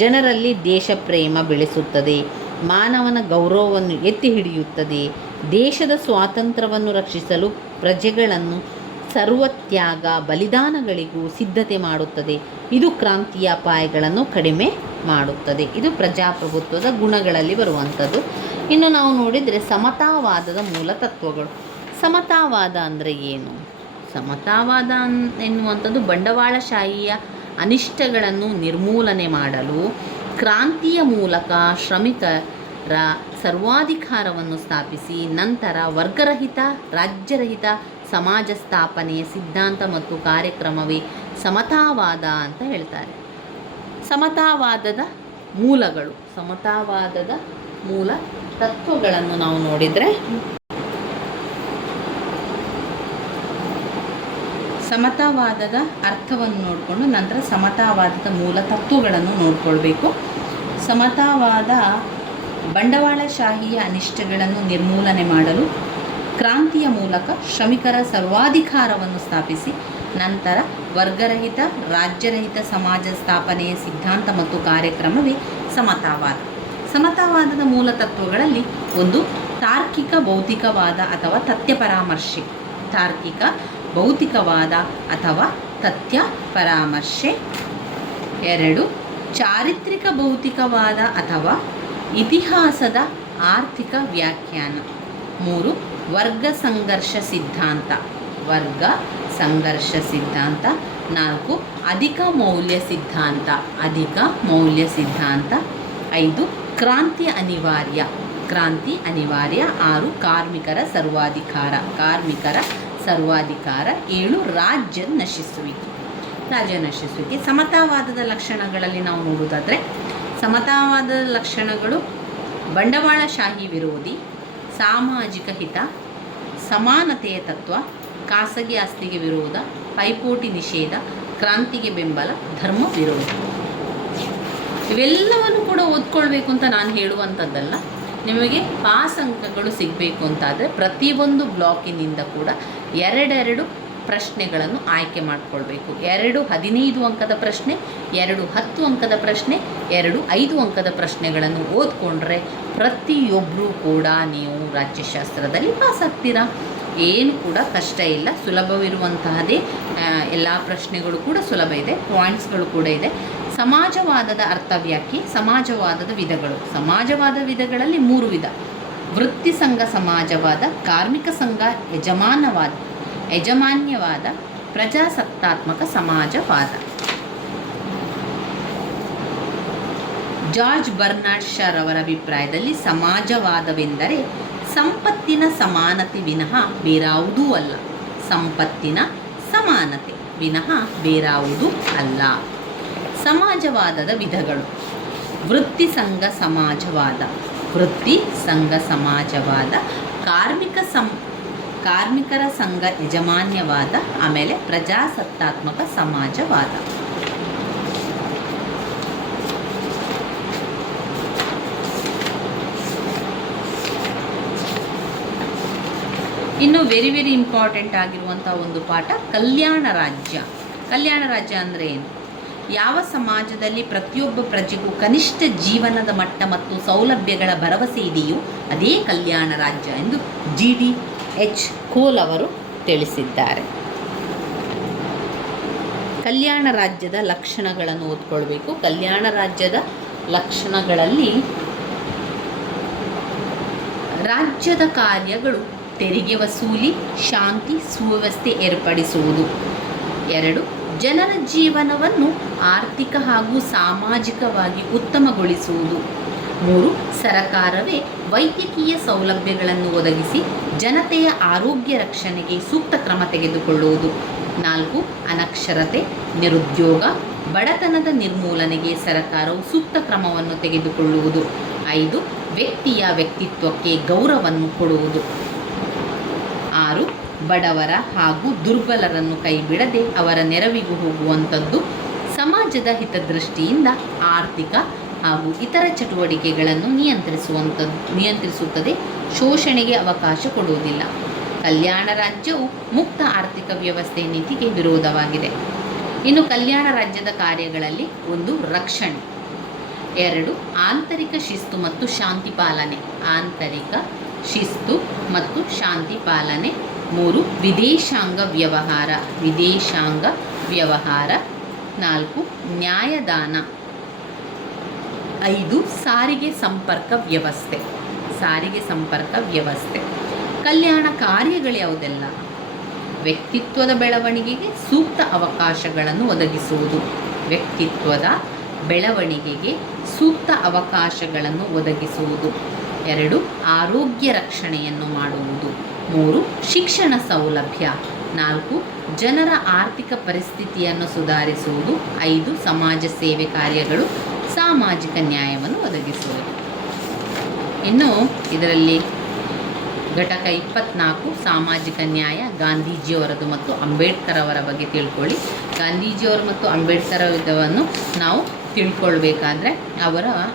ಜನರಲ್ಲಿ ದೇಶ ಪ್ರೇಮ ಬೆಳೆಸುತ್ತದೆ, ಮಾನವನ ಗೌರವವನ್ನು ಎತ್ತಿ ಹಿಡಿಯುತ್ತದೆ, ದೇಶದ ಸ್ವಾತಂತ್ರ್ಯವನ್ನು ರಕ್ಷಿಸಲು ಪ್ರಜೆಗಳನ್ನು ಸರ್ವತ್ಯಾಗ ಬಲಿದಾನಗಳಿಗೂ ಸಿದ್ಧತೆ ಮಾಡುತ್ತದೆ. ಇದು ಕ್ರಾಂತಿಯ ಅಪಾಯಗಳನ್ನು ಕಡಿಮೆ ಮಾಡುತ್ತದೆ. ಇದು ಪ್ರಜಾಪ್ರಭುತ್ವದ ಗುಣಗಳಲ್ಲಿ ಬರುವಂಥದ್ದು. ಇನ್ನು ನಾವು ನೋಡಿದರೆ ಸಮತಾವಾದದ ಮೂಲ ತತ್ವಗಳು. ಸಮತಾವಾದ ಅಂದರೆ ಏನು? ಸಮತಾವಾದ ಎನ್ನುವಂಥದ್ದು ಬಂಡವಾಳಶಾಹಿಯ ಅನಿಷ್ಟಗಳನ್ನು ನಿರ್ಮೂಲನೆ ಮಾಡಲು ಕ್ರಾಂತಿಯ ಮೂಲಕ ಶ್ರಮಿಕರ ಸರ್ವಾಧಿಕಾರವನ್ನು ಸ್ಥಾಪಿಸಿ ನಂತರ ವರ್ಗರಹಿತ, ರಾಜ್ಯರಹಿತ ಸಮಾಜ ಸ್ಥಾಪನೆಯ ಸಿದ್ಧಾಂತ ಮತ್ತು ಕಾರ್ಯಕ್ರಮವೇ ಸಮತಾವಾದ ಅಂತ ಹೇಳ್ತಾರೆ. ಸಮತಾವಾದದ ಮೂಲಗಳು, ಸಮತಾವಾದದ ಮೂಲ ತತ್ವಗಳನ್ನು ನಾವು ನೋಡಿದರೆ, ಸಮತಾವಾದದ ಅರ್ಥವನ್ನು ನೋಡಿಕೊಂಡು ನಂತರ ಸಮತಾವಾದದ ಮೂಲ ತತ್ವಗಳನ್ನು ನೋಡಿಕೊಳ್ಬೇಕು. ಸಮತಾವಾದ ಬಂಡವಾಳಶಾಹಿಯ ಅನಿಷ್ಟಗಳನ್ನು ನಿರ್ಮೂಲನೆ ಮಾಡಲು ಕ್ರಾಂತಿಯ ಮೂಲಕ ಶ್ರಮಿಕರ ಸರ್ವಾಧಿಕಾರವನ್ನು ಸ್ಥಾಪಿಸಿ ನಂತರ ವರ್ಗರಹಿತ ರಾಜ್ಯರಹಿತ ಸಮಾಜ ಸ್ಥಾಪನೆಯ ಸಿದ್ಧಾಂತ ಮತ್ತು ಕಾರ್ಯಕ್ರಮವೇ ಸಮತಾವಾದ. ಸಮತಾವಾದದ ಮೂಲ ತತ್ವಗಳಲ್ಲಿ ಒಂದು ತಾರ್ಕಿಕ ಭೌತಿಕವಾದ ಅಥವಾ ತಥ್ಯ ಪರಾಮರ್ಶೆ. ತಾರ್ಕಿಕ ಭೌತಿಕವಾದ ಅಥವಾ ತಥ್ಯ ಪರಾಮರ್ಶೆ. 2 ಚಾರಿತ್ರಿಕ ಭೌತಿಕವಾದ ಅಥವಾ ಇತಿಹಾಸದ ಆರ್ಥಿಕ ವ್ಯಾಖ್ಯಾನ. 3 ವರ್ಗ ಸಂಘರ್ಷ ಸಿದ್ಧಾಂತ, ವರ್ಗ ಸಂಘರ್ಷ ಸಿದ್ಧಾಂತ. 4 ಅಧಿಕ ಮೌಲ್ಯ ಸಿದ್ಧಾಂತ, ಅಧಿಕ ಮೌಲ್ಯ ಸಿದ್ಧಾಂತ. 5 ಕ್ರಾಂತಿ ಅನಿವಾರ್ಯ, ಕ್ರಾಂತಿ ಅನಿವಾರ್ಯ. 6 ಕಾರ್ಮಿಕರ ಸರ್ವಾಧಿಕಾರ, ಕಾರ್ಮಿಕರ ಸರ್ವಾಧಿಕಾರ. 7 ರಾಜ್ಯ ನಶಿಸುವಿಕೆ, ರಾಜ್ಯ ನಶಿಸುವಿಕೆ. ಸಮತಾವಾದದ ಲಕ್ಷಣಗಳಲ್ಲಿ ನಾವು ನೋಡುವುದಾದರೆ, ಸಮತಾವಾದದ ಲಕ್ಷಣಗಳು ಬಂಡವಾಳಶಾಹಿ ವಿರೋಧಿ, ಸಾಮಾಜಿಕ ಹಿತ, ಸಮಾನತೆಯ ತತ್ವ, ಖಾಸಗಿ ಆಸ್ತಿಗೆ ವಿರೋಧ, ಪೈಪೋಟಿ ನಿಷೇಧ, ಕ್ರಾಂತಿಗೆ ಬೆಂಬಲ, ಧರ್ಮ ವಿರೋಧ. ಇವೆಲ್ಲವನ್ನು ಕೂಡ ಓದ್ಕೊಳ್ಬೇಕು ಅಂತ ನಾನು ಹೇಳುವಂಥದ್ದಲ್ಲ. ನಿಮಗೆ ಪಾಸ್ ಅಂಕಗಳು ಸಿಗಬೇಕು ಅಂತಾದರೆ ಪ್ರತಿಯೊಂದು ಬ್ಲಾಕಿನಿಂದ ಕೂಡ 2 ಪ್ರಶ್ನೆಗಳನ್ನು ಆಯ್ಕೆ ಮಾಡಿಕೊಳ್ಬೇಕು. 2 15 ಅಂಕದ ಪ್ರಶ್ನೆ, 2 10 ಅಂಕದ ಪ್ರಶ್ನೆ, 2 5 ಅಂಕದ ಪ್ರಶ್ನೆಗಳನ್ನು ಓದ್ಕೊಂಡ್ರೆ ಪ್ರತಿಯೊಬ್ಬರೂ ಕೂಡ ನೀವು ರಾಜ್ಯಶಾಸ್ತ್ರದಲ್ಲಿ ಪಾಸ್ ಆಗ್ತೀರಾ. ಏನು ಕೂಡ ಕಷ್ಟ ಇಲ್ಲ, ಸುಲಭವಿರುವಂತಹದೇ. ಎಲ್ಲ ಪ್ರಶ್ನೆಗಳು ಕೂಡ ಸುಲಭ ಇದೆ, ಪಾಯಿಂಟ್ಸ್ಗಳು ಕೂಡ ಇದೆ. ಸಮಾಜವಾದದ ಅರ್ಥವ್ಯಾಖ್ಯೆ, ಸಮಾಜವಾದದ ವಿಧಗಳು. ಸಮಾಜವಾದ ವಿಧಗಳಲ್ಲಿ 3 ವಿಧ: ವೃತ್ತಿ ಸಂಘ ಸಮಾಜವಾದ, ಕಾರ್ಮಿಕ ಸಂಘ ಯಜಮಾನ್ಯವಾದ, ಪ್ರಜಾಸತ್ತಾತ್ಮಕ ಸಮಾಜವಾದ. ಜಾರ್ಜ್ ಬರ್ನಾರ್ಡ್ ಶಾ ರವರ ಅಭಿಪ್ರಾಯದಲ್ಲಿ ಸಮಾಜವಾದವೆಂದರೆ ಸಂಪತ್ತಿನ ಸಮಾನತೆ ವಿನಃ ಬೇರಾವುದೂ ಅಲ್ಲ. ಸಂಪತ್ತಿನ ಸಮಾನತೆ ವಿನಃ ಬೇರಾವುದೂ ಅಲ್ಲ. ಸಮಾಜವಾದದ ವಿಧಗಳು: ವೃತ್ತಿ ಸಂಘ ಸಮಾಜವಾದ, ವೃತ್ತಿ ಸಂಘ ಸಮಾಜವಾದ, ಕಾರ್ಮಿಕರ ಸಂಘ ಯಜಮಾನ್ಯವಾದ, ಆಮೇಲೆ ಪ್ರಜಾಸತ್ತಾತ್ಮಕ ಸಮಾಜವಾದ. ಇನ್ನು ವೆರಿ ಇಂಪಾರ್ಟೆಂಟ್ ಆಗಿರುವಂಥ ಒಂದು ಪಾಠ ಕಲ್ಯಾಣ ರಾಜ್ಯ. ಕಲ್ಯಾಣ ರಾಜ್ಯ ಅಂದರೆ ಏನು? ಯಾವ ಸಮಾಜದಲ್ಲಿ ಪ್ರತಿಯೊಬ್ಬ ಪ್ರಜೆಗೂ ಕನಿಷ್ಠ ಜೀವನದ ಮಟ್ಟ ಮತ್ತು ಸೌಲಭ್ಯಗಳ ಭರವಸೆ ಇದೆಯೋ ಅದೇ ಕಲ್ಯಾಣ ರಾಜ್ಯ ಎಂದು GDH ಕೋಲ್ ಅವರು ತಿಳಿಸಿದ್ದಾರೆ. ಕಲ್ಯಾಣ ರಾಜ್ಯದ ಲಕ್ಷಣಗಳನ್ನು ಓದ್ಕೊಳ್ಬೇಕು. ಕಲ್ಯಾಣ ರಾಜ್ಯದ ಲಕ್ಷಣಗಳಲ್ಲಿ ರಾಜ್ಯದ ಕಾರ್ಯಗಳು: ತೆರಿಗೆ ವಸೂಲಿ, ಶಾಂತಿ ಸುವ್ಯವಸ್ಥೆ ಏರ್ಪಡಿಸುವುದು. 2 ಜನರ ಜೀವನವನ್ನು ಆರ್ಥಿಕ ಹಾಗೂ ಸಾಮಾಜಿಕವಾಗಿ ಉತ್ತಮಗೊಳಿಸುವುದು. 3 ಸರಕಾರವೇ ವೈದ್ಯಕೀಯ ಸೌಲಭ್ಯಗಳನ್ನು ಒದಗಿಸಿ ಜನತೆಯ ಆರೋಗ್ಯ ರಕ್ಷಣೆಗೆ ಸೂಕ್ತ ಕ್ರಮ ತೆಗೆದುಕೊಳ್ಳುವುದು. 4 ಅನಕ್ಷರತೆ, ನಿರುದ್ಯೋಗ, ಬಡತನದ ನಿರ್ಮೂಲನೆಗೆ ಸರಕಾರವು ಸೂಕ್ತ ಕ್ರಮವನ್ನು ತೆಗೆದುಕೊಳ್ಳುವುದು. 5 ವ್ಯಕ್ತಿಯ ವ್ಯಕ್ತಿತ್ವಕ್ಕೆ ಗೌರವವನ್ನು ಕೊಡುವುದು. 6 ಬಡವರ ಹಾಗೂ ದುರ್ಬಲರನ್ನು ಕೈಬಿಡದೆ ಅವರ ನೆರವಿಗೂ ಹೋಗುವಂಥದ್ದು. ಸಮಾಜದ ಹಿತದೃಷ್ಟಿಯಿಂದ ಆರ್ಥಿಕ ಹಾಗೂ ಇತರ ಚಟುವಟಿಕೆಗಳನ್ನು ನಿಯಂತ್ರಿಸುತ್ತದೆ, ಶೋಷಣೆಗೆ ಅವಕಾಶ ಕೊಡುವುದಿಲ್ಲ. ಕಲ್ಯಾಣ ರಾಜ್ಯವು ಮುಕ್ತ ಆರ್ಥಿಕ ವ್ಯವಸ್ಥೆ ನೀತಿಗೆ ವಿರೋಧವಾಗಿದೆ. ಇನ್ನು ಕಲ್ಯಾಣ ರಾಜ್ಯದ ಕಾರ್ಯಗಳಲ್ಲಿ: 1 ರಕ್ಷಣೆ, 2 ಆಂತರಿಕ ಶಿಸ್ತು ಮತ್ತು ಶಾಂತಿ ಪಾಲನೆ, ಆಂತರಿಕ ಶಿಸ್ತು ಮತ್ತು ಶಾಂತಿ ಪಾಲನೆ. 3 ವಿದೇಶಾಂಗ ವ್ಯವಹಾರ, ವಿದೇಶಾಂಗ ವ್ಯವಹಾರ. 4 ನ್ಯಾಯದಾನ. 5 ಸಾರಿಗೆ ಸಂಪರ್ಕ ವ್ಯವಸ್ಥೆ, ಸಾರಿಗೆ ಸಂಪರ್ಕ ವ್ಯವಸ್ಥೆ. ಕಲ್ಯಾಣ ಕಾರ್ಯಗಳು ಯಾವುದೆಲ್ಲ? ವ್ಯಕ್ತಿತ್ವದ ಬೆಳವಣಿಗೆಗೆ ಸೂಕ್ತ ಅವಕಾಶಗಳನ್ನು ಒದಗಿಸುವುದು, ವ್ಯಕ್ತಿತ್ವದ ಬೆಳವಣಿಗೆಗೆ ಸೂಕ್ತ ಅವಕಾಶಗಳನ್ನು ಒದಗಿಸುವುದು. 2 ಆರೋಗ್ಯ ರಕ್ಷಣೆಯನ್ನು ಮಾಡುವುದು, 3 ಶಿಕ್ಷಣ ಸೌಲಭ್ಯ, 4 ಜನರ ಆರ್ಥಿಕ ಪರಿಸ್ಥಿತಿಯನ್ನು ಸುಧಾರಿಸುವುದು, 5 ಸಮಾಜ ಸೇವೆ ಕಾರ್ಯಗಳು, ಸಾಮಾಜಿಕ ನ್ಯಾಯವನ್ನು ಒದಗಿಸುವುದು. ಇನ್ನು ಇದರಲ್ಲಿ ಘಟಕ 24 ಸಾಮಾಜಿಕ ನ್ಯಾಯ, ಗಾಂಧೀಜಿಯವರದು ಮತ್ತು ಅಂಬೇಡ್ಕರ್ ಅವರ ಬಗ್ಗೆ ತಿಳ್ಕೊಳ್ಳಿ. ಗಾಂಧೀಜಿಯವರು ಮತ್ತು ಅಂಬೇಡ್ಕರ್ ಅವರನ್ನು ನಾವು ತಿಳ್ಕೊಳ್ಬೇಕಾದ್ರೆ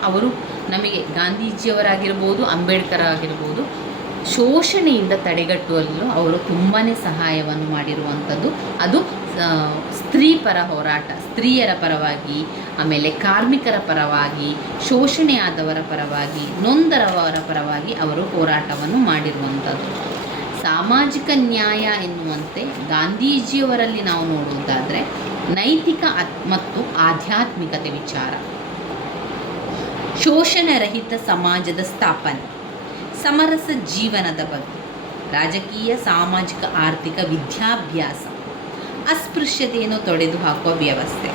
ಅವರು ನಮಗೆ ಗಾಂಧೀಜಿಯವರಾಗಿರ್ಬೋದು, ಅಂಬೇಡ್ಕರ್ ಆಗಿರ್ಬೋದು, ಶೋಷಣೆಯಿಂದ ತಡೆಗಟ್ಟುವಲ್ಲೂ ಅವರು ತುಂಬಾ ಸಹಾಯವನ್ನು ಮಾಡಿರುವಂಥದ್ದು. ಅದು ಸ್ತ್ರೀ ಪರ ಹೋರಾಟ, ಸ್ತ್ರೀಯರ ಪರವಾಗಿ, ಆಮೇಲೆ ಕಾರ್ಮಿಕರ ಪರವಾಗಿ, ಶೋಷಣೆಯಾದವರ ಪರವಾಗಿ, ನೊಂದರವರ ಪರವಾಗಿ ಅವರು ಹೋರಾಟವನ್ನು ಮಾಡಿರುವಂಥದ್ದು. ಸಾಮಾಜಿಕ ನ್ಯಾಯ ಎನ್ನುವಂತೆ ಗಾಂಧೀಜಿಯವರಲ್ಲಿ ನಾವು ನೋಡುವುದಾದರೆ ನೈತಿಕ ಮತ್ತು ಆಧ್ಯಾತ್ಮಿಕತೆ ವಿಚಾರ, ಶೋಷಣೆರಹಿತ ಸಮಾಜದ ಸ್ಥಾಪನೆ, ಸಮರಸ ಜೀವನದ ಬಗ್ಗೆ, ರಾಜಕೀಯ, ಸಾಮಾಜಿಕ, ಆರ್ಥಿಕ ವಿದ್ಯಾಭ್ಯಾಸ, ಅಸ್ಪೃಶ್ಯತೆಯನ್ನು ತೊಡೆದು ಹಾಕುವ ವ್ಯವಸ್ಥೆ,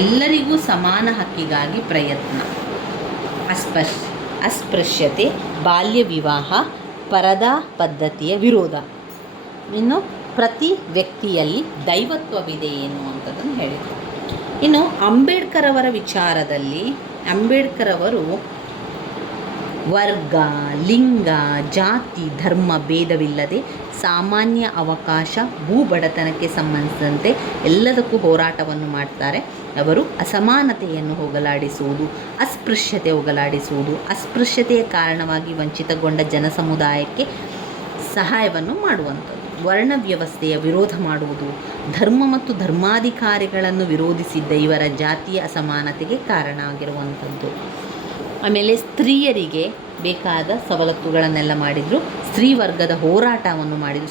ಎಲ್ಲರಿಗೂ ಸಮಾನ ಹಕ್ಕಿಗಾಗಿ ಪ್ರಯತ್ನ, ಅಸ್ಪೃಶ್ಯತೆ, ಬಾಲ್ಯ ವಿವಾಹ, ಪರದಾ ಪದ್ಧತಿಯ ವಿರೋಧ, ಇನ್ನು ಪ್ರತಿ ವ್ಯಕ್ತಿಯಲ್ಲಿ ದೈವತ್ವವಿದೆ ಎನ್ನುವಂಥದ್ದನ್ನು ಹೇಳಿದರು. ಇನ್ನು ಅಂಬೇಡ್ಕರ್ ಅವರ ವಿಚಾರದಲ್ಲಿ ಅಂಬೇಡ್ಕರ್ ಅವರು ವರ್ಗ, ಲಿಂಗ, ಜಾತಿ, ಧರ್ಮ ಭೇದವಿಲ್ಲದೆ ಸಾಮಾನ್ಯ ಅವಕಾಶ, ಭೂಬಡತನಕ್ಕೆ ಸಂಬಂಧಿಸಿದಂತೆ ಎಲ್ಲದಕ್ಕೂ ಹೋರಾಟವನ್ನು ಮಾಡ್ತಾರೆ. ಅವರು ಅಸಮಾನತೆಯನ್ನು ಹೋಗಲಾಡಿಸುವುದು, ಅಸ್ಪೃಶ್ಯತೆ ಹೋಗಲಾಡಿಸುವುದು, ಅಸ್ಪೃಶ್ಯತೆಯ ಕಾರಣವಾಗಿ ವಂಚಿತಗೊಂಡ ಜನಸಮುದಾಯಕ್ಕೆ ಸಹಾಯವನ್ನು ಮಾಡುವಂಥದ್ದು, ವರ್ಣ ವ್ಯವಸ್ಥೆಯ ವಿರೋಧ ಮಾಡುವುದು, ಧರ್ಮ ಮತ್ತು ಧರ್ಮಾಧಿಕಾರಿಗಳನ್ನು ವಿರೋಧಿಸಿದ್ದ ಇವರ ಜಾತಿಯ ಅಸಮಾನತೆಗೆ ಕಾರಣ ಆಗಿರುವಂಥದ್ದು. ಆಮೇಲೆ ಸ್ತ್ರೀಯರಿಗೆ ಬೇಕಾದ ಸವಲತ್ತುಗಳನ್ನೆಲ್ಲ ಮಾಡಿದರು, ಸ್ತ್ರೀ ವರ್ಗದ ಹೋರಾಟವನ್ನು ಮಾಡಿದರು,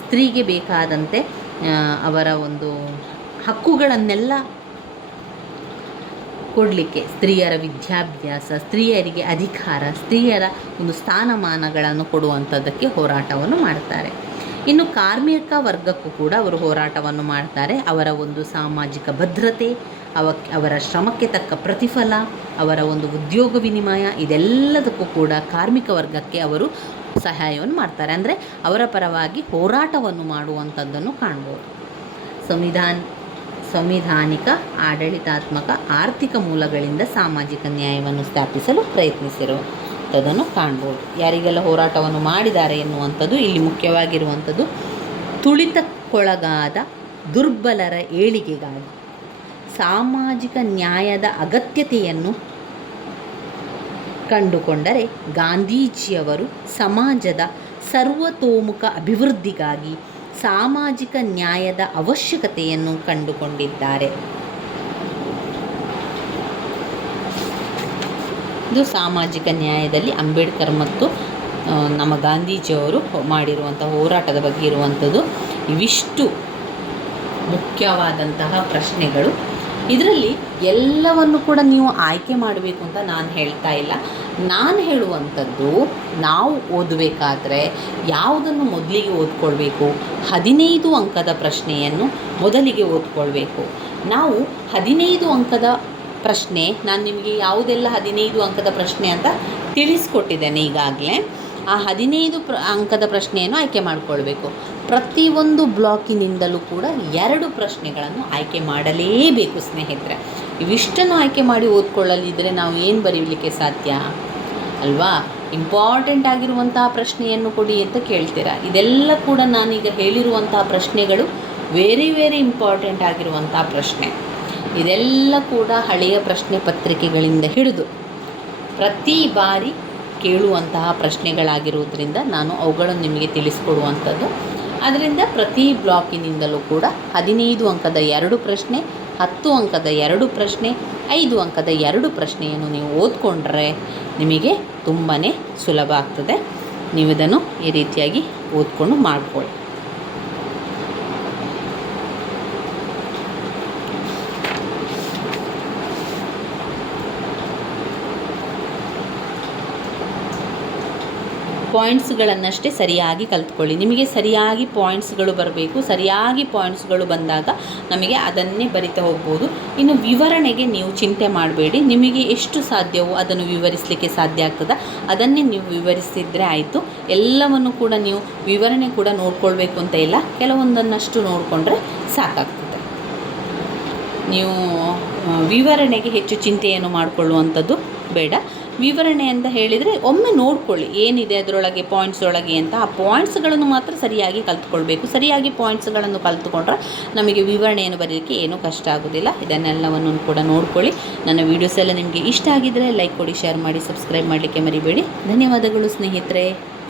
ಸ್ತ್ರೀಗೆ ಬೇಕಾದಂತೆ ಅವರ ಒಂದು ಹಕ್ಕುಗಳನ್ನೆಲ್ಲ ಕೊಡಲಿಕ್ಕೆ, ಸ್ತ್ರೀಯರ ವಿದ್ಯಾಭ್ಯಾಸ, ಸ್ತ್ರೀಯರಿಗೆ ಅಧಿಕಾರ, ಸ್ತ್ರೀಯರ ಒಂದು ಸ್ಥಾನಮಾನಗಳನ್ನು ಕೊಡುವಂಥದ್ದಕ್ಕೆ ಹೋರಾಟವನ್ನು ಮಾಡ್ತಾರೆ. ಇನ್ನು ಕಾರ್ಮಿಕ ವರ್ಗಕ್ಕೂ ಕೂಡ ಅವರು ಹೋರಾಟವನ್ನು ಮಾಡ್ತಾರೆ. ಅವರ ಒಂದು ಸಾಮಾಜಿಕ ಭದ್ರತೆ, ಅವರ ಶ್ರಮಕ್ಕೆ ತಕ್ಕ ಪ್ರತಿಫಲ, ಅವರ ಒಂದು ಉದ್ಯೋಗ ವಿನಿಮಯ, ಇದೆಲ್ಲದಕ್ಕೂ ಕೂಡ ಕಾರ್ಮಿಕ ವರ್ಗಕ್ಕೆ ಅವರು ಸಹಾಯವನ್ನು ಮಾಡ್ತಾರೆ. ಅಂದರೆ ಅವರ ಪರವಾಗಿ ಹೋರಾಟವನ್ನು ಮಾಡುವಂಥದ್ದನ್ನು ಕಾಣ್ಬೋದು. ಸಂವಿಧಾನಿಕ, ಆಡಳಿತಾತ್ಮಕ, ಆರ್ಥಿಕ ಮೂಲಗಳಿಂದ ಸಾಮಾಜಿಕ ನ್ಯಾಯವನ್ನು ಸ್ಥಾಪಿಸಲು ಪ್ರಯತ್ನಿಸಿರುವುದನ್ನು ಕಾಣ್ಬೋದು. ಯಾರಿಗೆಲ್ಲ ಹೋರಾಟವನ್ನು ಮಾಡಿದ್ದಾರೆ ಎನ್ನುವಂಥದ್ದು ಇಲ್ಲಿ ಮುಖ್ಯವಾಗಿರುವಂಥದ್ದು. ತುಳಿತಕ್ಕೊಳಗಾದ ದುರ್ಬಲರ ಏಳಿಗೆಗಾಗಿ ಸಾಮಾಜಿಕ ನ್ಯಾಯದ ಅಗತ್ಯತೆಯನ್ನು ಕಂಡುಕೊಂಡರೆ ಗಾಂಧೀಜಿಯವರು ಸಮಾಜದ ಸರ್ವತೋಮುಖ ಅಭಿವೃದ್ಧಿಗಾಗಿ ಸಾಮಾಜಿಕ ನ್ಯಾಯದ ಅವಶ್ಯಕತೆಯನ್ನು ಕಂಡುಕೊಂಡಿದ್ದಾರೆ. ಇದು ಸಾಮಾಜಿಕ ನ್ಯಾಯದಲ್ಲಿ ಅಂಬೇಡ್ಕರ್ ಮತ್ತು ನಮ್ಮ ಗಾಂಧೀಜಿಯವರು ಮಾಡಿರುವಂಥ ಹೋರಾಟದ ಬಗ್ಗೆ ಇರುವಂಥದ್ದು. ಇವಿಷ್ಟು ಮುಖ್ಯವಾದಂತಹ ಪ್ರಶ್ನೆಗಳು. ಇದರಲ್ಲಿ ಎಲ್ಲವನ್ನು ಕೂಡ ನೀವು ಆಯ್ಕೆ ಮಾಡಬೇಕು ಅಂತ ನಾನು ಹೇಳ್ತಾ ಇಲ್ಲ. ನಾನು ಹೇಳುವಂಥದ್ದು, ನಾವು ಓದಬೇಕಾದ್ರೆ ಯಾವುದನ್ನು ಮೊದಲಿಗೆ ಓದ್ಕೊಳ್ಬೇಕು, 15 ಅಂಕದ ಪ್ರಶ್ನೆಯನ್ನು ಮೊದಲಿಗೆ ಓದ್ಕೊಳ್ಬೇಕು. ನಾವು 15 ಅಂಕದ ಪ್ರಶ್ನೆ, ನಾನು ನಿಮಗೆ ಯಾವುದೆಲ್ಲ 15 ಅಂಕದ ಪ್ರಶ್ನೆ ಅಂತ ತಿಳಿಸ್ಕೊಟ್ಟಿದ್ದೇನೆ ಈಗಾಗಲೇ. ಆ 15 ಅಂಕದ ಪ್ರಶ್ನೆಯನ್ನು ಆಯ್ಕೆ ಮಾಡಿಕೊಳ್ಬೇಕು. ಪ್ರತಿಯೊಂದು ಬ್ಲಾಕಿನಿಂದಲೂ ಕೂಡ 2 ಪ್ರಶ್ನೆಗಳನ್ನು ಆಯ್ಕೆ ಮಾಡಲೇಬೇಕು ಸ್ನೇಹಿತರೆ. ಇವಿಷ್ಟನ್ನು ಆಯ್ಕೆ ಮಾಡಿ ಓದ್ಕೊಳ್ಳಲಿದ್ದರೆ ನಾವು ಏನು ಬರೀಲಿಕ್ಕೆ ಸಾಧ್ಯ ಅಲ್ವಾ? ಇಂಪಾರ್ಟೆಂಟ್ ಆಗಿರುವಂತಹ ಪ್ರಶ್ನೆಯನ್ನು ಕೊಡಿ ಅಂತ ಕೇಳ್ತೀರಾ. ಇದೆಲ್ಲ ಕೂಡ ನಾನೀಗ ಹೇಳಿರುವಂತಹ ಪ್ರಶ್ನೆಗಳು ವೆರಿ ಇಂಪಾರ್ಟೆಂಟ್ ಆಗಿರುವಂತಹ ಪ್ರಶ್ನೆ. ಇದೆಲ್ಲ ಕೂಡ ಹಳೆಯ ಪ್ರಶ್ನೆ ಪತ್ರಿಕೆಗಳಿಂದ ಹಿಡಿದು ಪ್ರತಿ ಬಾರಿ ಕೇಳುವಂತಹ ಪ್ರಶ್ನೆಗಳಾಗಿರುವುದರಿಂದ ನಾನು ಅವುಗಳನ್ನು ನಿಮಗೆ ತಿಳಿಸ್ಕೊಡುವಂಥದ್ದು. ಅದರಿಂದ ಪ್ರತಿ ಬ್ಲಾಕಿನಿಂದಲೂ ಕೂಡ 15 ಅಂಕದ 2 ಪ್ರಶ್ನೆ, 10 ಅಂಕದ 2 ಪ್ರಶ್ನೆ, 5 ಅಂಕದ 2 ಪ್ರಶ್ನೆಯನ್ನು ನೀವು ಓದ್ಕೊಂಡ್ರೆ ನಿಮಗೆ ತುಂಬಾ ಸುಲಭ ಆಗ್ತದೆ. ನೀವು ಇದನ್ನು ಈ ರೀತಿಯಾಗಿ ಓದ್ಕೊಂಡು ಮಾಡ್ಕೊಳ್ಳಿ. ಪಾಯಿಂಟ್ಸ್ಗಳನ್ನಷ್ಟೇ ಸರಿಯಾಗಿ ಕಲ್ತ್ಕೊಳ್ಳಿ. ನಿಮಗೆ ಸರಿಯಾಗಿ ಪಾಯಿಂಟ್ಸ್ಗಳು ಬರಬೇಕು. ಸರಿಯಾಗಿ ಪಾಯಿಂಟ್ಸ್ಗಳು ಬಂದಾಗ ನಮಗೆ ಅದನ್ನೇ ಬರಿತಾ ಹೋಗ್ಬೋದು. ಇನ್ನು ವಿವರಣೆಗೆ ನೀವು ಚಿಂತೆ ಮಾಡಬೇಡಿ. ನಿಮಗೆ ಎಷ್ಟು ಸಾಧ್ಯವೋ ಅದನ್ನು ವಿವರಿಸಲಿಕ್ಕೆ ಸಾಧ್ಯ ಆಗ್ತದೆ, ಅದನ್ನೇ ನೀವು ವಿವರಿಸಿದರೆ ಆಯಿತು. ಎಲ್ಲವನ್ನು ಕೂಡ ನೀವು ವಿವರಣೆ ಕೂಡ ನೋಡ್ಕೊಳ್ಬೇಕು ಅಂತ ಇಲ್ಲ, ಕೆಲವೊಂದನ್ನಷ್ಟು ನೋಡಿಕೊಂಡ್ರೆ ಸಾಕಾಗ್ತದೆ. ನೀವು ವಿವರಣೆಗೆ ಹೆಚ್ಚು ಚಿಂತೆಯನ್ನು ಮಾಡಿಕೊಳ್ಳುವಂಥದ್ದು ಬೇಡ. ವಿವರಣೆ ಅಂತ ಹೇಳಿದರೆ ಒಮ್ಮೆ ನೋಡ್ಕೊಳ್ಳಿ ಏನಿದೆ ಅದರೊಳಗೆ ಪಾಯಿಂಟ್ಸ್ ಒಳಗೆ ಅಂತ. ಆ ಪಾಯಿಂಟ್ಸ್ಗಳನ್ನು ಮಾತ್ರ ಸರಿಯಾಗಿ ಕಲ್ತ್ಕೊಳ್ಬೇಕು. ಸರಿಯಾಗಿ ಪಾಯಿಂಟ್ಸ್ಗಳನ್ನು ಕಲ್ತ್ಕೊಂಡ್ರೆ ನಮಗೆ ವಿವರಣೆಯನ್ನು ಬರೀಲಿಕ್ಕೆ ಏನೂ ಕಷ್ಟ ಆಗೋದಿಲ್ಲ. ಇದನ್ನೆಲ್ಲವನ್ನು ಕೂಡ ನೋಡ್ಕೊಳ್ಳಿ. ನನ್ನ ವೀಡಿಯೋಸ್ ಎಲ್ಲ ನಿಮಗೆ ಇಷ್ಟ ಆಗಿದ್ದರೆ ಲೈಕ್ ಕೊಡಿ, ಶೇರ್ ಮಾಡಿ, ಸಬ್ಸ್ಕ್ರೈಬ್ ಮಾಡಲಿಕ್ಕೆ ಮರಿಬೇಡಿ. ಧನ್ಯವಾದಗಳು ಸ್ನೇಹಿತರೆ.